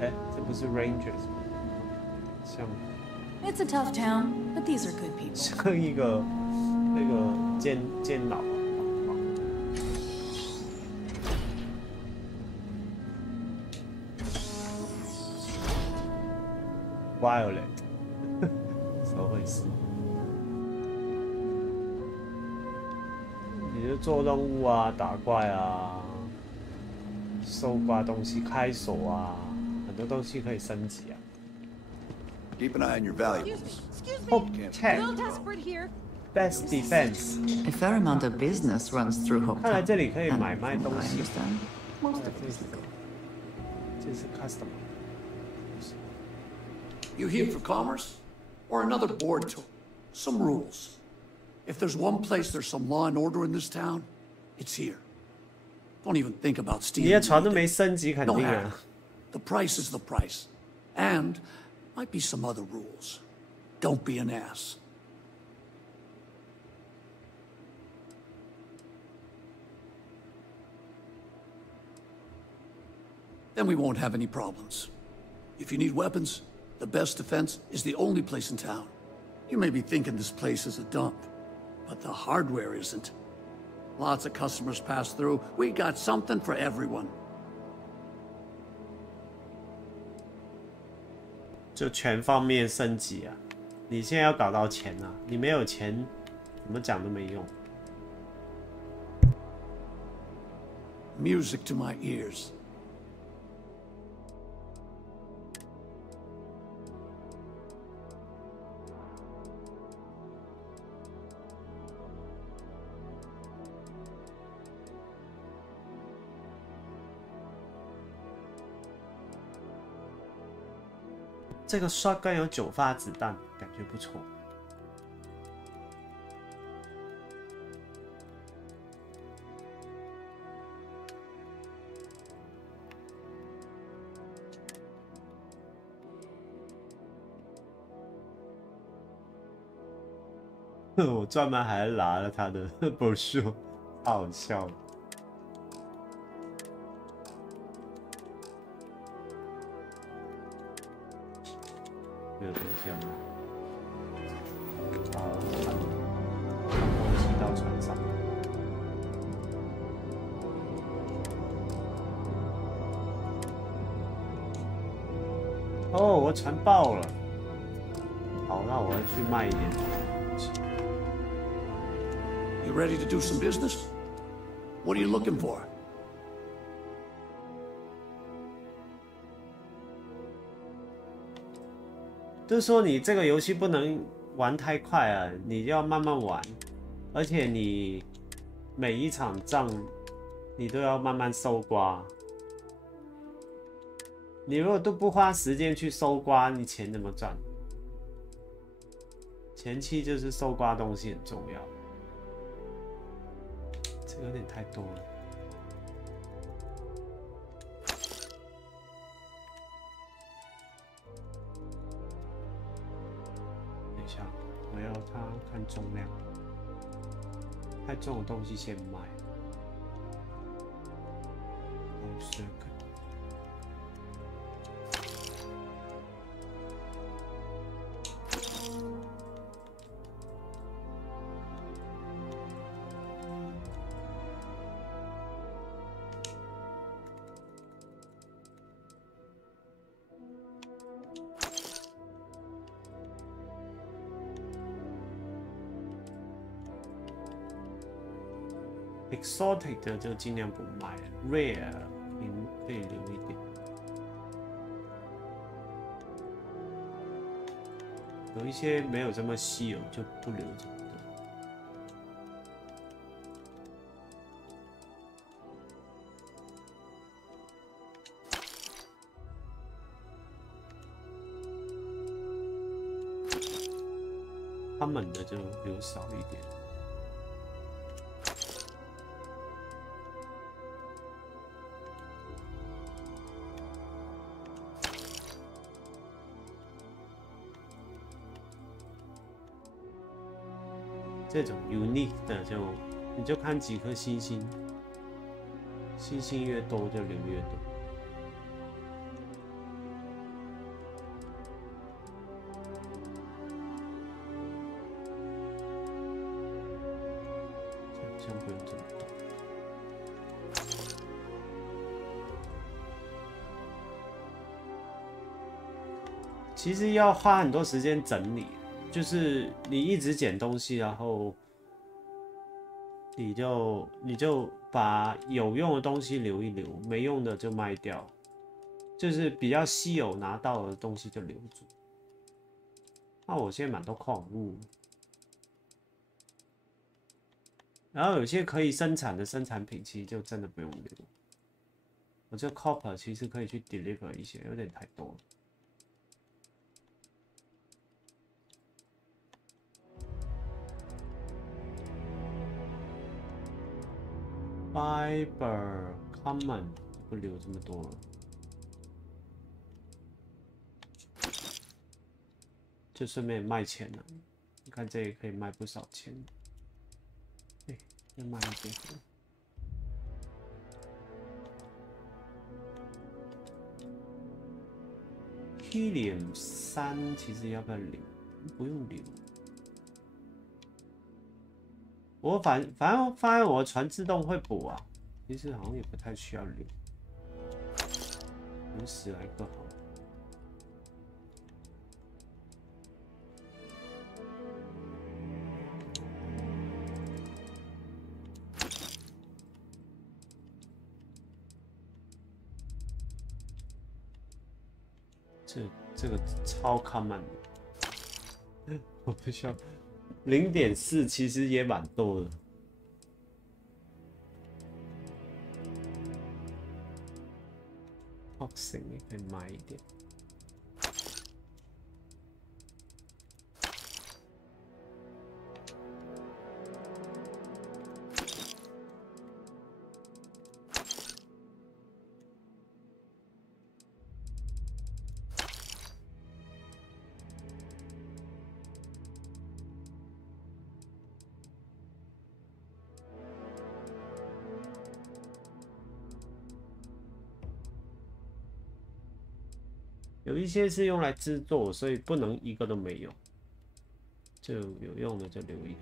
哎，这不是 Rangers 吗？像 It's a tough town, but these are good people. 像一个那个监牢。Violet， 怎么回事？你就做任务啊，打怪啊，搜刮东西、开锁啊，很多东西可以升级啊。Keep an eye on your valuables. Hope check. Little desperate here. Best defense. A fair amount of business runs through Hope. 看来这里可以买卖东西。这是 customer。 You here for commerce? Or another board tour? Some rules. If there's one place there's some law and order in this town, it's here. Don't even think about stealing. 你的船都没升级，肯 No 定 matter. 啊。 The price is the price. And might be some other rules. Don't be an ass. Then we won't have any problems. If you need weapons, the best defense is the only place in town. You may be thinking this place is a dump, but the hardware isn't. Lots of customers pass through. We got something for everyone. 就全方面升级啊！你现在要搞到钱啊！你没有钱，怎么讲都没用。 Music to my ears. 这个shotgun有9发子弹，感觉不错。我专门还拿了他的brochure，太好笑了。 没有东西要拿，好，放东西到船上。哦，我船爆了。好，那我要去卖一点东西。You ready to do some business? What are you looking for? 就是说，你这个游戏不能玩太快啊，你要慢慢玩，而且你每一场仗你都要慢慢搜刮。你如果都不花时间去搜刮，你钱怎么赚？前期就是搜刮东西很重要，这个有点太多了。 我要它看重量，太重的东西先卖。50个。Exotic 的就尽量不卖 ，Rare 可以留一点。有一些没有这么稀有就不留着。他们的就留少一点。这种 unique 的你就看几颗星星，星星越多就留越多。这样不用这么多。其实要花很多时间整理。就是你一直捡东西，然后你就把有用的东西留一留，没用的就卖掉，就是比较稀有拿到的东西就留住。那我现在蛮多矿物，然后有些可以生产的生产品，其实就真的不用留。我这 copper 其实可以去 deliver 一些，有点太多了。Fiber common 不留这么多了，就顺便卖钱了。你看这也可以卖不少钱。哎，再卖一点。Helium 3其实要不要留？不用留。我反正发现我的船自动会补啊，其实好像也不太需要留，留10来个好了。这个超 common 的，我不需要。0.4 其实也蛮多的。Oxen 也可以买一点。有一些是用来制作，所以不能一个都没有，就有用的就留一个。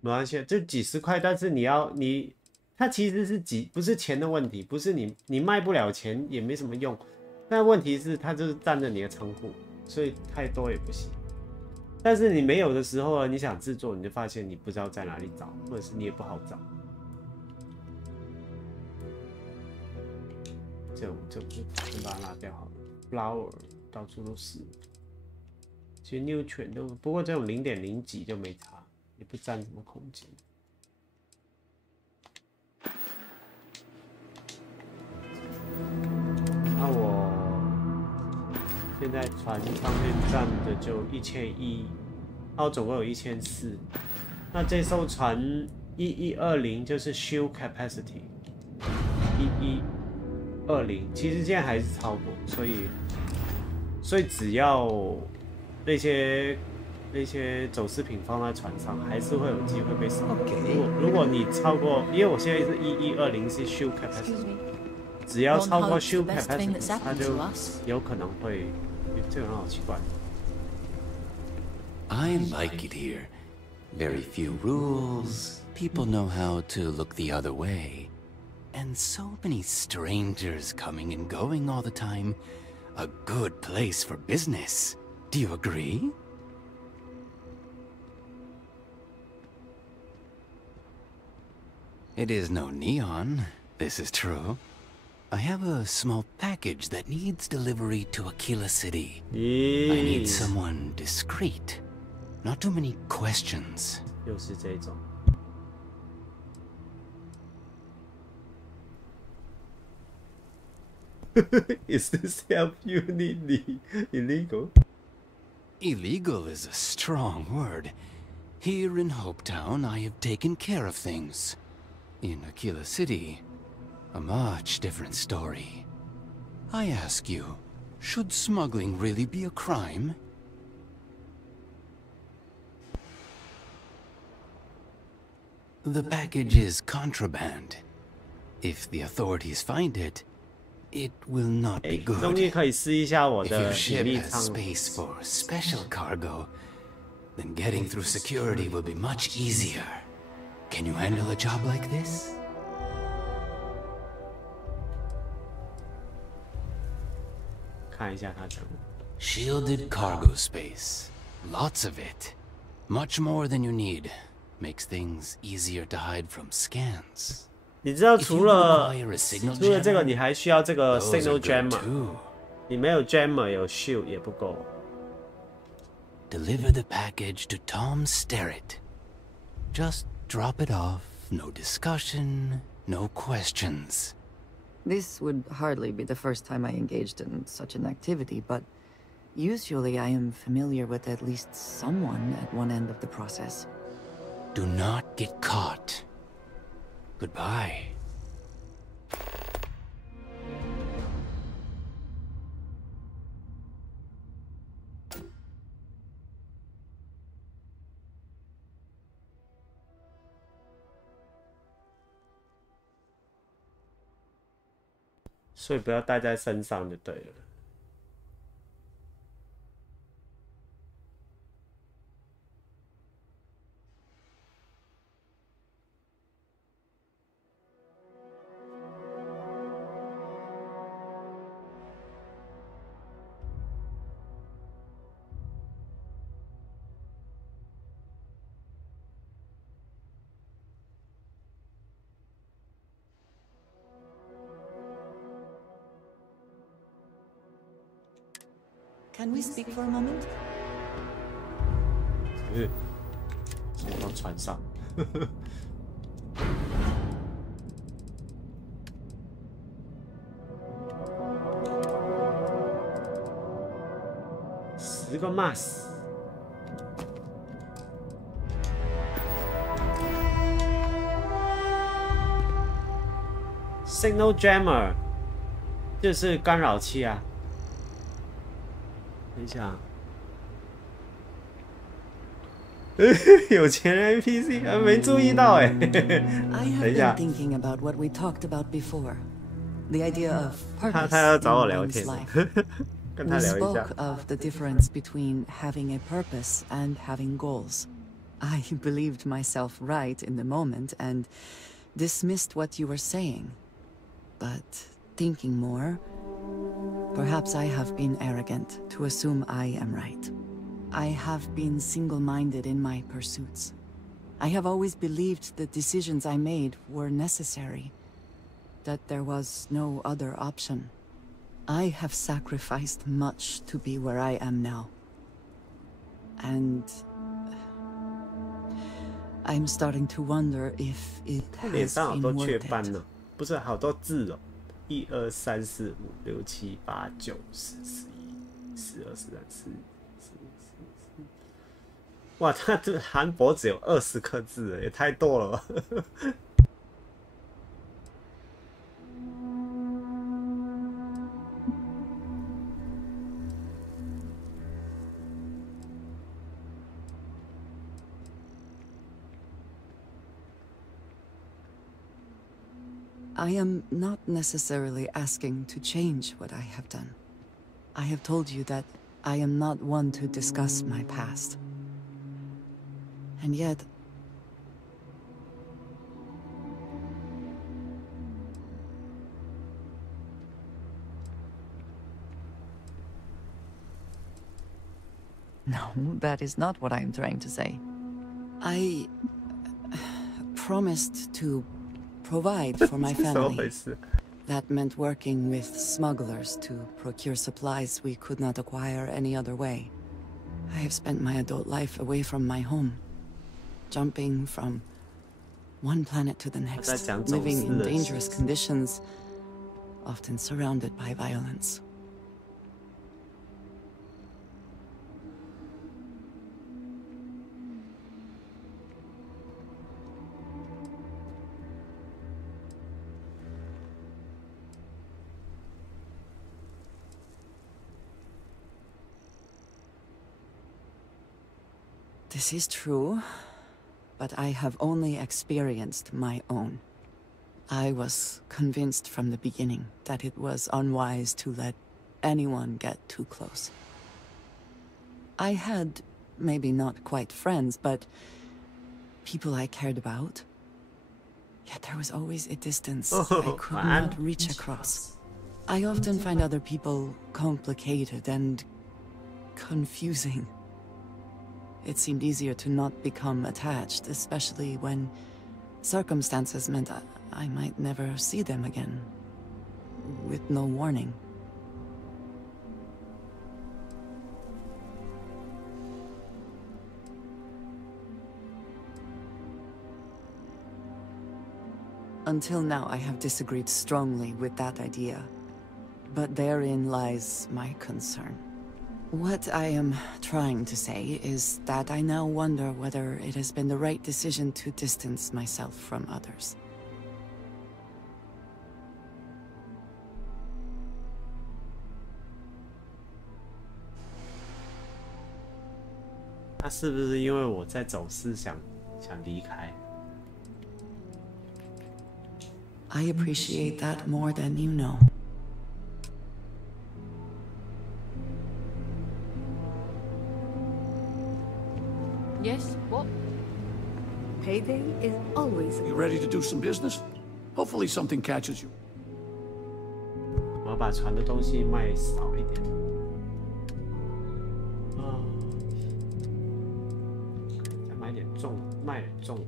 没关系，就几十块，但是它其实是不是钱的问题，不是你卖不了钱也没什么用，但问题是它就是占着你的仓库。所以太多也不行，但是你没有的时候，你想制作，你就发现你不知道在哪里找，或者是你也不好找，就先把它拿掉好了。Flower 到处都是，其实 nutrient 都，不过这种0.0几就没差，也不占什么空间。那我。现在船上面占的就1100，然后总共有1400。那这艘船1120就是 shield capacity 1120，其实现在还是超过，所以只要那些走私品放在船上，还是会有机会被扫。如果你超过，因为我现在是1120是 shield capacity， 只要超过 shield capacity， 它就有可能会。这个很好奇怪。I like it here. Very few rules. People know how to look the other way. And so many strangers coming and going all the time. A good place for business. Do you agree? It is no neon, this is true. I have a small package that needs delivery to Aquila City. I need someone discreet. Not too many questions. 又是这种。Is this help unit illegal? Illegal is a strong word. Here in Hopetown, I have taken care of things. In Aquila City, a much different story. I ask you, should smuggling really be a crime? The package is contraband. If the authorities find it, it will not be good. 终于可以试一下我 If 的 your 引 ship 力 has 舱。 space for special cargo, then getting through security will be much easier. Can you handle a job like this? 看一下它的。 Shielded cargo space. Lots of it. Much more than you need. Makes things easier to hide from scans. 你知道除了 Require a signal 除了这个， jammer? 你还需要这个 Those are signal good jammer。 too. 你没有 jammer 有 shield 也不够。 Deliver the package to Tom Sterrett. Just drop it off. No discussion. No questions. This would hardly be the first time I engaged in such an activity, but usually I am familiar with at least someone at one end of the process. Do not get caught. Goodbye. "所以不要带在身上就对了。Can we speak for a moment? 先到船上。10个 mass。Signal jammer 就是干扰器啊。等一下，有钱人 NPC 还没注意到哎。等一下， thinking about what we talked about before. The idea of 他要 purpose 找我 in 聊 one's 天， life. 跟 We 他聊一下 spoke。of the difference between having a purpose and having goals. I believed myself right in the moment and dismissed what you were saying. But thinking more, perhaps I have been arrogant to assume I am right. I have been single-minded in my pursuits. I have always believed the decisions I made were necessary, that there was no other option. I have sacrificed much to be where I am now. And I'm starting to wonder if it 脸 has 上好 been 多雀 worth 斑 it. 呢，不是好多字哦。1、2、3、4、5、6、7、8、9、10、11、12、13、14、14。哇，他这韩博只有20颗字了，也太多了吧。I am not necessarily asking to change what I have done. I have told you that I am not one to discuss my past. And yet... No, that is not what I am trying to say. I promised to provide for my family. That meant working with smugglers to procure supplies we could not acquire any other way. I have spent my adult life away from my home, jumping from one planet to the next, living in dangerous conditions, often surrounded by violence. This is true, but I have only experienced my own. I was convinced from the beginning that it was unwise to let anyone get too close. I had, maybe not quite friends, but people I cared about. Yet there was always a distance I could not reach across. I often find other people complicated and confusing. It seemed easier to not become attached, especially when circumstances meant I might never see them again, with no warning. Until now, I have disagreed strongly with that idea, but therein lies my concern. What I am trying to say is that I now wonder whether it has been the right decision to distance myself from others.他是不是因为我在走思想离开 I appreciate that more than you know. Yes, what? Payday is always... You ready to do some business? Hopefully something catches you. 我要把船的东西卖少一点。再买点重，卖点重。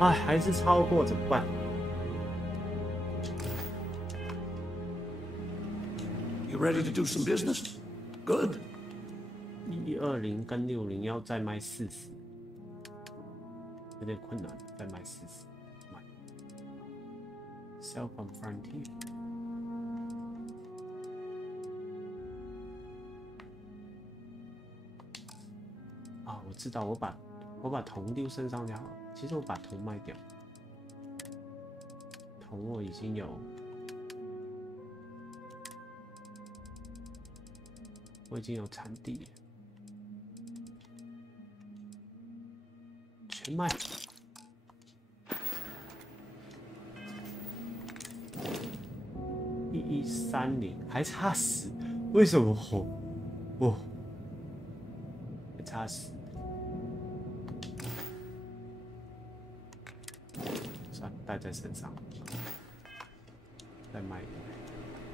哎，还是超过怎么办？ You ready to do some business? Good. 120跟60要再卖40，有点困难，再卖40。买 Sell from Frontier。啊，我知道，我把铜丢身上就好了。其实我把铜卖掉，铜我已经有。 我已经有产地了，全卖。1130还差10，为什么我还差10？算了，带在身上，再卖一点。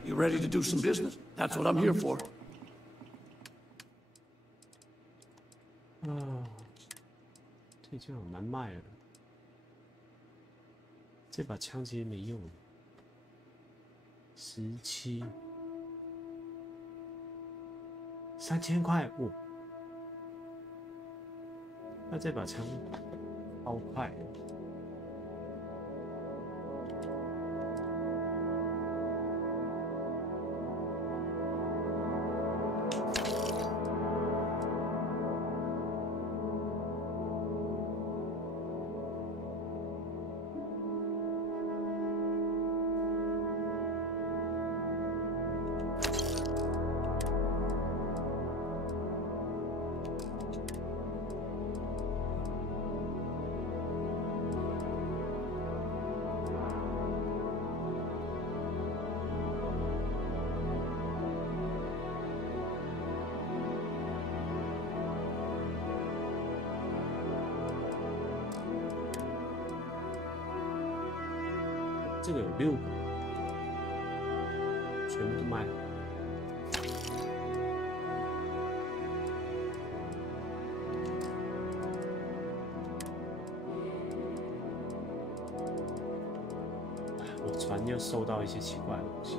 You ready to do some business? That's what I'm here for. 这枪好难卖了，这把枪其实没用。17、3000块，哦，那这把枪超快。这个有6个，全部都卖了。我船又收到一些奇怪的东西。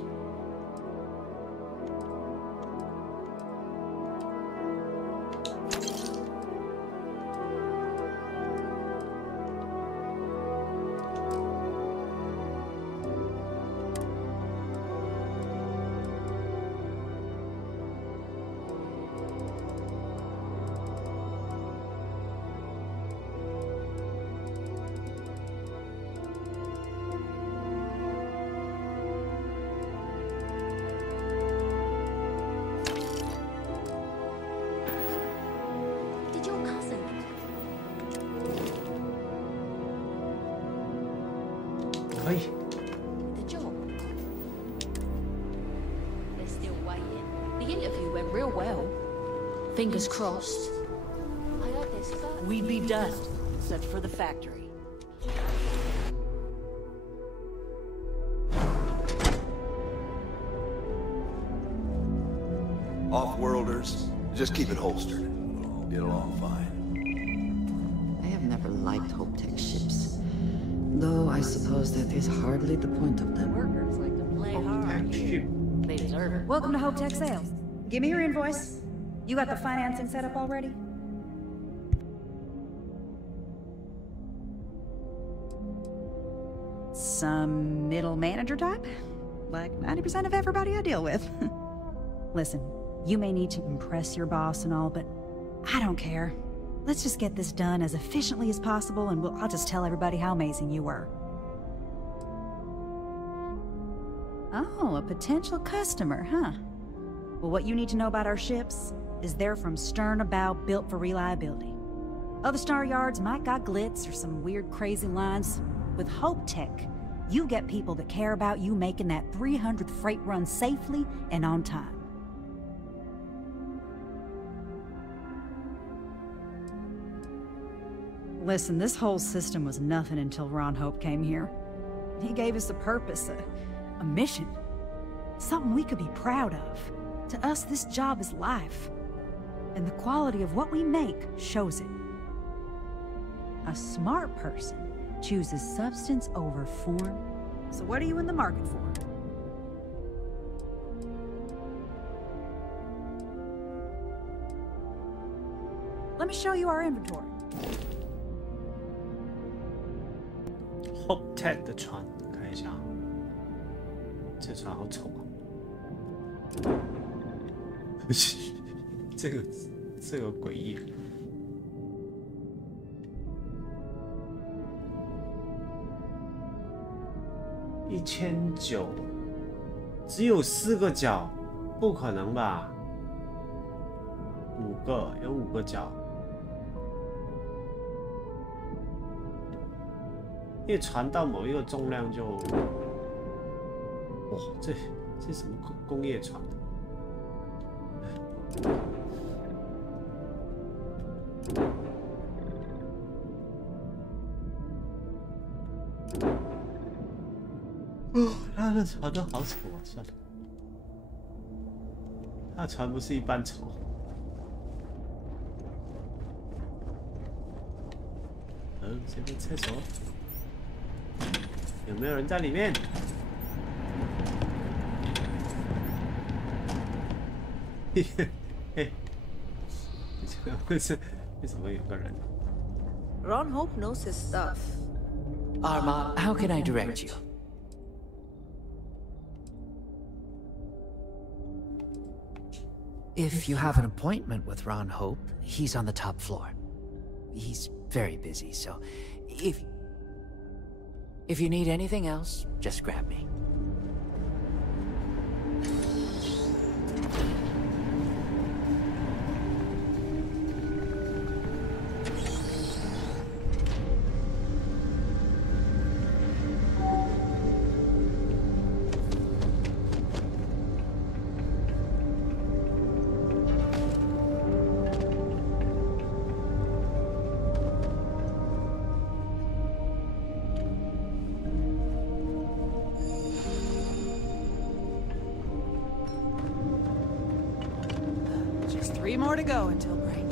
可以。The job. They're still waiting. The interview went real well. Fingers crossed. I hope this. We'd be done, except for the factory. Off-worlders, just keep it holstered. We'll all get along fine. I have never liked Hope-Tech ships. Though I suppose that is hardly the point of them. Workers like to play hard. They deserve it. Welcome to Hope-Tech Sales. Give me your invoice. You got the financing set up already? Some middle manager type? Like 90% of everybody I deal with. Listen, you may need to impress your boss and all, but I don't care. Let's just get this done as efficiently as possible, and I'll just tell everybody how amazing you were. Oh, a potential customer, huh? Well, what you need to know about our ships is they're from stern to bow, built for reliability. Other star yards might got glitz or some weird crazy lines. With Hope-Tech, you get people that care about you making that 300th freight run safely and on time. Listen, this whole system was nothing until Ron Hope came here. He gave us a purpose, a mission. Something we could be proud of. To us, this job is life. And the quality of what we make shows it. A smart person chooses substance over form. So what are you in the market for? Let me show you our inventory. Hope-Tech 的船，看一下，这船好丑啊！这个诡异。1900，只有4个角，不可能吧？5个，有5个角。因为船到某一个重量就，哇，这什么工业船？哦，他的船都好丑啊！算了，他的船不是一般丑。这边厕所。有没有人在里面？嘿，为什么有个人 Ron Hope knows his stuff. Arma, how can I direct you? If you have an appointment with Ron Hope, he's on the top floor. He's very busy, so if you need anything else, just grab me. Just 3 more to go until break.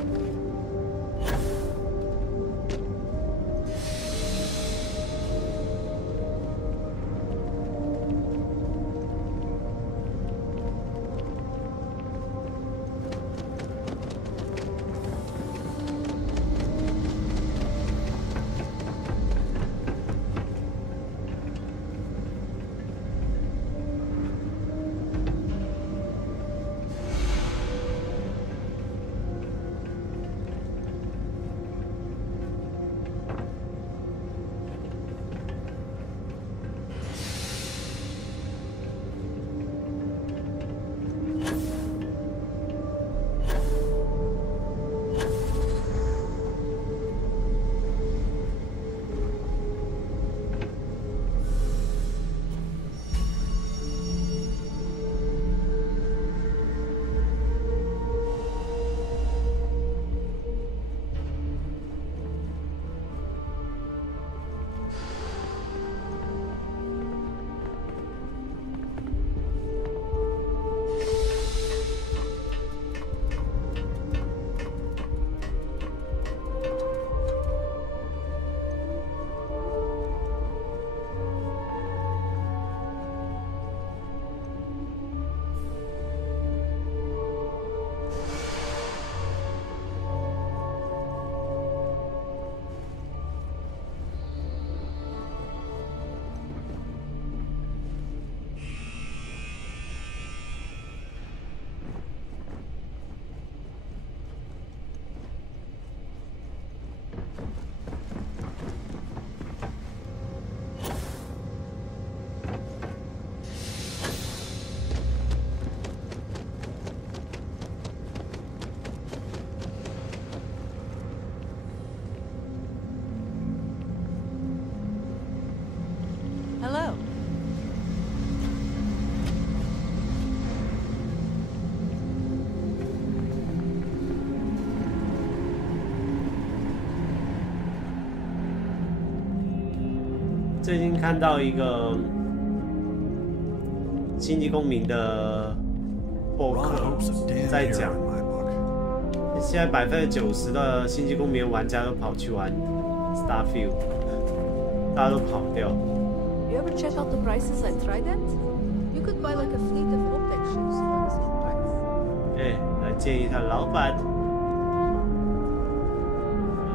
Hello. 最近看到一个星际公民的播客在讲，现在90%的星际公民玩家都跑去玩 STARFIELD， 大家都跑掉。You ever check out the prices at Trident? You could buy like a fleet of Optech ships for the same price. 哎，来建议他老板，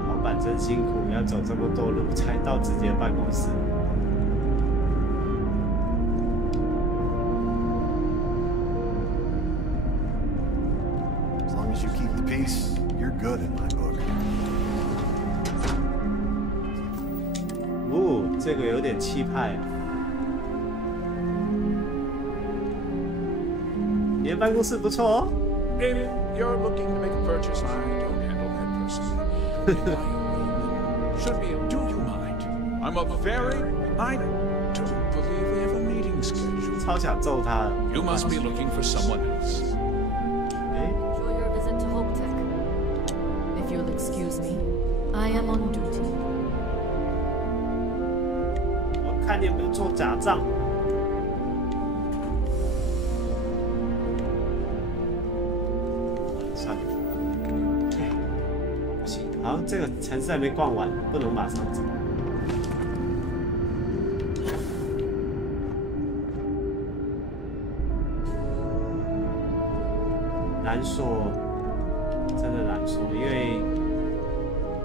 老板真辛苦，要走这么多路才到自己的办公室。As long as you keep the peace, you're good in my book. 哦，这个有点气派啊！你的办公室不错哦。If you're looking to make a purchase, I don't handle that personally. Should be. Do you mind? I'm a very. I don't believe we have a meeting scheduled. 超想揍他的。You must be looking for someone else. Enjoy your visit to Optech. If you'll excuse me, I am on duty. 我看你有没有做假账。算了，不行，好像这个城市还没逛完，不能马上走。蓝索真的难说，因为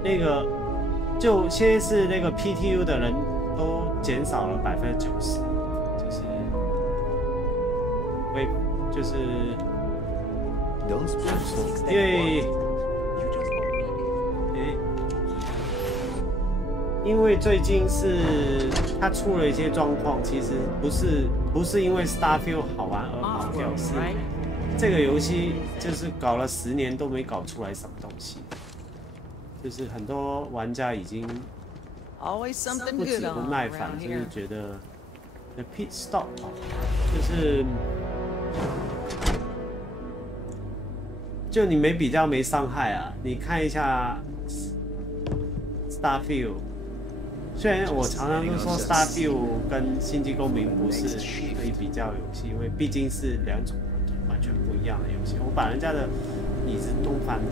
那个就现在是那个 PTU 的人都减少了90%，就是会就是因为因为最近是它出了一些状况，其实不是因为 STARFIELD 好玩而跑掉，是这个游戏就是搞了10年都没搞出来什么东西，就是很多玩家已经不止不耐烦，就是觉得 the pit stop 就你没比较没伤害啊，你看一下 STARFIELD。虽然我常常都说 STARFIELD 跟星际公民不是可以比较游戏，因为毕竟是2种完全不一样的游戏。我把人家的椅子弄翻了，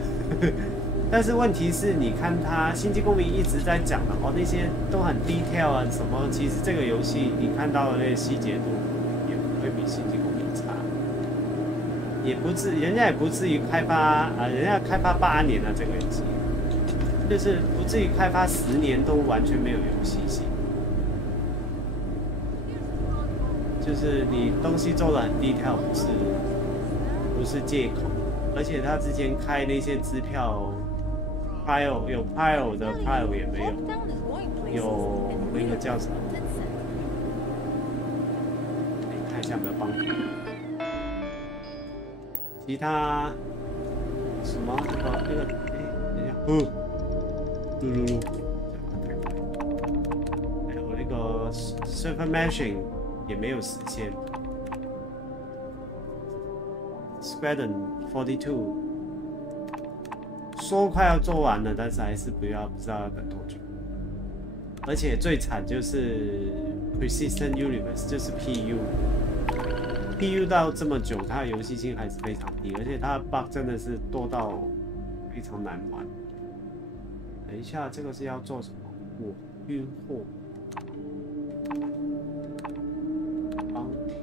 但是问题是，你看他星际公民一直在讲的哦，那些都很 detail 啊什么，其实这个游戏你看到的那些细节度也不会比星际公民差，也不至人家也不至于开发人家开发8年了这个游戏。就是不至于开发10年都完全没有游戏性，就是你东西做的很detail，不是借口，而且他之前开那些支票 ，pile 有 pile 的 pile 也没有，有那个叫什么？看一下有没有帮助。其他什么那个等一下，还有那个 Server Meshing 也没有实现 ，Squadron 42说快要做完了，但是还是不知道要等多久。而且最惨就是 Persistent Universe， 就是 PU 到这么久，它的游戏性还是非常低，而且它的 bug 真的是多到非常难玩。等一下，这个是要做什么？我运货，帮体，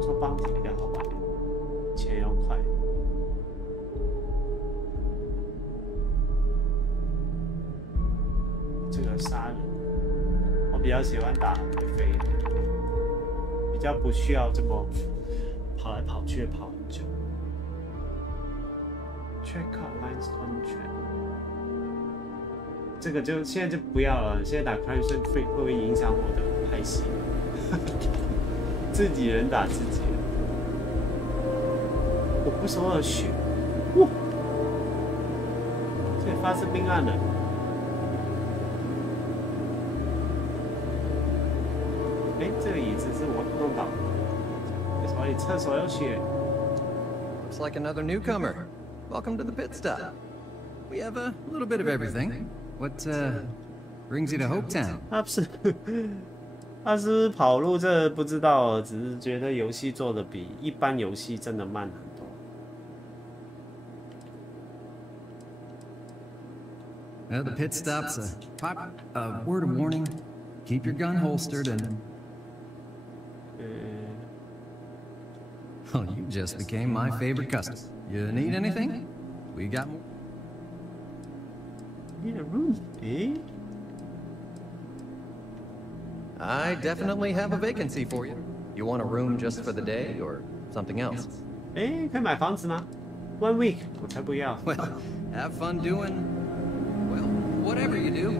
做帮体比较好玩，钱要快。这个杀人，我比较喜欢打会飞的，比较不需要这么跑来跑去跑很久。Check out lines contract， 这个就现在就不要了。现在打 Crimson Free 会不会影响我的拍戏？自己人打自己人，我不收了血，哇！这里发生命案了。哎，这个椅子是我弄倒的，为什么你厕所有血 ？Looks like another newcomer. Welcome to the pit stop. We have a little bit of everything. What brings you to Hopetown? 他是不是跑路？这不知道，只是觉得游戏做的比一般游戏真的慢很多。Well, the pit stop's a word of warning. Keep your gun holstered and. Oh, you just became my favorite customer. You need anything? We got more. Need a room, eh? I definitely have a vacancy for you. You want a room just for the day or something else? 哎，可以买房子吗 ？1 week， 我才不要。Well, have fun doing, well, whatever you do.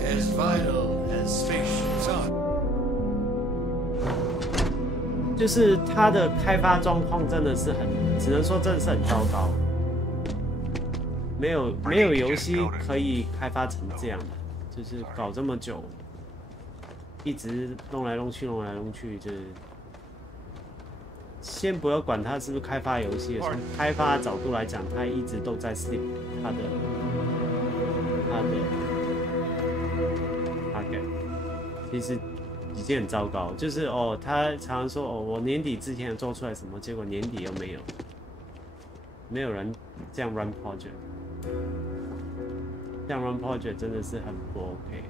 As vital as spaceships are. 就是它的开发状况真的是只能说真的是很糟糕。没有游戏可以开发成这样的，就是搞这么久，一直弄来弄去，就是先不要管它是不是开发游戏，从开发角度来讲，它一直都在 slip 它的 target， 其实已经很糟糕。就是哦，他常常说哦，我年底之前有做出来什么，结果年底又没有，没有人这样 run project。这样 run project 真的是很不 OK。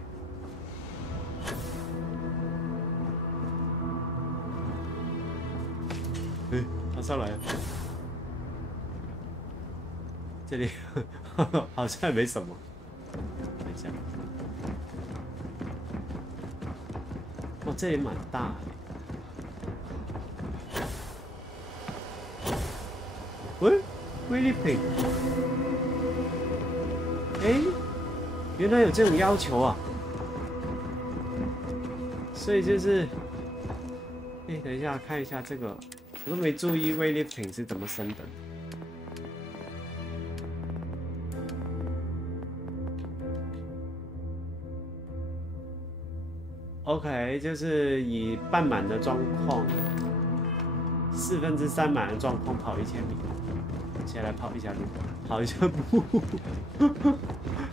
他上来了，这里好像没什么。等一下，哇，这里蛮大的。喂，威力品，哎，原来有这种要求啊！所以就是，哎，等一下看一下这个，我都没注意威力品是怎么升的。OK， 就是以半满的状况，3/4满的状况跑1000米。先来跑一下路，跑一下步，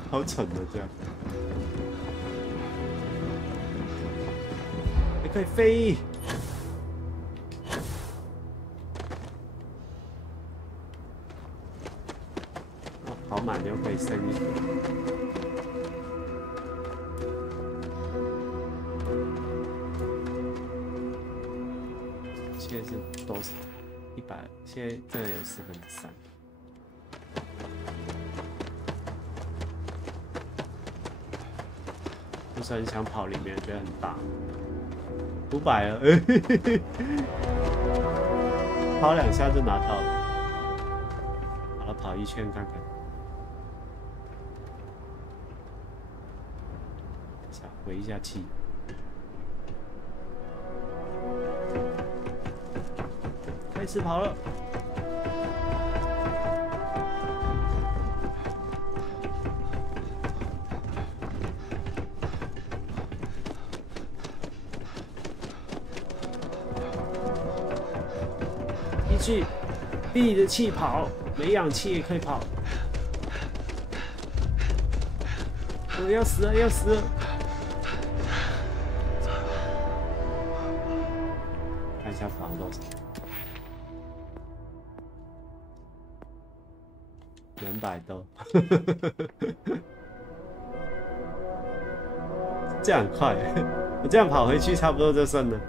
好蠢的这样。你可以飞。哦，跑满就可以升一点。现在是多少？100，现在这有3/4。不是很想跑里面，觉得很大。500了，跑2下就拿到了。好了，跑1圈看看。回一下气。开始跑了。一句闭着气跑，没氧气也可以跑。我要死了，要死了！看一下跑多少。200多，这样很快，我这样跑回去差不多就剩了。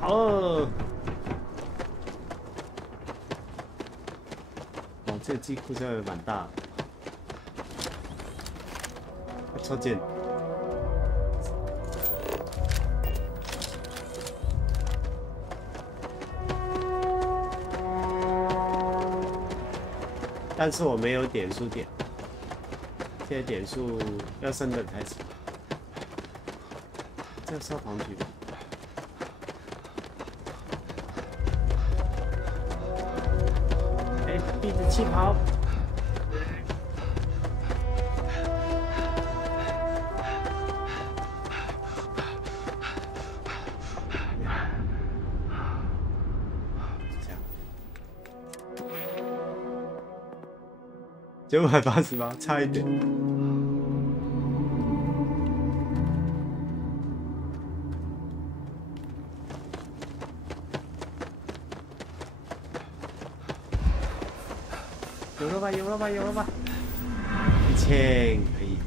跑了！哦，这个机库真的蛮大的。抽剑。但是我没有点数点，现在点数要升等才行。这消防局。闭着气跑，988，差一点。有了吧，有了吧，有了吧！1000可以。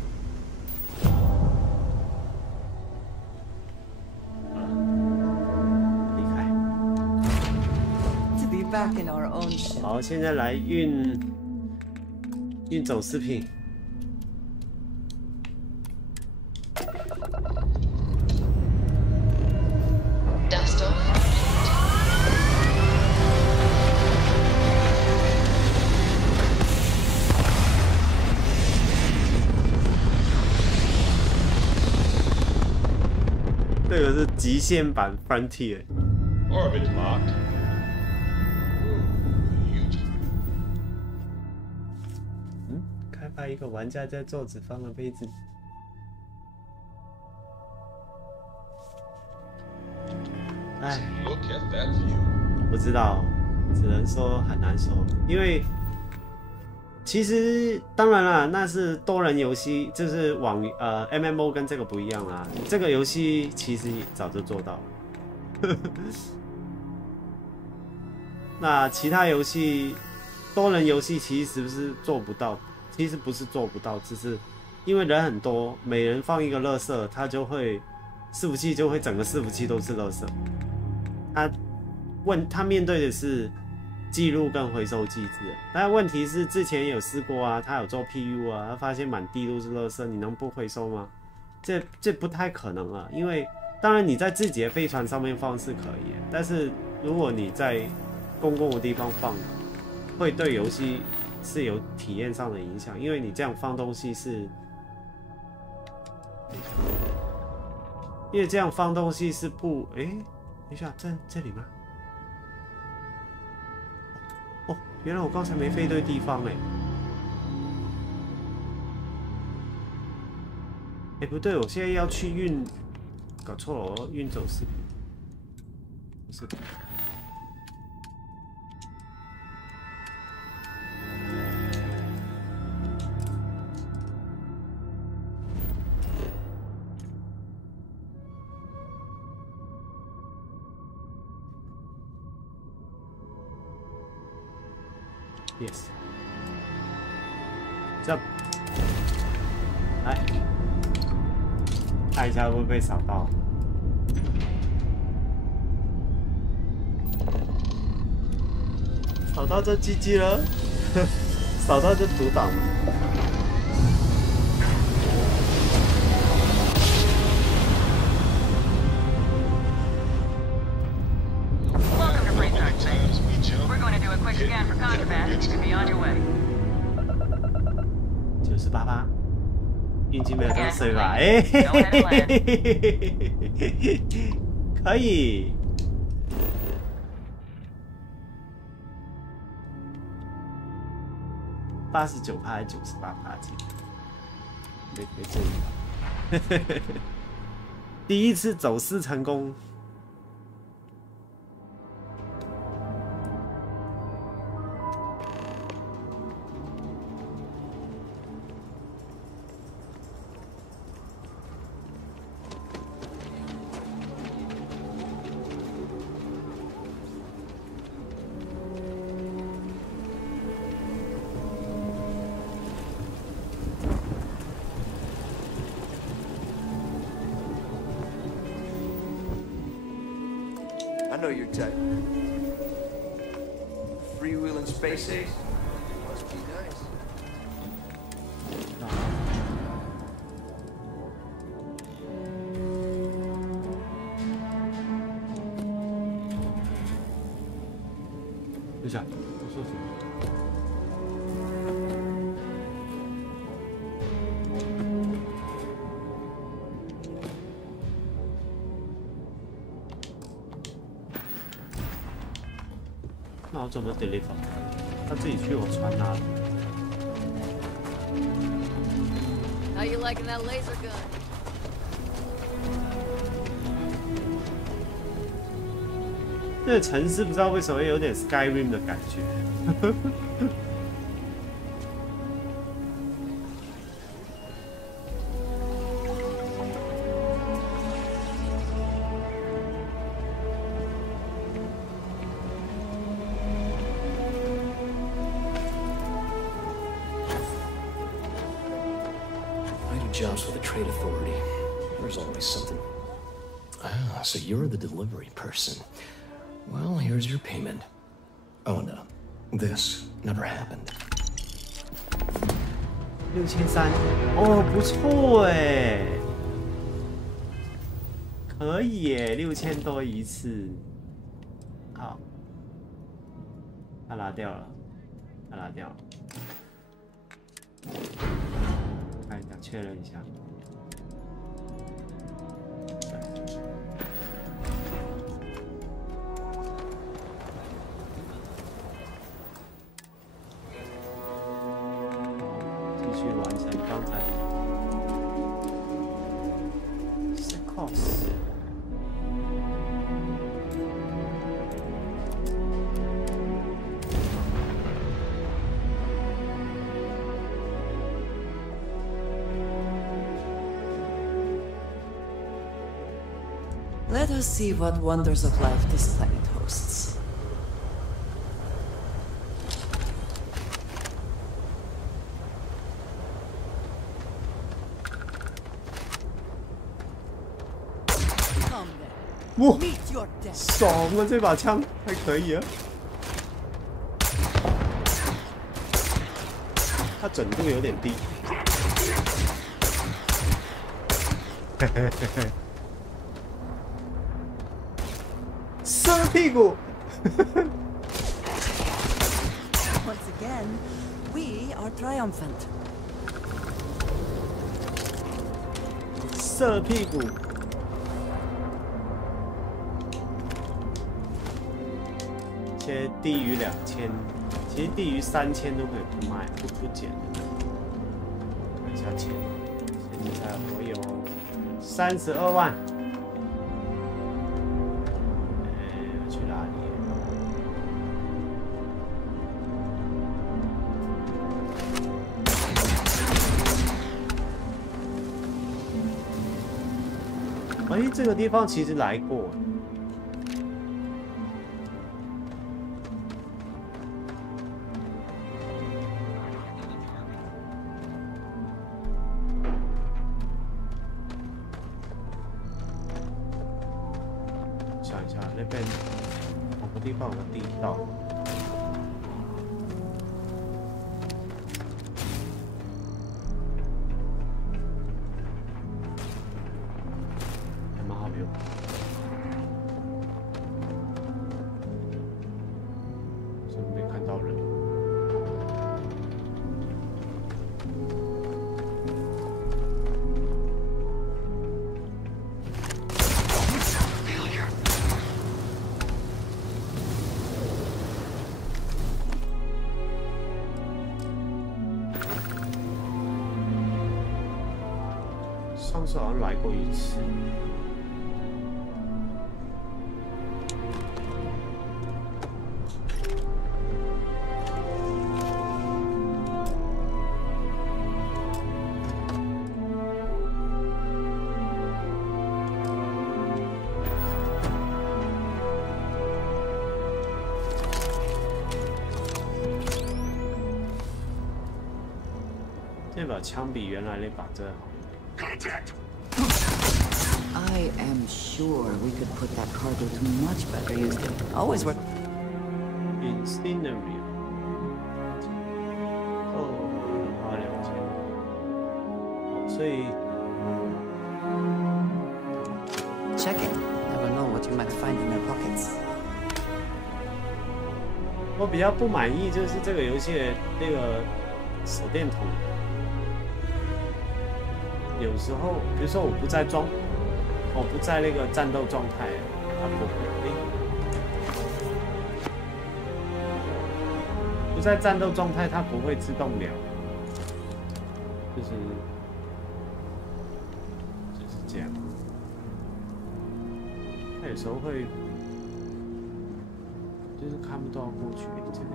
离开。好，现在来运走饰品。这个是极限版 Frontier。Orbit locked. 开发一个玩家在桌子放了杯子。哎，不知道，只能说很难说，因为其实当然啦，那是多人游戏，就是MMO 跟这个不一样啦。这个游戏其实早就做到了。那其他游戏，多人游戏其实是不是做不到？其实不是做不到，只是因为人很多，每人放一个垃圾，他就会伺服器就会整个伺服器都是垃圾。他面对的是记录跟回收机制，但问题是之前有试过啊，他有做 PU 啊，他发现满地都是垃圾，你能不回收吗？这不太可能啊，因为当然你在自己的飞船上面放是可以，但是如果你在公共的地方放，会对游戏是有体验上的影响，因为你这样放东西是，因为这样放东西是不，等一下，这里吗？哦，原来我刚才没飞对地方不对，我现在要去运，搞错了，我要运走视频，不是。Yes， 这来看一下会不会被扫到。扫到就 GG 了，扫到就独挡了。9888，运气没有这么衰吧？可以。89%还是98%？没注意到。第一次走私成功。I know your type. Freewheeling spaces must be nice. Güzel. Uzun.那我怎么 delete 他自己去我传他了。How you liking that laser gun? 这个城市不知道为什么有点 Skyrim 的感觉。Jobs with the Trade Authority. There's always something. Ah, so you're the delivery person. Well, here's your payment. Oh no, this never happened. 6300，哦，不错哎，可以耶，6000多一次。好，他拿掉了，他拿掉了。看一下，确认一下。继续完成刚才。Cost。Let us see what wonders of life this planet hosts. Come then. 哇， Meet your death. 爽啊！这把枪还可以啊。它准度有点低。嘿嘿嘿嘿。射屁股。Once again, we are triumphant. 射屁股。些低于2000，其实低于3000都可以不卖，不减的。看一下钱，现在我有32万。要去哪里？哎，这个地方其实来过。想一下，那边某个地方有个地道。蛮好用。怎么没看到人？上次好像来过一次。这把枪比原来那把真好。 I am sure we could put that cargo to much better use than always work. Incinerary. 哦，花2000。所以 Check it. Never know what you might find in their pockets. 我比较不满意就是这个游戏的那个手电筒。 有时候，比如说我不在那个战斗状态，它不会。不在战斗状态，它不会自动聊，就是这样。它有时候会，就是看不到过去这边。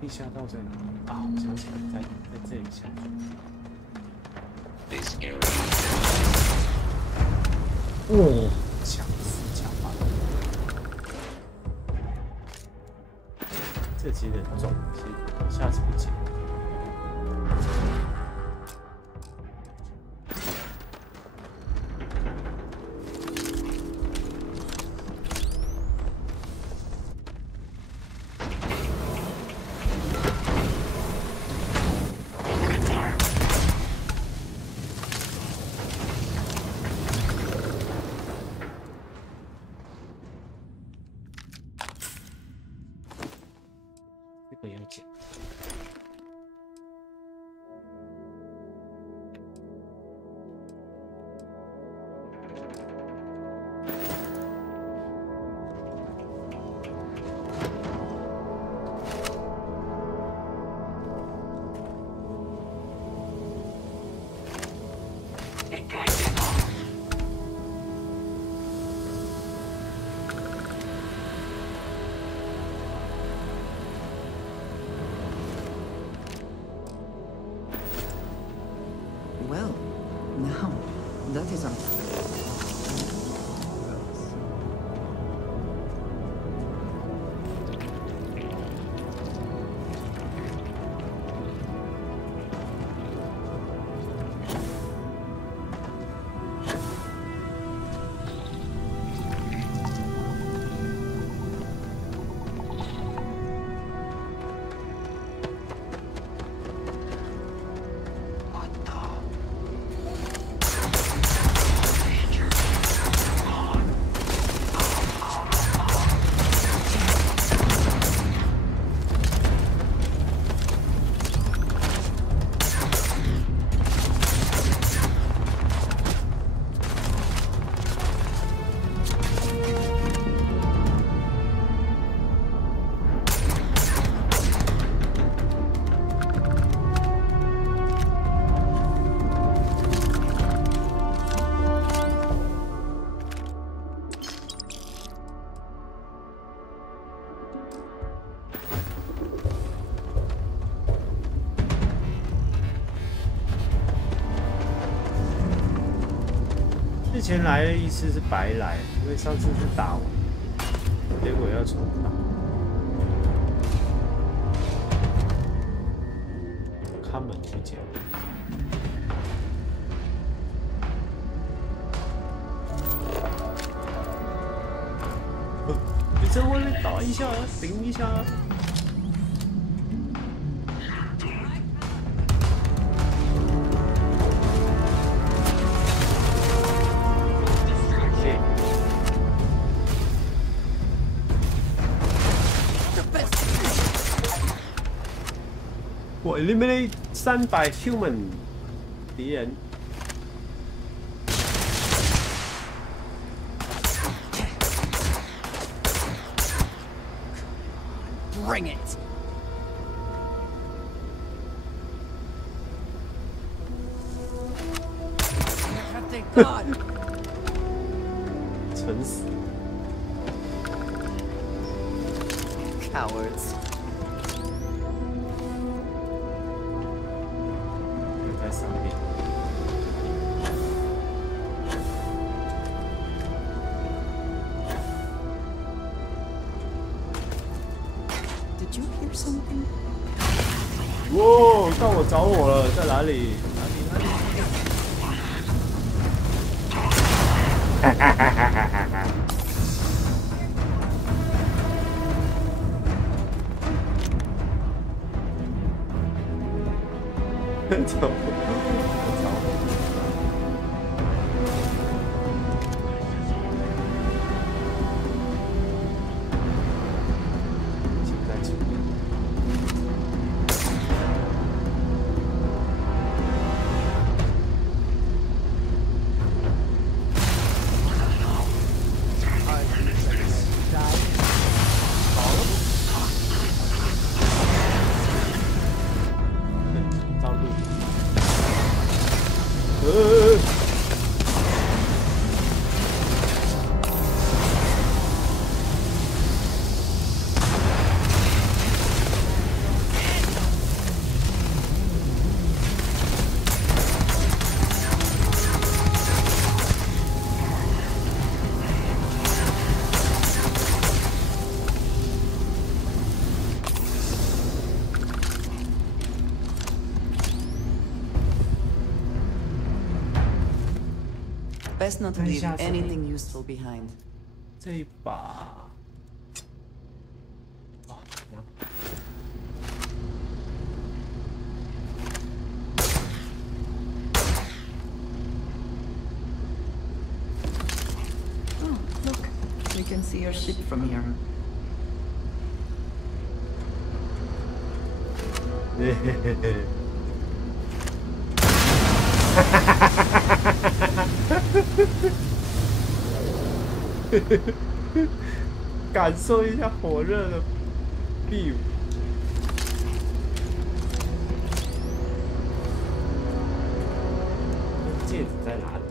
地下道在哪？啊，我想起来，在这里下。哦，强势强吧！这其实很重，其实下次不捡。 这个要捡。Well, now, that is unfair. 之前来的意思是白来，因为上次是打完，结果要重打。看门不见了。你在外面打一下，顶一下。 我 eliminate 300 human 敌人。Bring it. God. 蠢死 Cowards. 在上面。Did you hear something? 哇，到我找我了，在哪里？哪里？哈哈哈哈哈哈！走。 Best not to leave anything useful behind. 这一把，哦，Oh, look, we can see your ship from here. 嘿嘿嘿嘿。 哈哈哈哈哈哈！感受一下火热的 feel。戒指在哪里？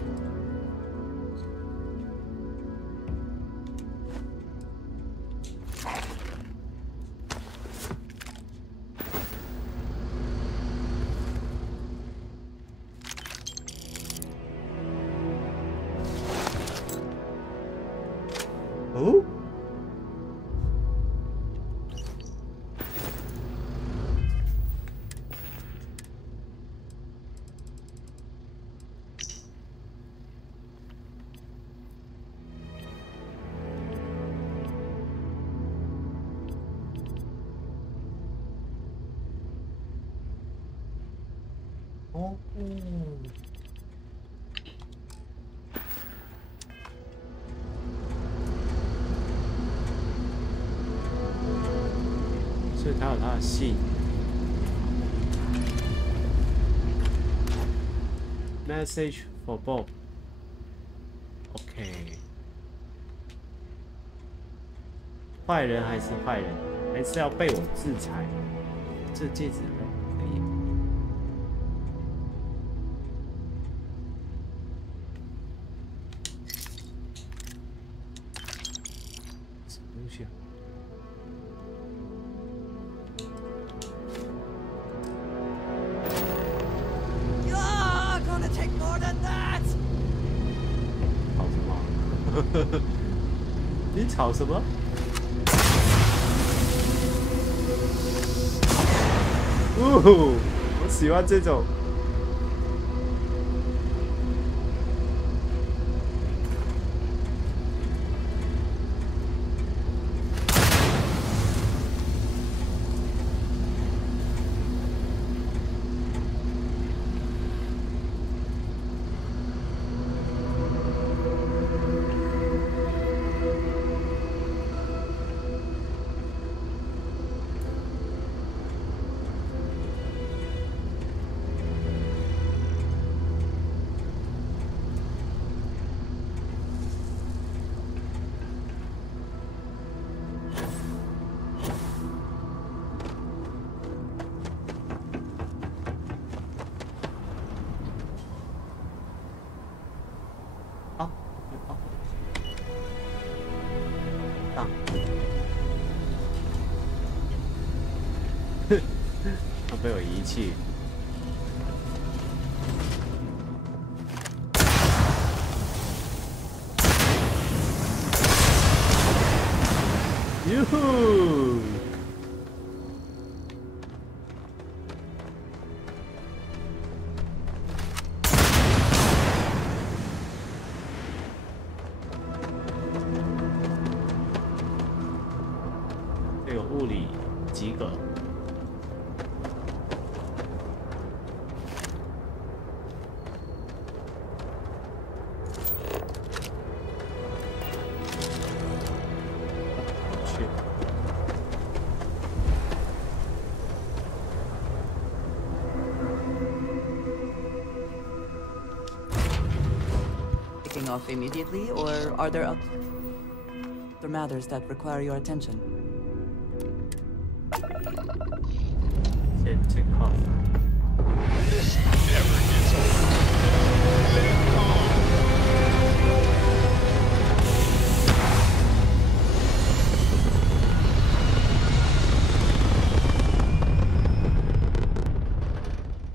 哦，所以他有他的戏。Message for Bob。OK。坏人还是坏人，还是要被我制裁。这戒指呢？可以。什么东西啊？ 你吵什么？我喜欢这种。他被我遗弃。哟呼！这个物理及格。 Off immediately, or are there other matters that require your attention? Take off. This never gets old.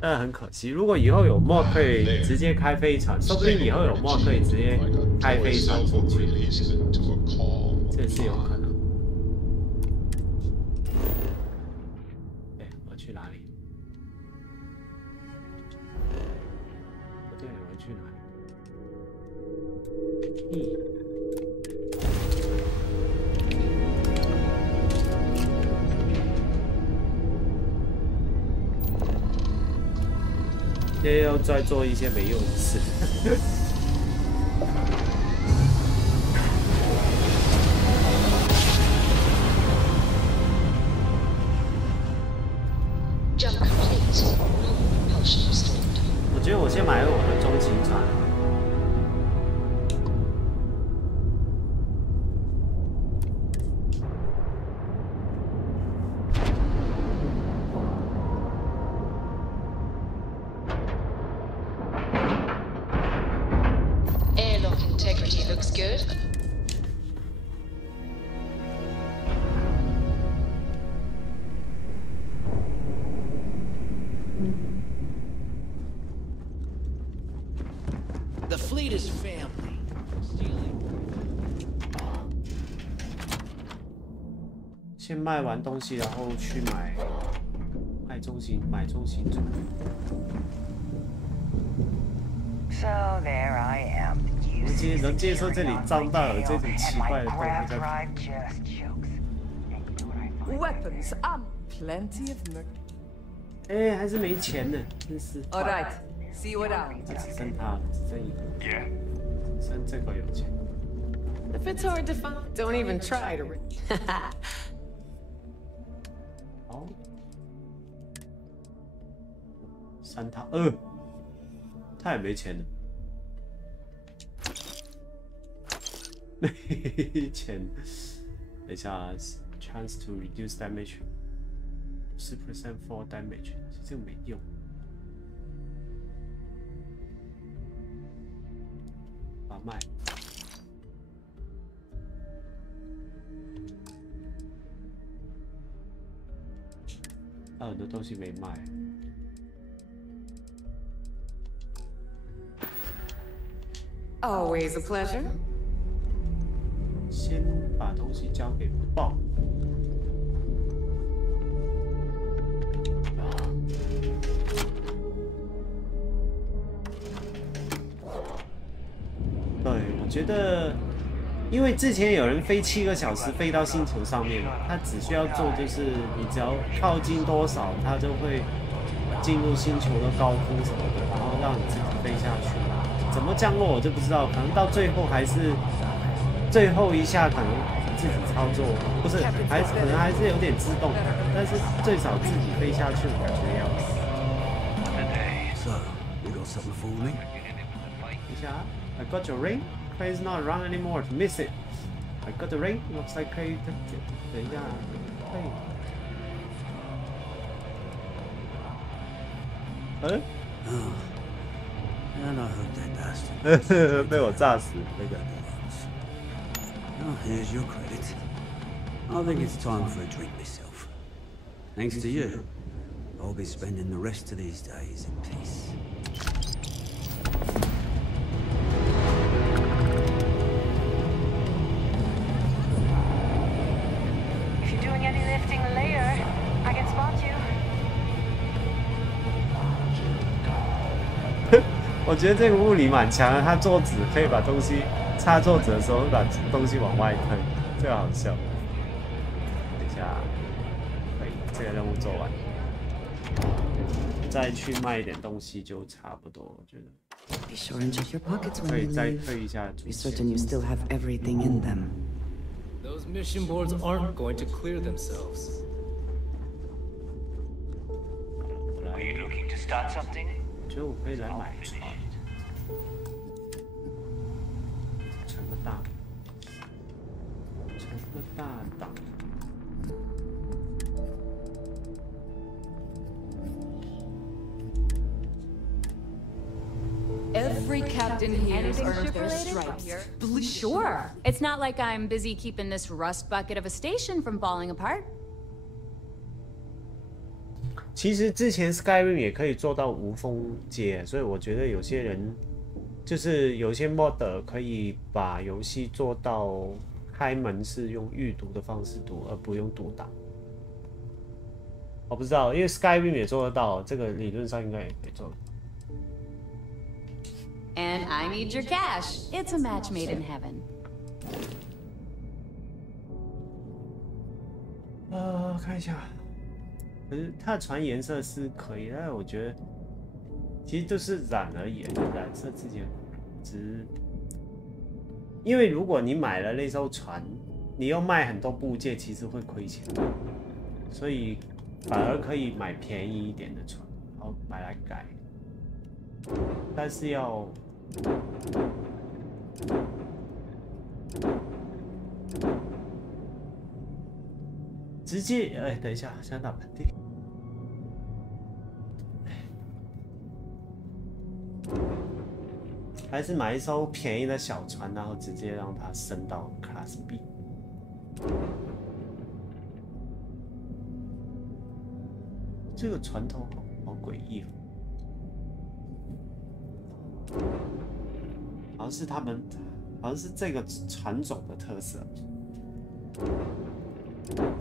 但很可惜，如果以后有 mod 可以直接开飞船，说不定以后有 mod 可以直接开飞船出去，这是有可能。哎，我去哪里？不对，我去哪里？也要再做一些没用的事。我觉得我先买我的中型船。 先卖完东西，然后去买中型船。能接受这里脏到有这种奇怪的动物在。Weapons, plenty of 哎，还是没钱呢，真是。All right, see you around. 只剩他，只剩一个。Yeah. 只剩这个有钱。If it's hard to find, don't even try to. 好。三套，他也没钱了。没钱。等一下 ，chance to reduce damage， 10% fall damage， 其实这个没用。把卖。很多东西没卖。Always a pleasure. 先把东西交给豹。对，我觉得，因为之前有人飞7个小时飞到星球上面，他只需要做就是你只要靠近多少，他就会进入星球的高空什么的，然后让你自己飞下去。怎么降落我就不知道，可能到最后还是最后一下可能自己操作，不是，可能还是有点自动，但是最少自己飞下去，我感觉要。So, you got something for me? 等一下 ，I got your ring. Clay is not around anymore to miss it. I got the ring. Looks like Clay. 等一下 ，Clay。And I heard that bastard. 被我炸死那个。Oh, here's your credit. I think it's time for a drink myself. Thanks to you, I'll be spending the rest of these days in peace. If you're doing any lifting later, I can spot you. 我觉得这个物理蛮强的，他坐纸可以把东西插坐纸的时候把东西往外推，这个好笑。等一下，可以，这个任务做完，再去卖一点东西就差不多，我觉得。 Be sure and check your pockets when 可 you 以再 leave. 退一下。 Be certain you still have everything in them. Those mission boards aren't going to clear themselves. Are you looking to start something? 我觉得我可以来买船，成个大档。Every captain here has earned their stripes. Sure. It's not like I'm busy keeping this rust bucket of a station from falling apart. 其实之前 Skyrim 也可以做到无封街，所以我觉得有些人就是有些 mod 可以把游戏做到开门是用预读的方式读，而不用读档。我不知道，因为 Skyrim 也做得到，这个理论上应该也可以做。 And I need your cash. It's a match made in heaven. 看一下。 可是它的船颜色是可以，但是我觉得其实就是染而已，染色之间只因为如果你买了那艘船，你又卖很多部件，其实会亏钱，所以反而可以买便宜一点的船，然后买来改，但是要直接等一下，想打喷嚏。还是买一艘便宜的小船，然后直接让它升到 Class B。这个船头好诡异哦，好像是他们，好像是这个船种的特色。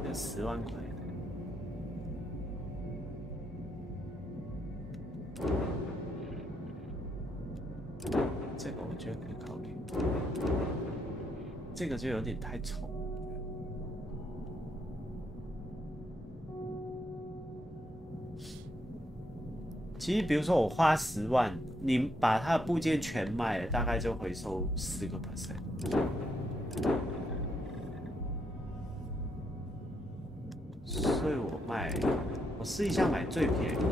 有10万块。 这个我觉得可以考虑，这个就有点太丑。其实比如说我花10万，你把它的部件全卖了，大概就回收10%。所以我试一下买最便宜的。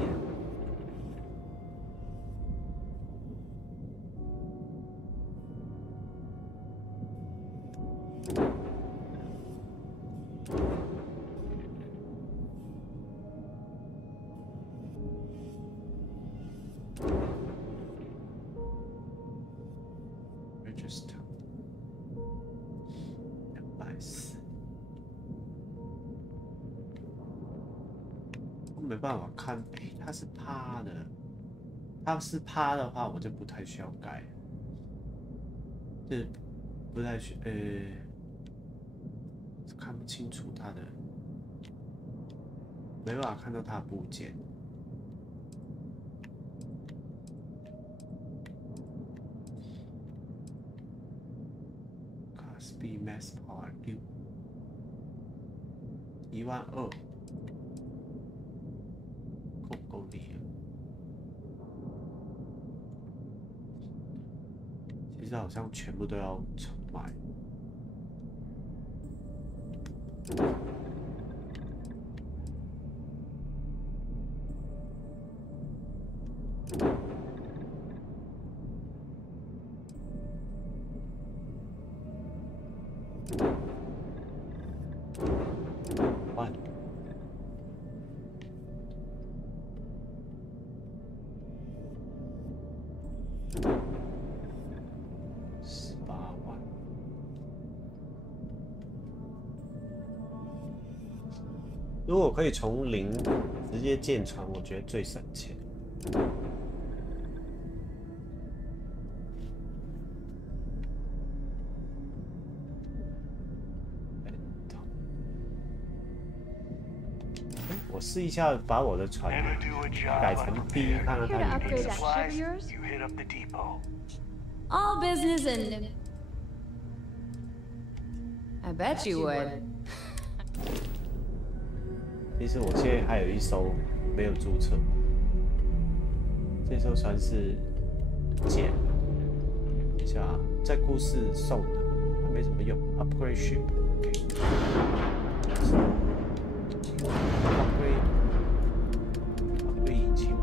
没办法看，它是趴的，它是趴的话，我就不太需要改，就是不太需，看不清楚它的，没办法看到它的部件。Speed Max Power 6，12000。 够力了，其实好像全部都要重买。如果可以从0直接建船，我觉得最省钱。我试一下把我的船改成 B， 看看它有没有。 All business and I bet you would. 其实我现在还有一艘没有注册，这艘船是捡的，等一下在故事送的，它没什么用。Upgrade ship，OK。upgrade 引擎。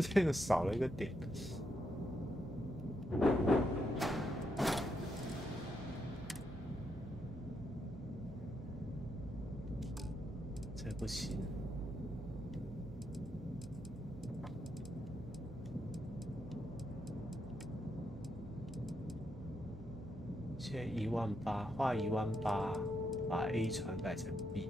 这个少了一个点。这不行。现在18000，花18000把 A 船改成 B。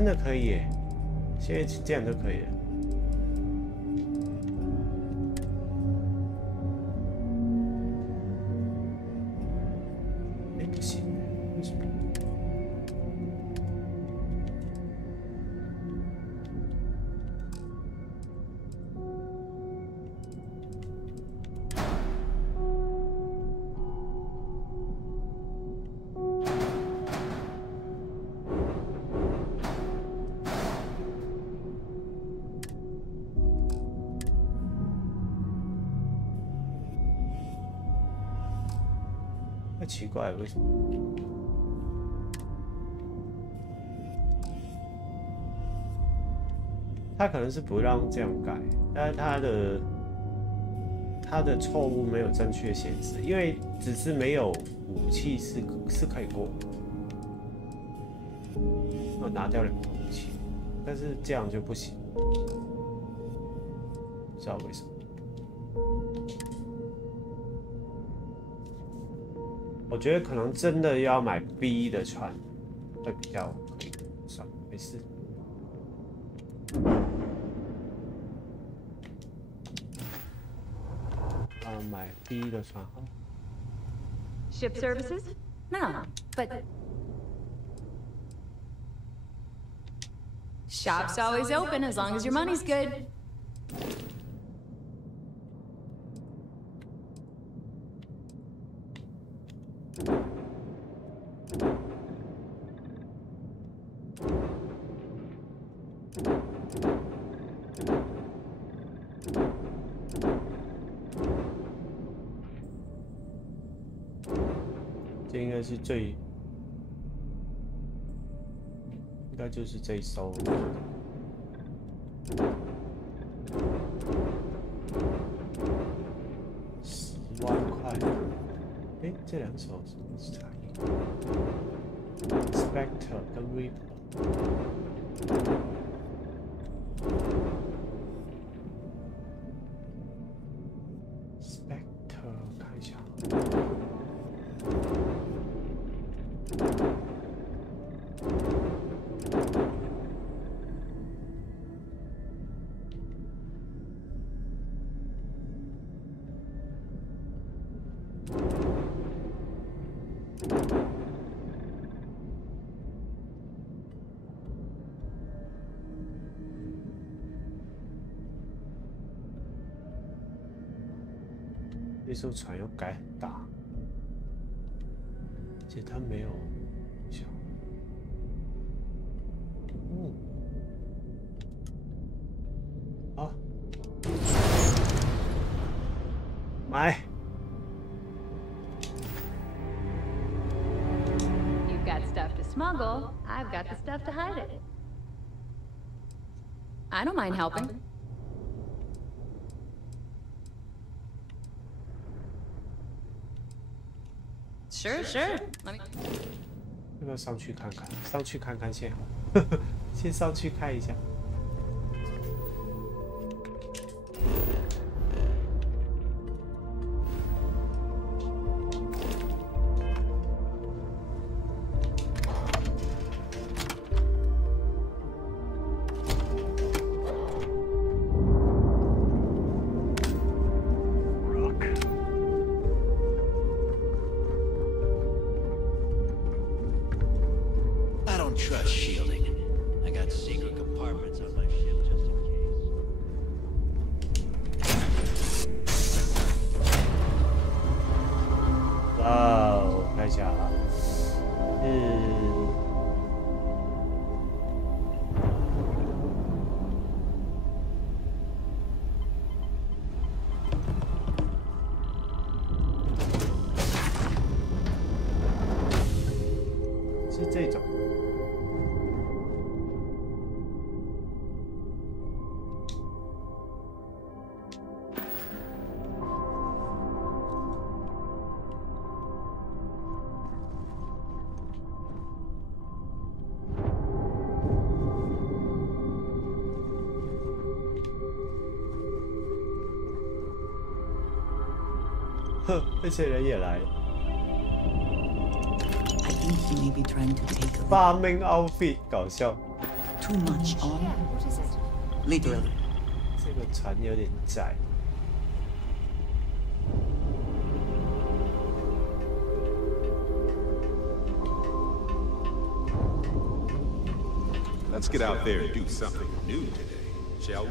真的可以耶！现在这样就可以了。哎，不行，为什么？奇怪，为什么？他可能是不让这样改，但是他的错误没有正确显示，因为只是没有武器是可以过。我拿掉2个武器，但是这样就不行，不知道为什么。 我觉得可能真的要买 B 的船会比较可以，算了，没事。买 B 的船好。Ship services? No, but shop's always open as long as your money's good. 这应该是最，应该就是这一艘。10万块，哎，这2艘什么差异 ？Spectre 跟 Reaper。Spectre 看一下。 这艘船又改很大，而且它没有小。好，买。 You've got stuff to smuggle. I've got the stuff to hide it. I don't mind helping. Sure, sure. Let me. 要不要上去看看？上去看看先好，先上去看一下。这种，哼，这些人也来了。 发明 outfit 搞笑。too much on? Literally. 这个船有点窄。 Let's get out there and do something new today, shall we?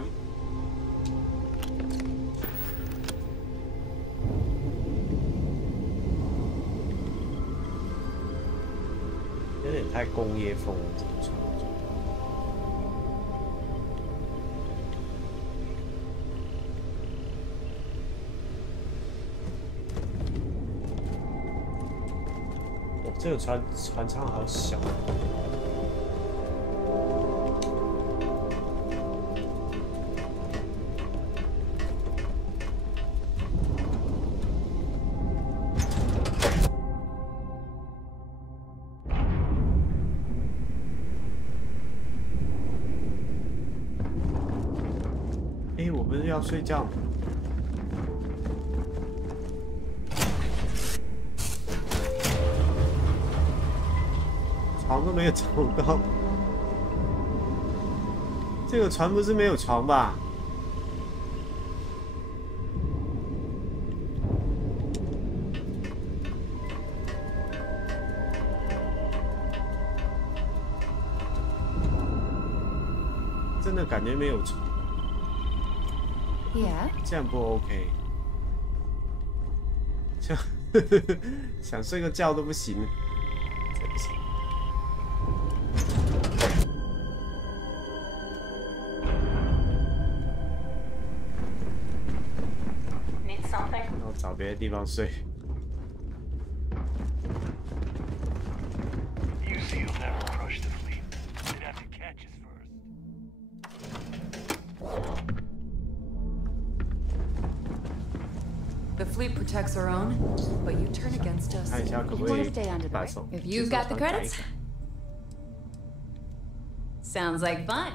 有点太工业风了，这个船。哦，这个船舱好小。 要睡觉。床都没有找到。这个船不是没有床吧？真的感觉没有床。 这样不 OK， 这样想睡个觉都不行，这不行。那我找别的地方睡。 The fleet protects our own, but you turn against us. You want to stay on to the right? If you've got the credits. Sounds like fun.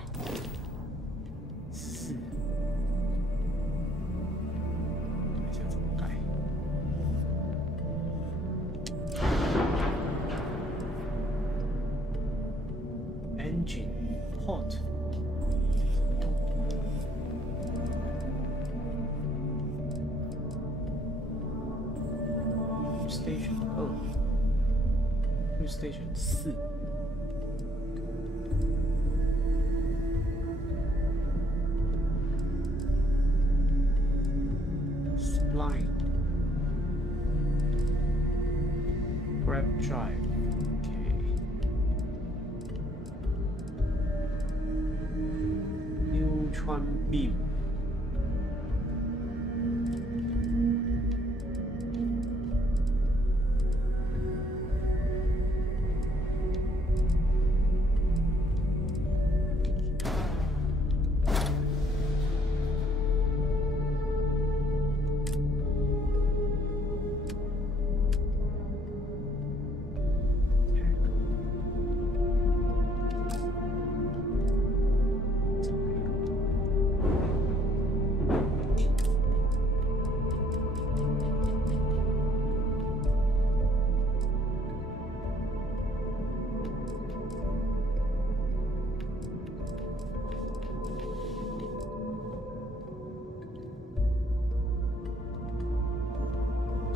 Engine port. Station 2 ，New Station 4。Spline Grab Drive，OK。Neutron Beam。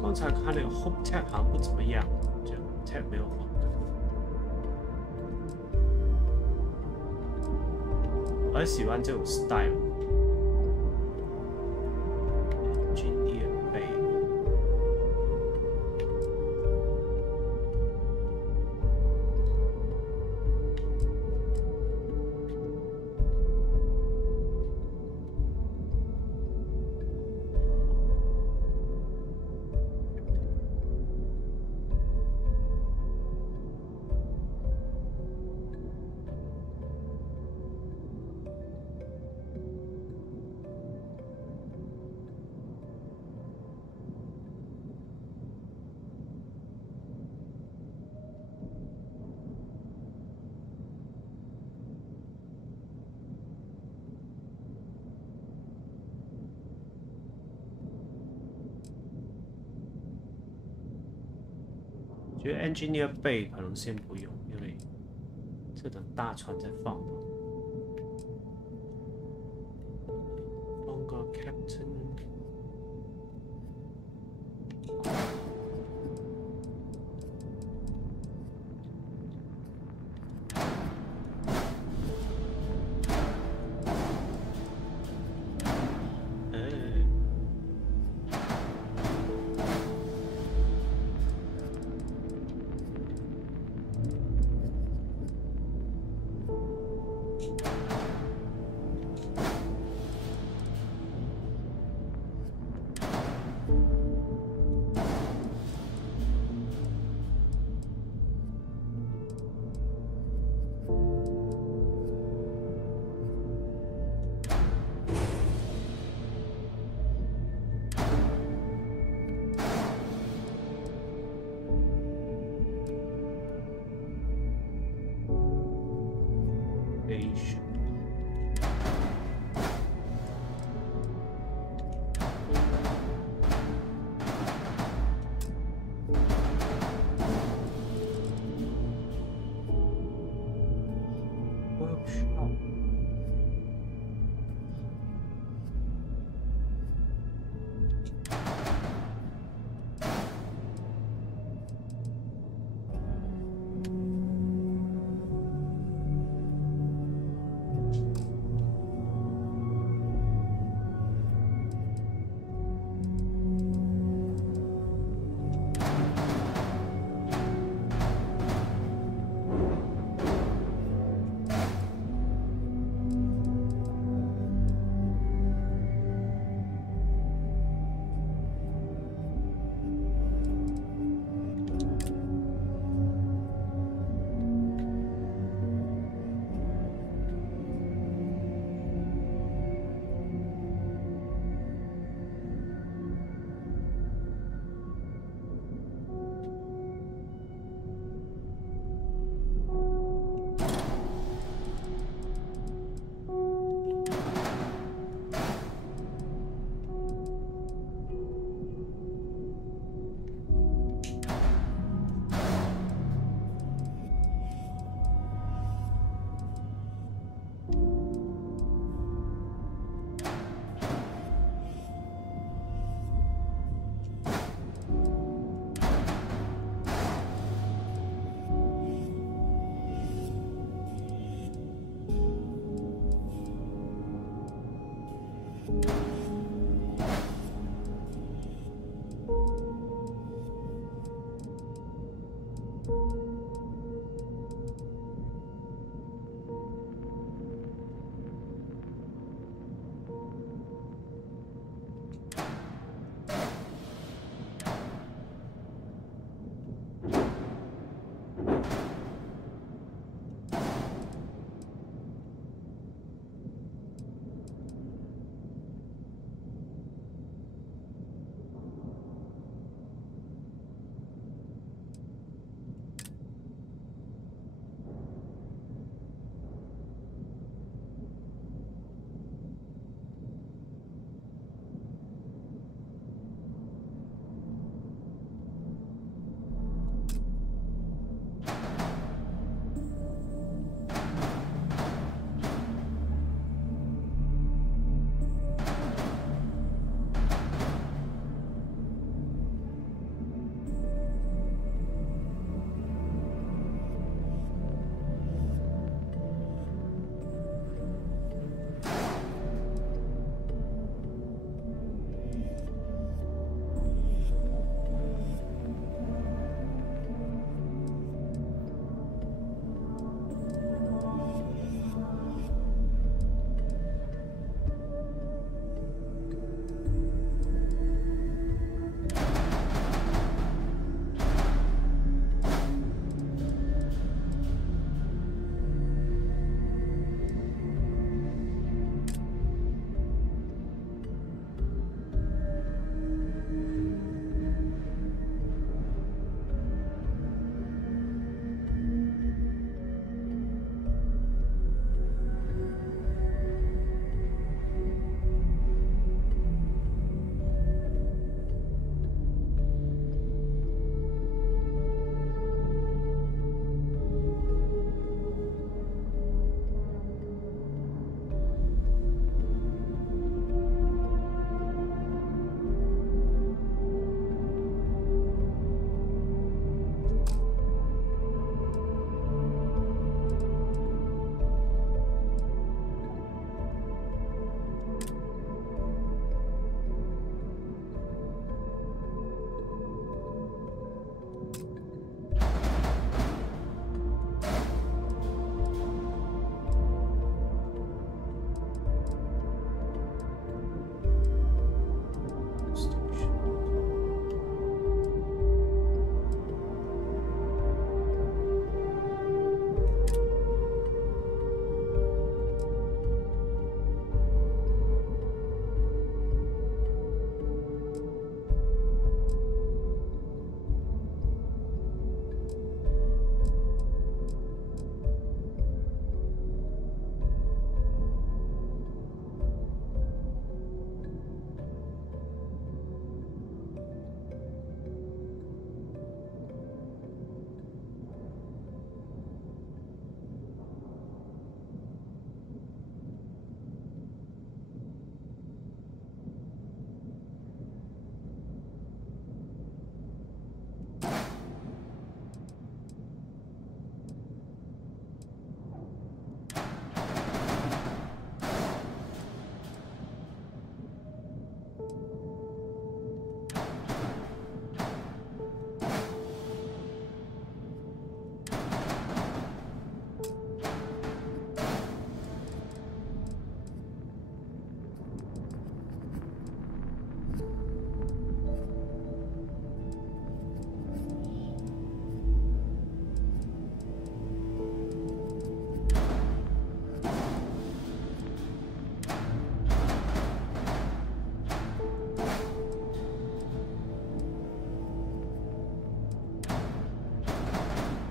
刚才看那个 Hope Tech 好像不怎么样，就 Tech 没有换。我喜欢这种 style。Engineer Bay。觉得 Engineer Bay 可能先不用，因为这等大船再放吧。Captain.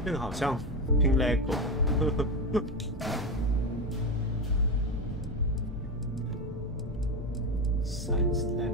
这个好像拼 LEGO。Science lab。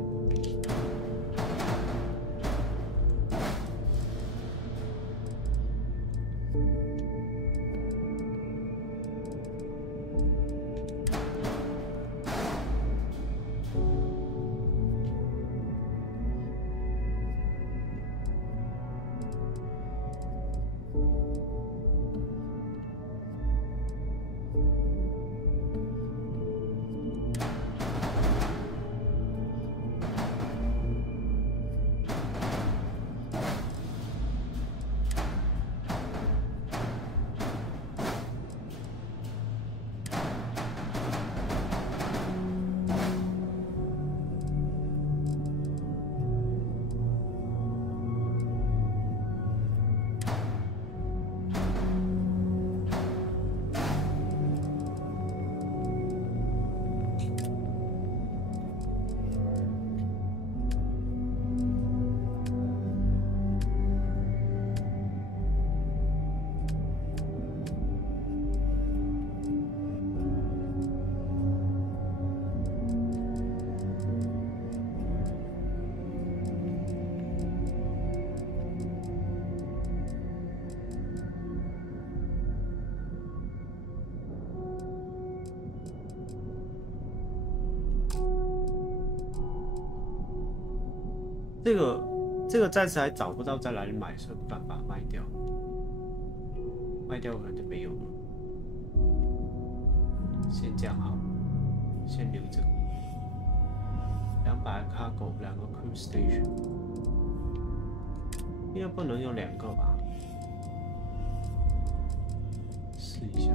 这个暂时还找不到在哪里买，所以不敢把它卖掉。卖掉可能就没有了。先这样好，先留着。200 cargo， 2个 crew station， 应该不能有2个吧？试一下。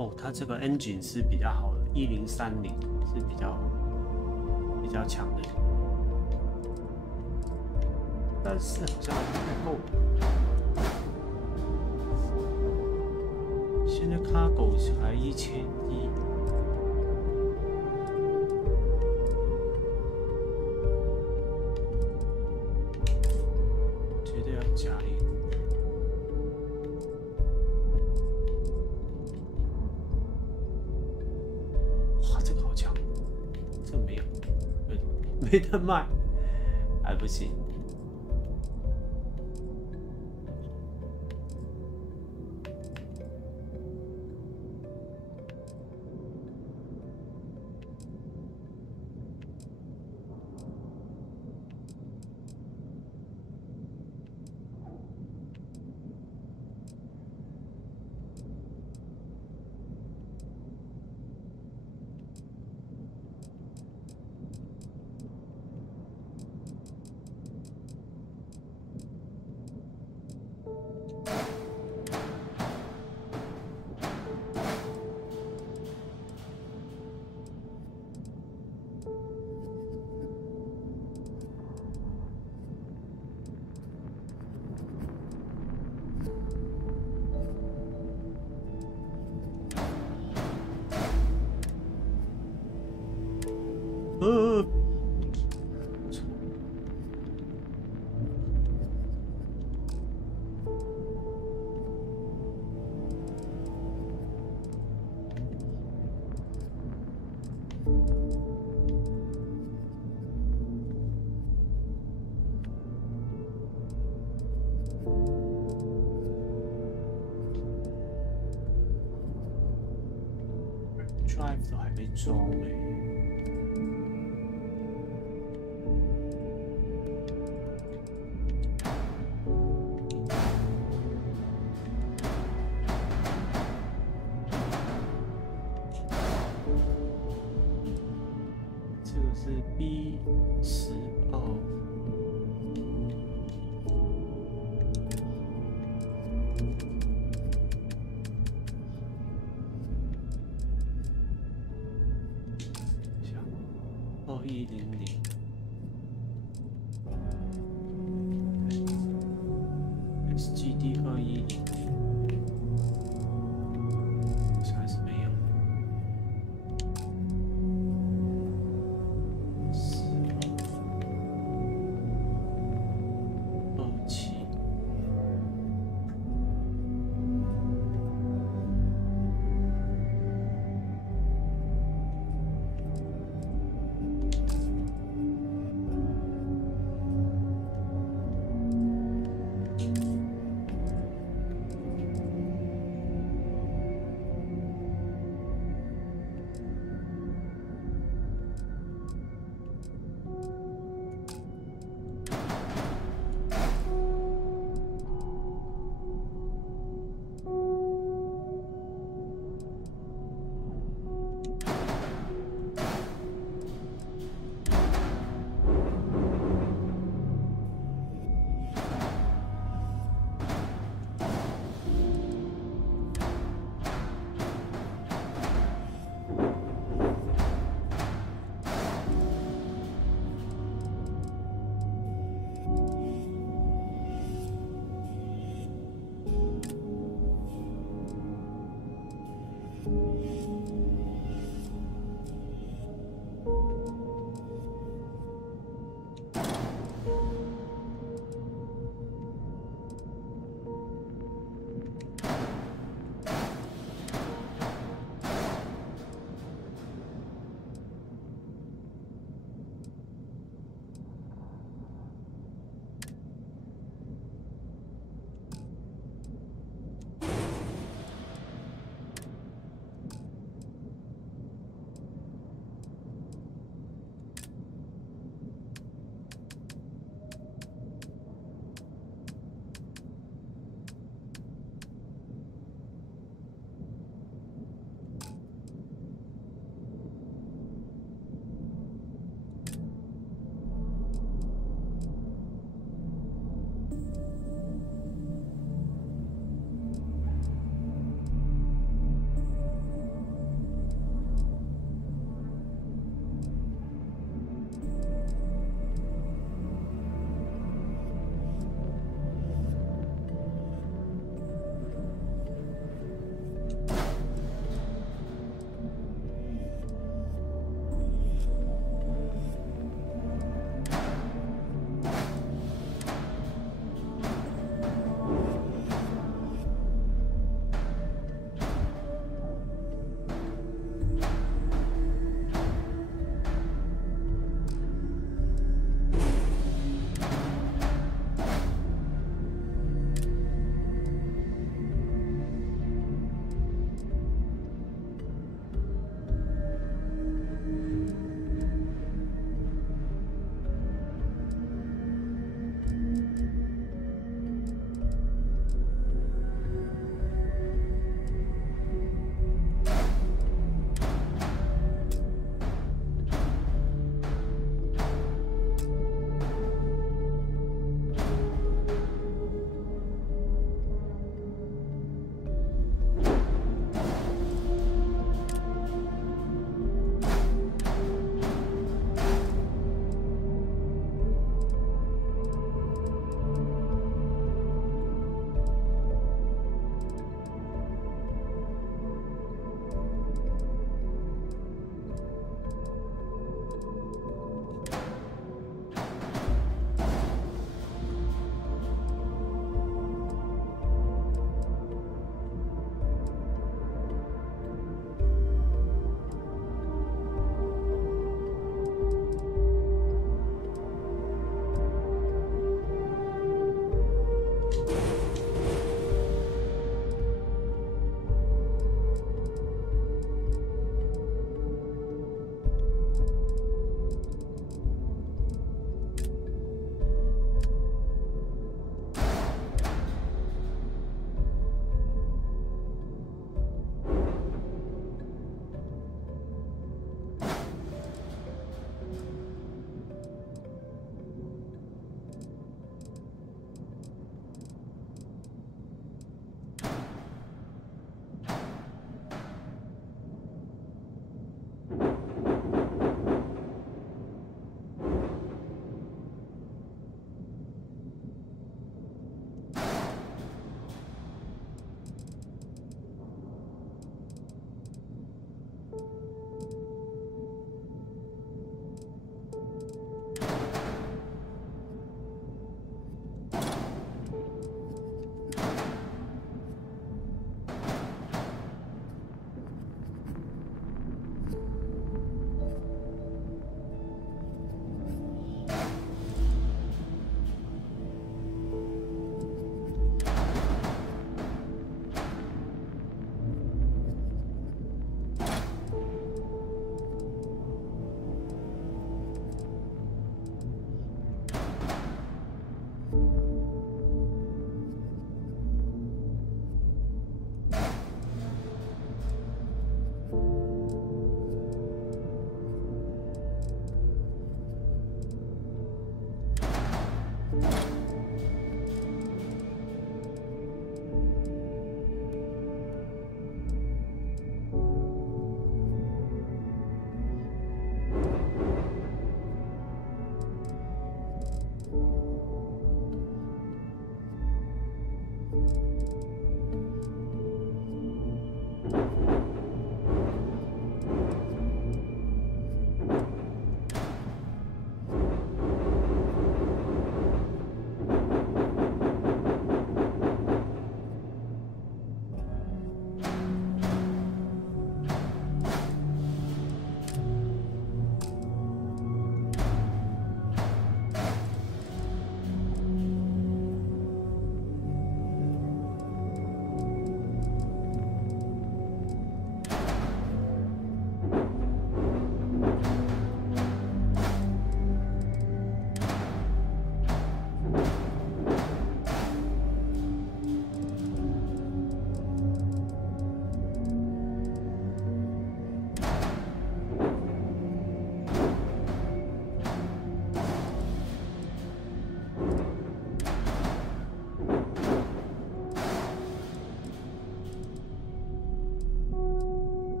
哦，它这个 engine 是比较好的，1030是比较强的，但是好像还不太够。现在 cargo 才1100。绝对要加一个。哇，这个好强！这个没有，没得卖，还不行。Drive 都还没装嘞。这个是 B12。2100 SGD 2100，好像还是没有。27。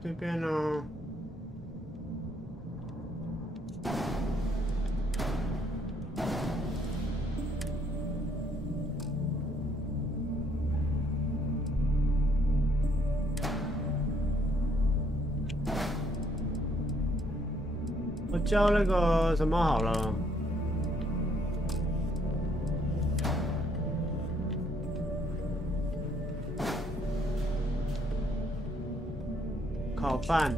这边呢？我教那个什么好了。 烤饭。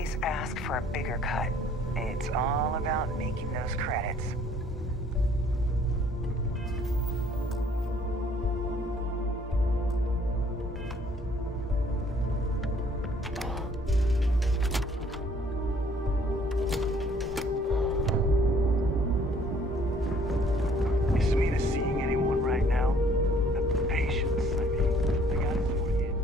always ask for a bigger cut. It's all about making those credits. Is Mina seeing anyone right now? The patience, I mean. I got it for you.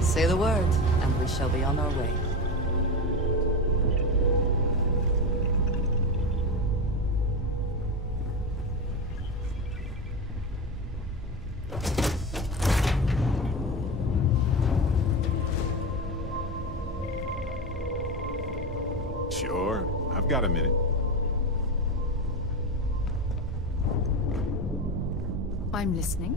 Say the word, and we shall be on our way. Sure, I've got a minute. I'm listening.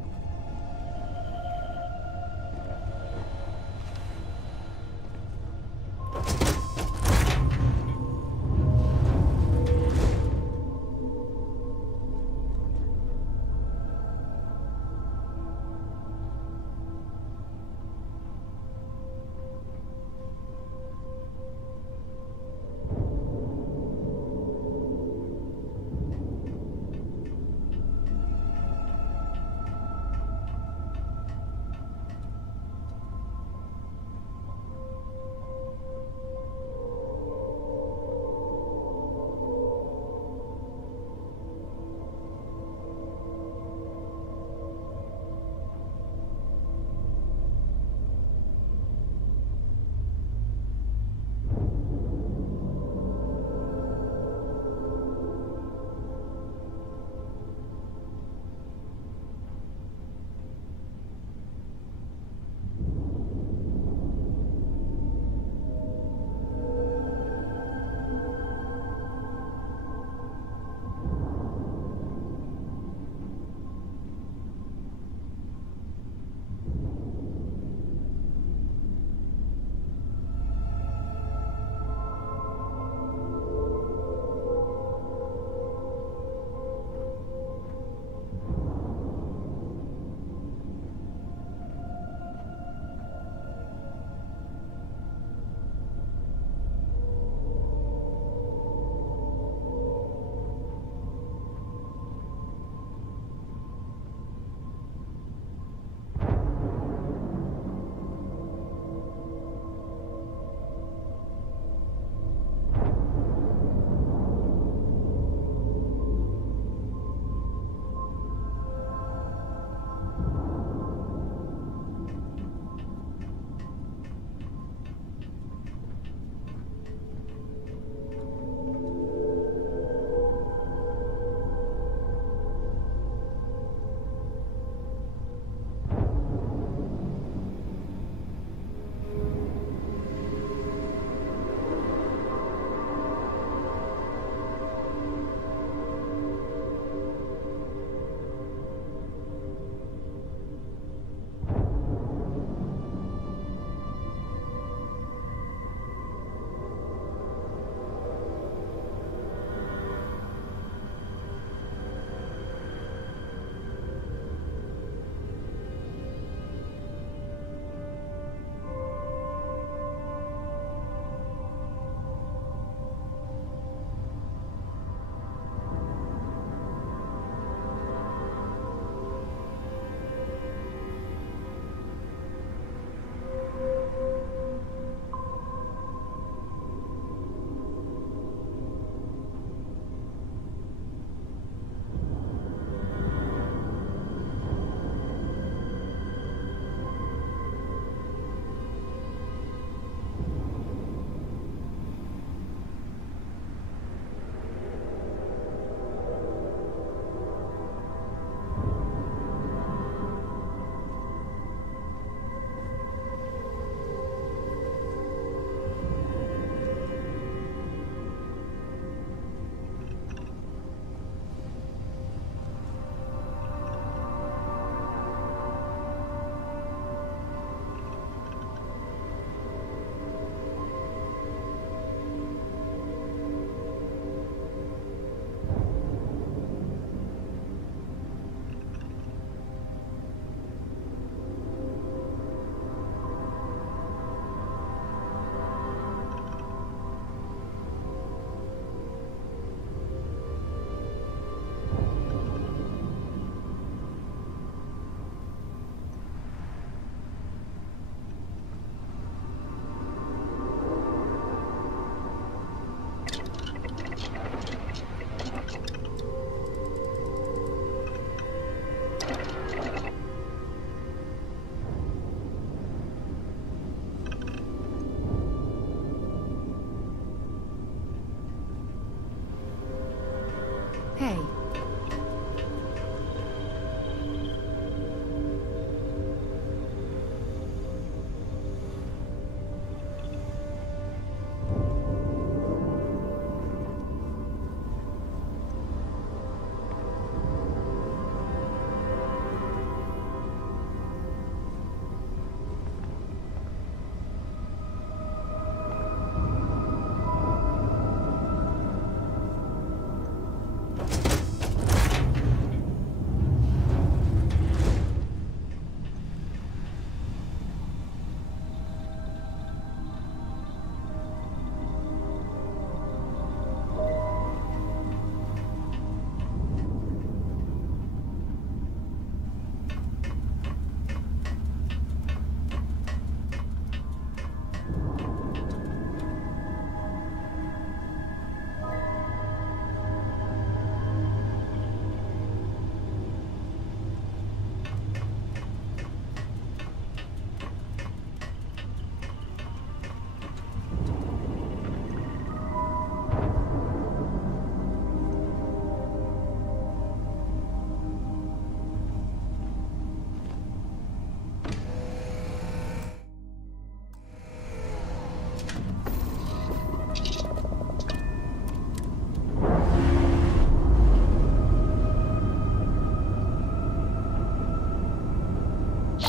Hey.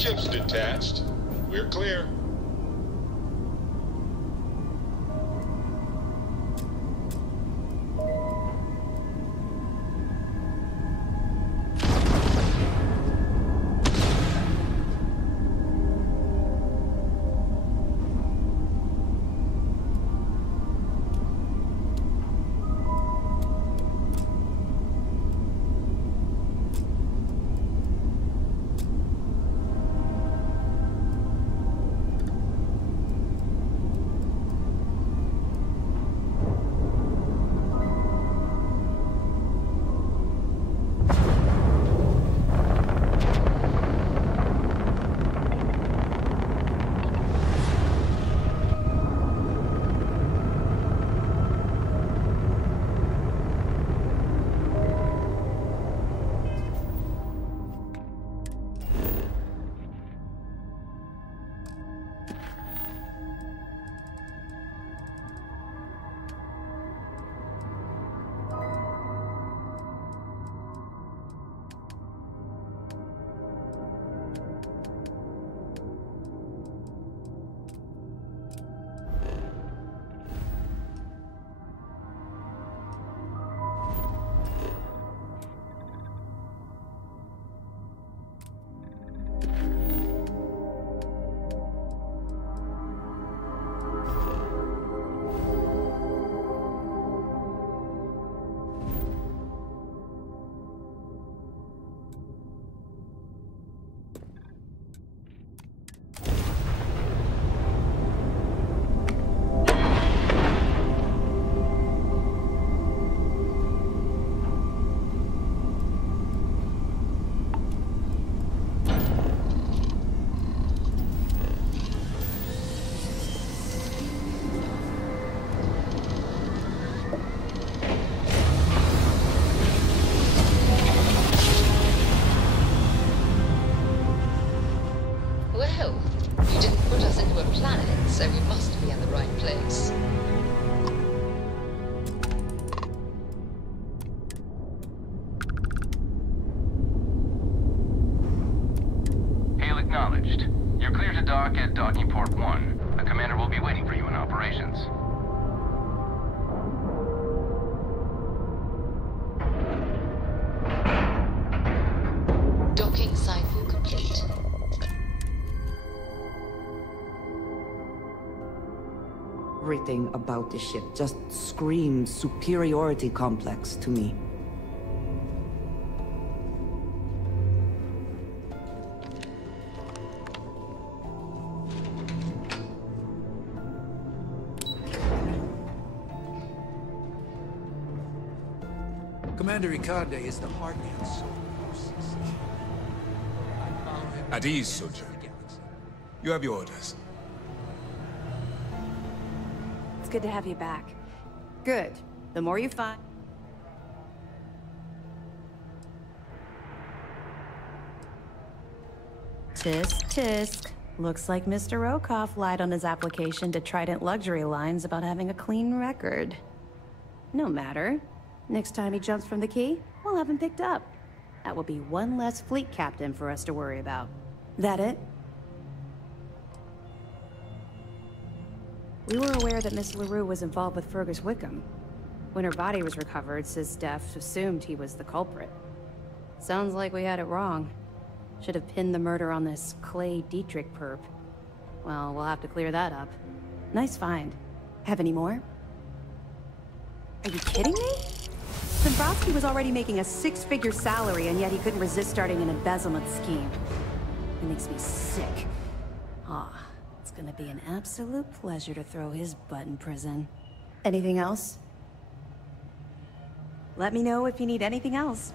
Ship's detached. We're clear. so we must be in the right place. Hail acknowledged. You're clear to dock at docking port 1. The commander will be waiting for you in operations. Docking cycle complete. Everything about the ship just screams superiority complex to me. Commander Icade is the heart and soul. At ease, soldier. You have your orders. It's good to have you back. Good. The more you find... Tisk, tisk. Looks like Mr. Rokoff lied on his application to Trident Luxury Lines about having a clean record. No matter. Next time he jumps from the key, we'll have him picked up. That will be one less fleet captain for us to worry about. That it? We were aware that Miss LaRue was involved with Fergus Wickham. When her body was recovered, SysDef assumed he was the culprit. Sounds like we had it wrong. Should have pinned the murder on this Clay Dietrich perp. Well, we'll have to clear that up. Nice find. Have any more? Are you kidding me? Dombrowski was already making a six-figure salary, and yet he couldn't resist starting an embezzlement scheme. It makes me sick. Ah, it's gonna be an absolute pleasure to throw his butt in prison. Anything else? Let me know if you need anything else.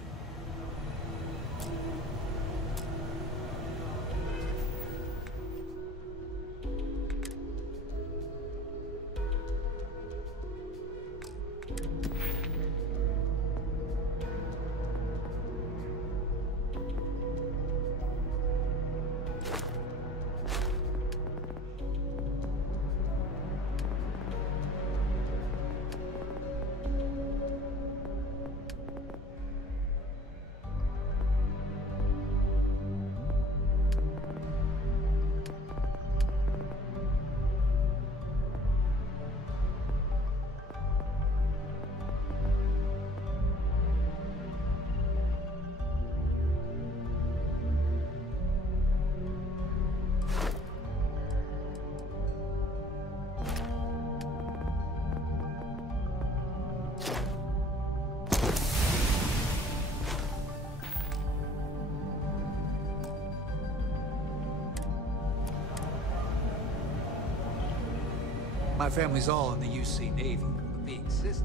My family's all in the UC Navy. But being sister,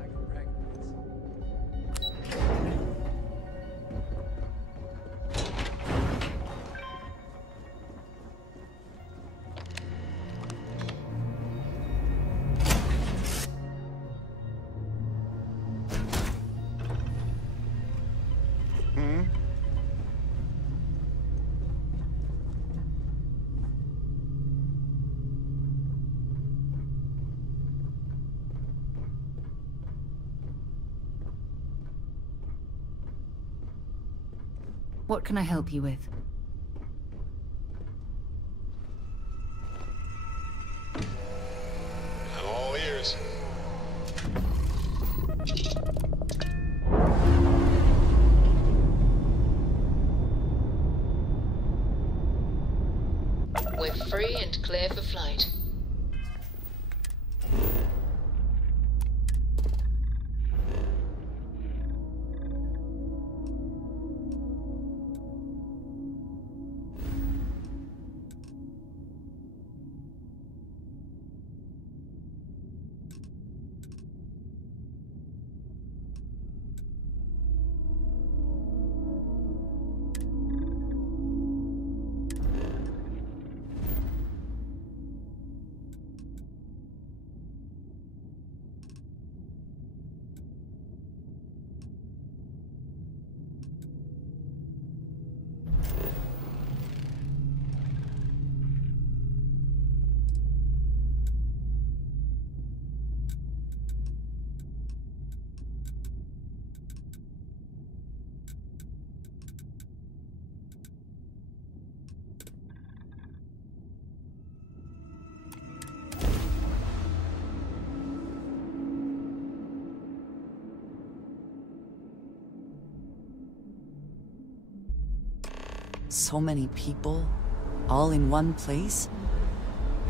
I can brag What can I help you with? I'm all ears. We're free and clear for flight. So many people, all in one place.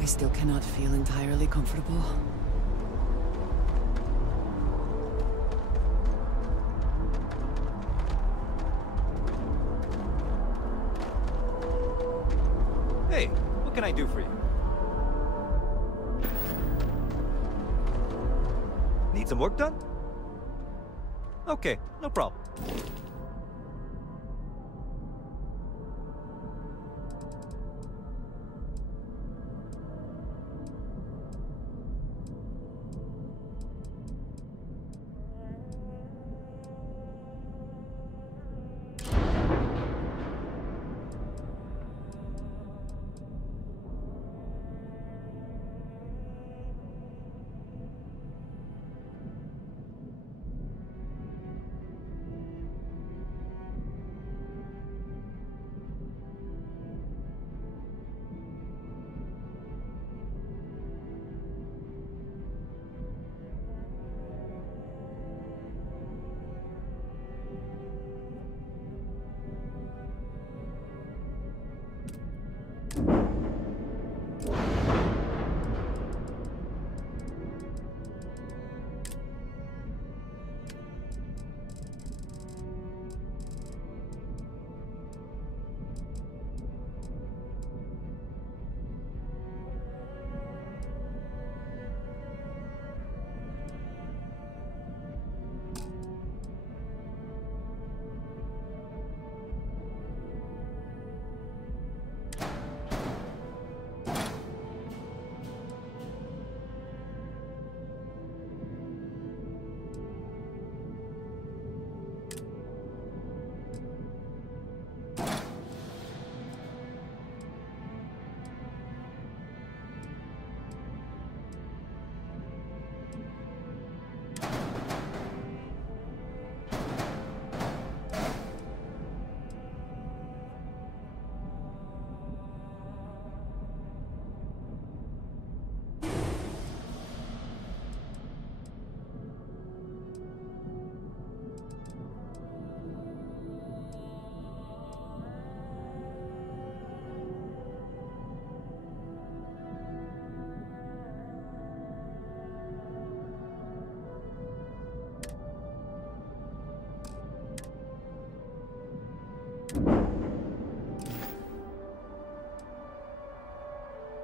I still cannot feel entirely comfortable. Hey, what can I do for you? Need some work done? Okay, no problem.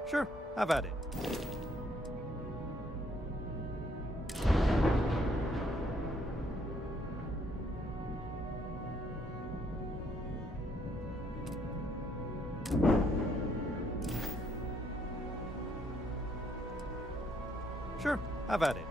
Sure, have at it. Sure, have at it.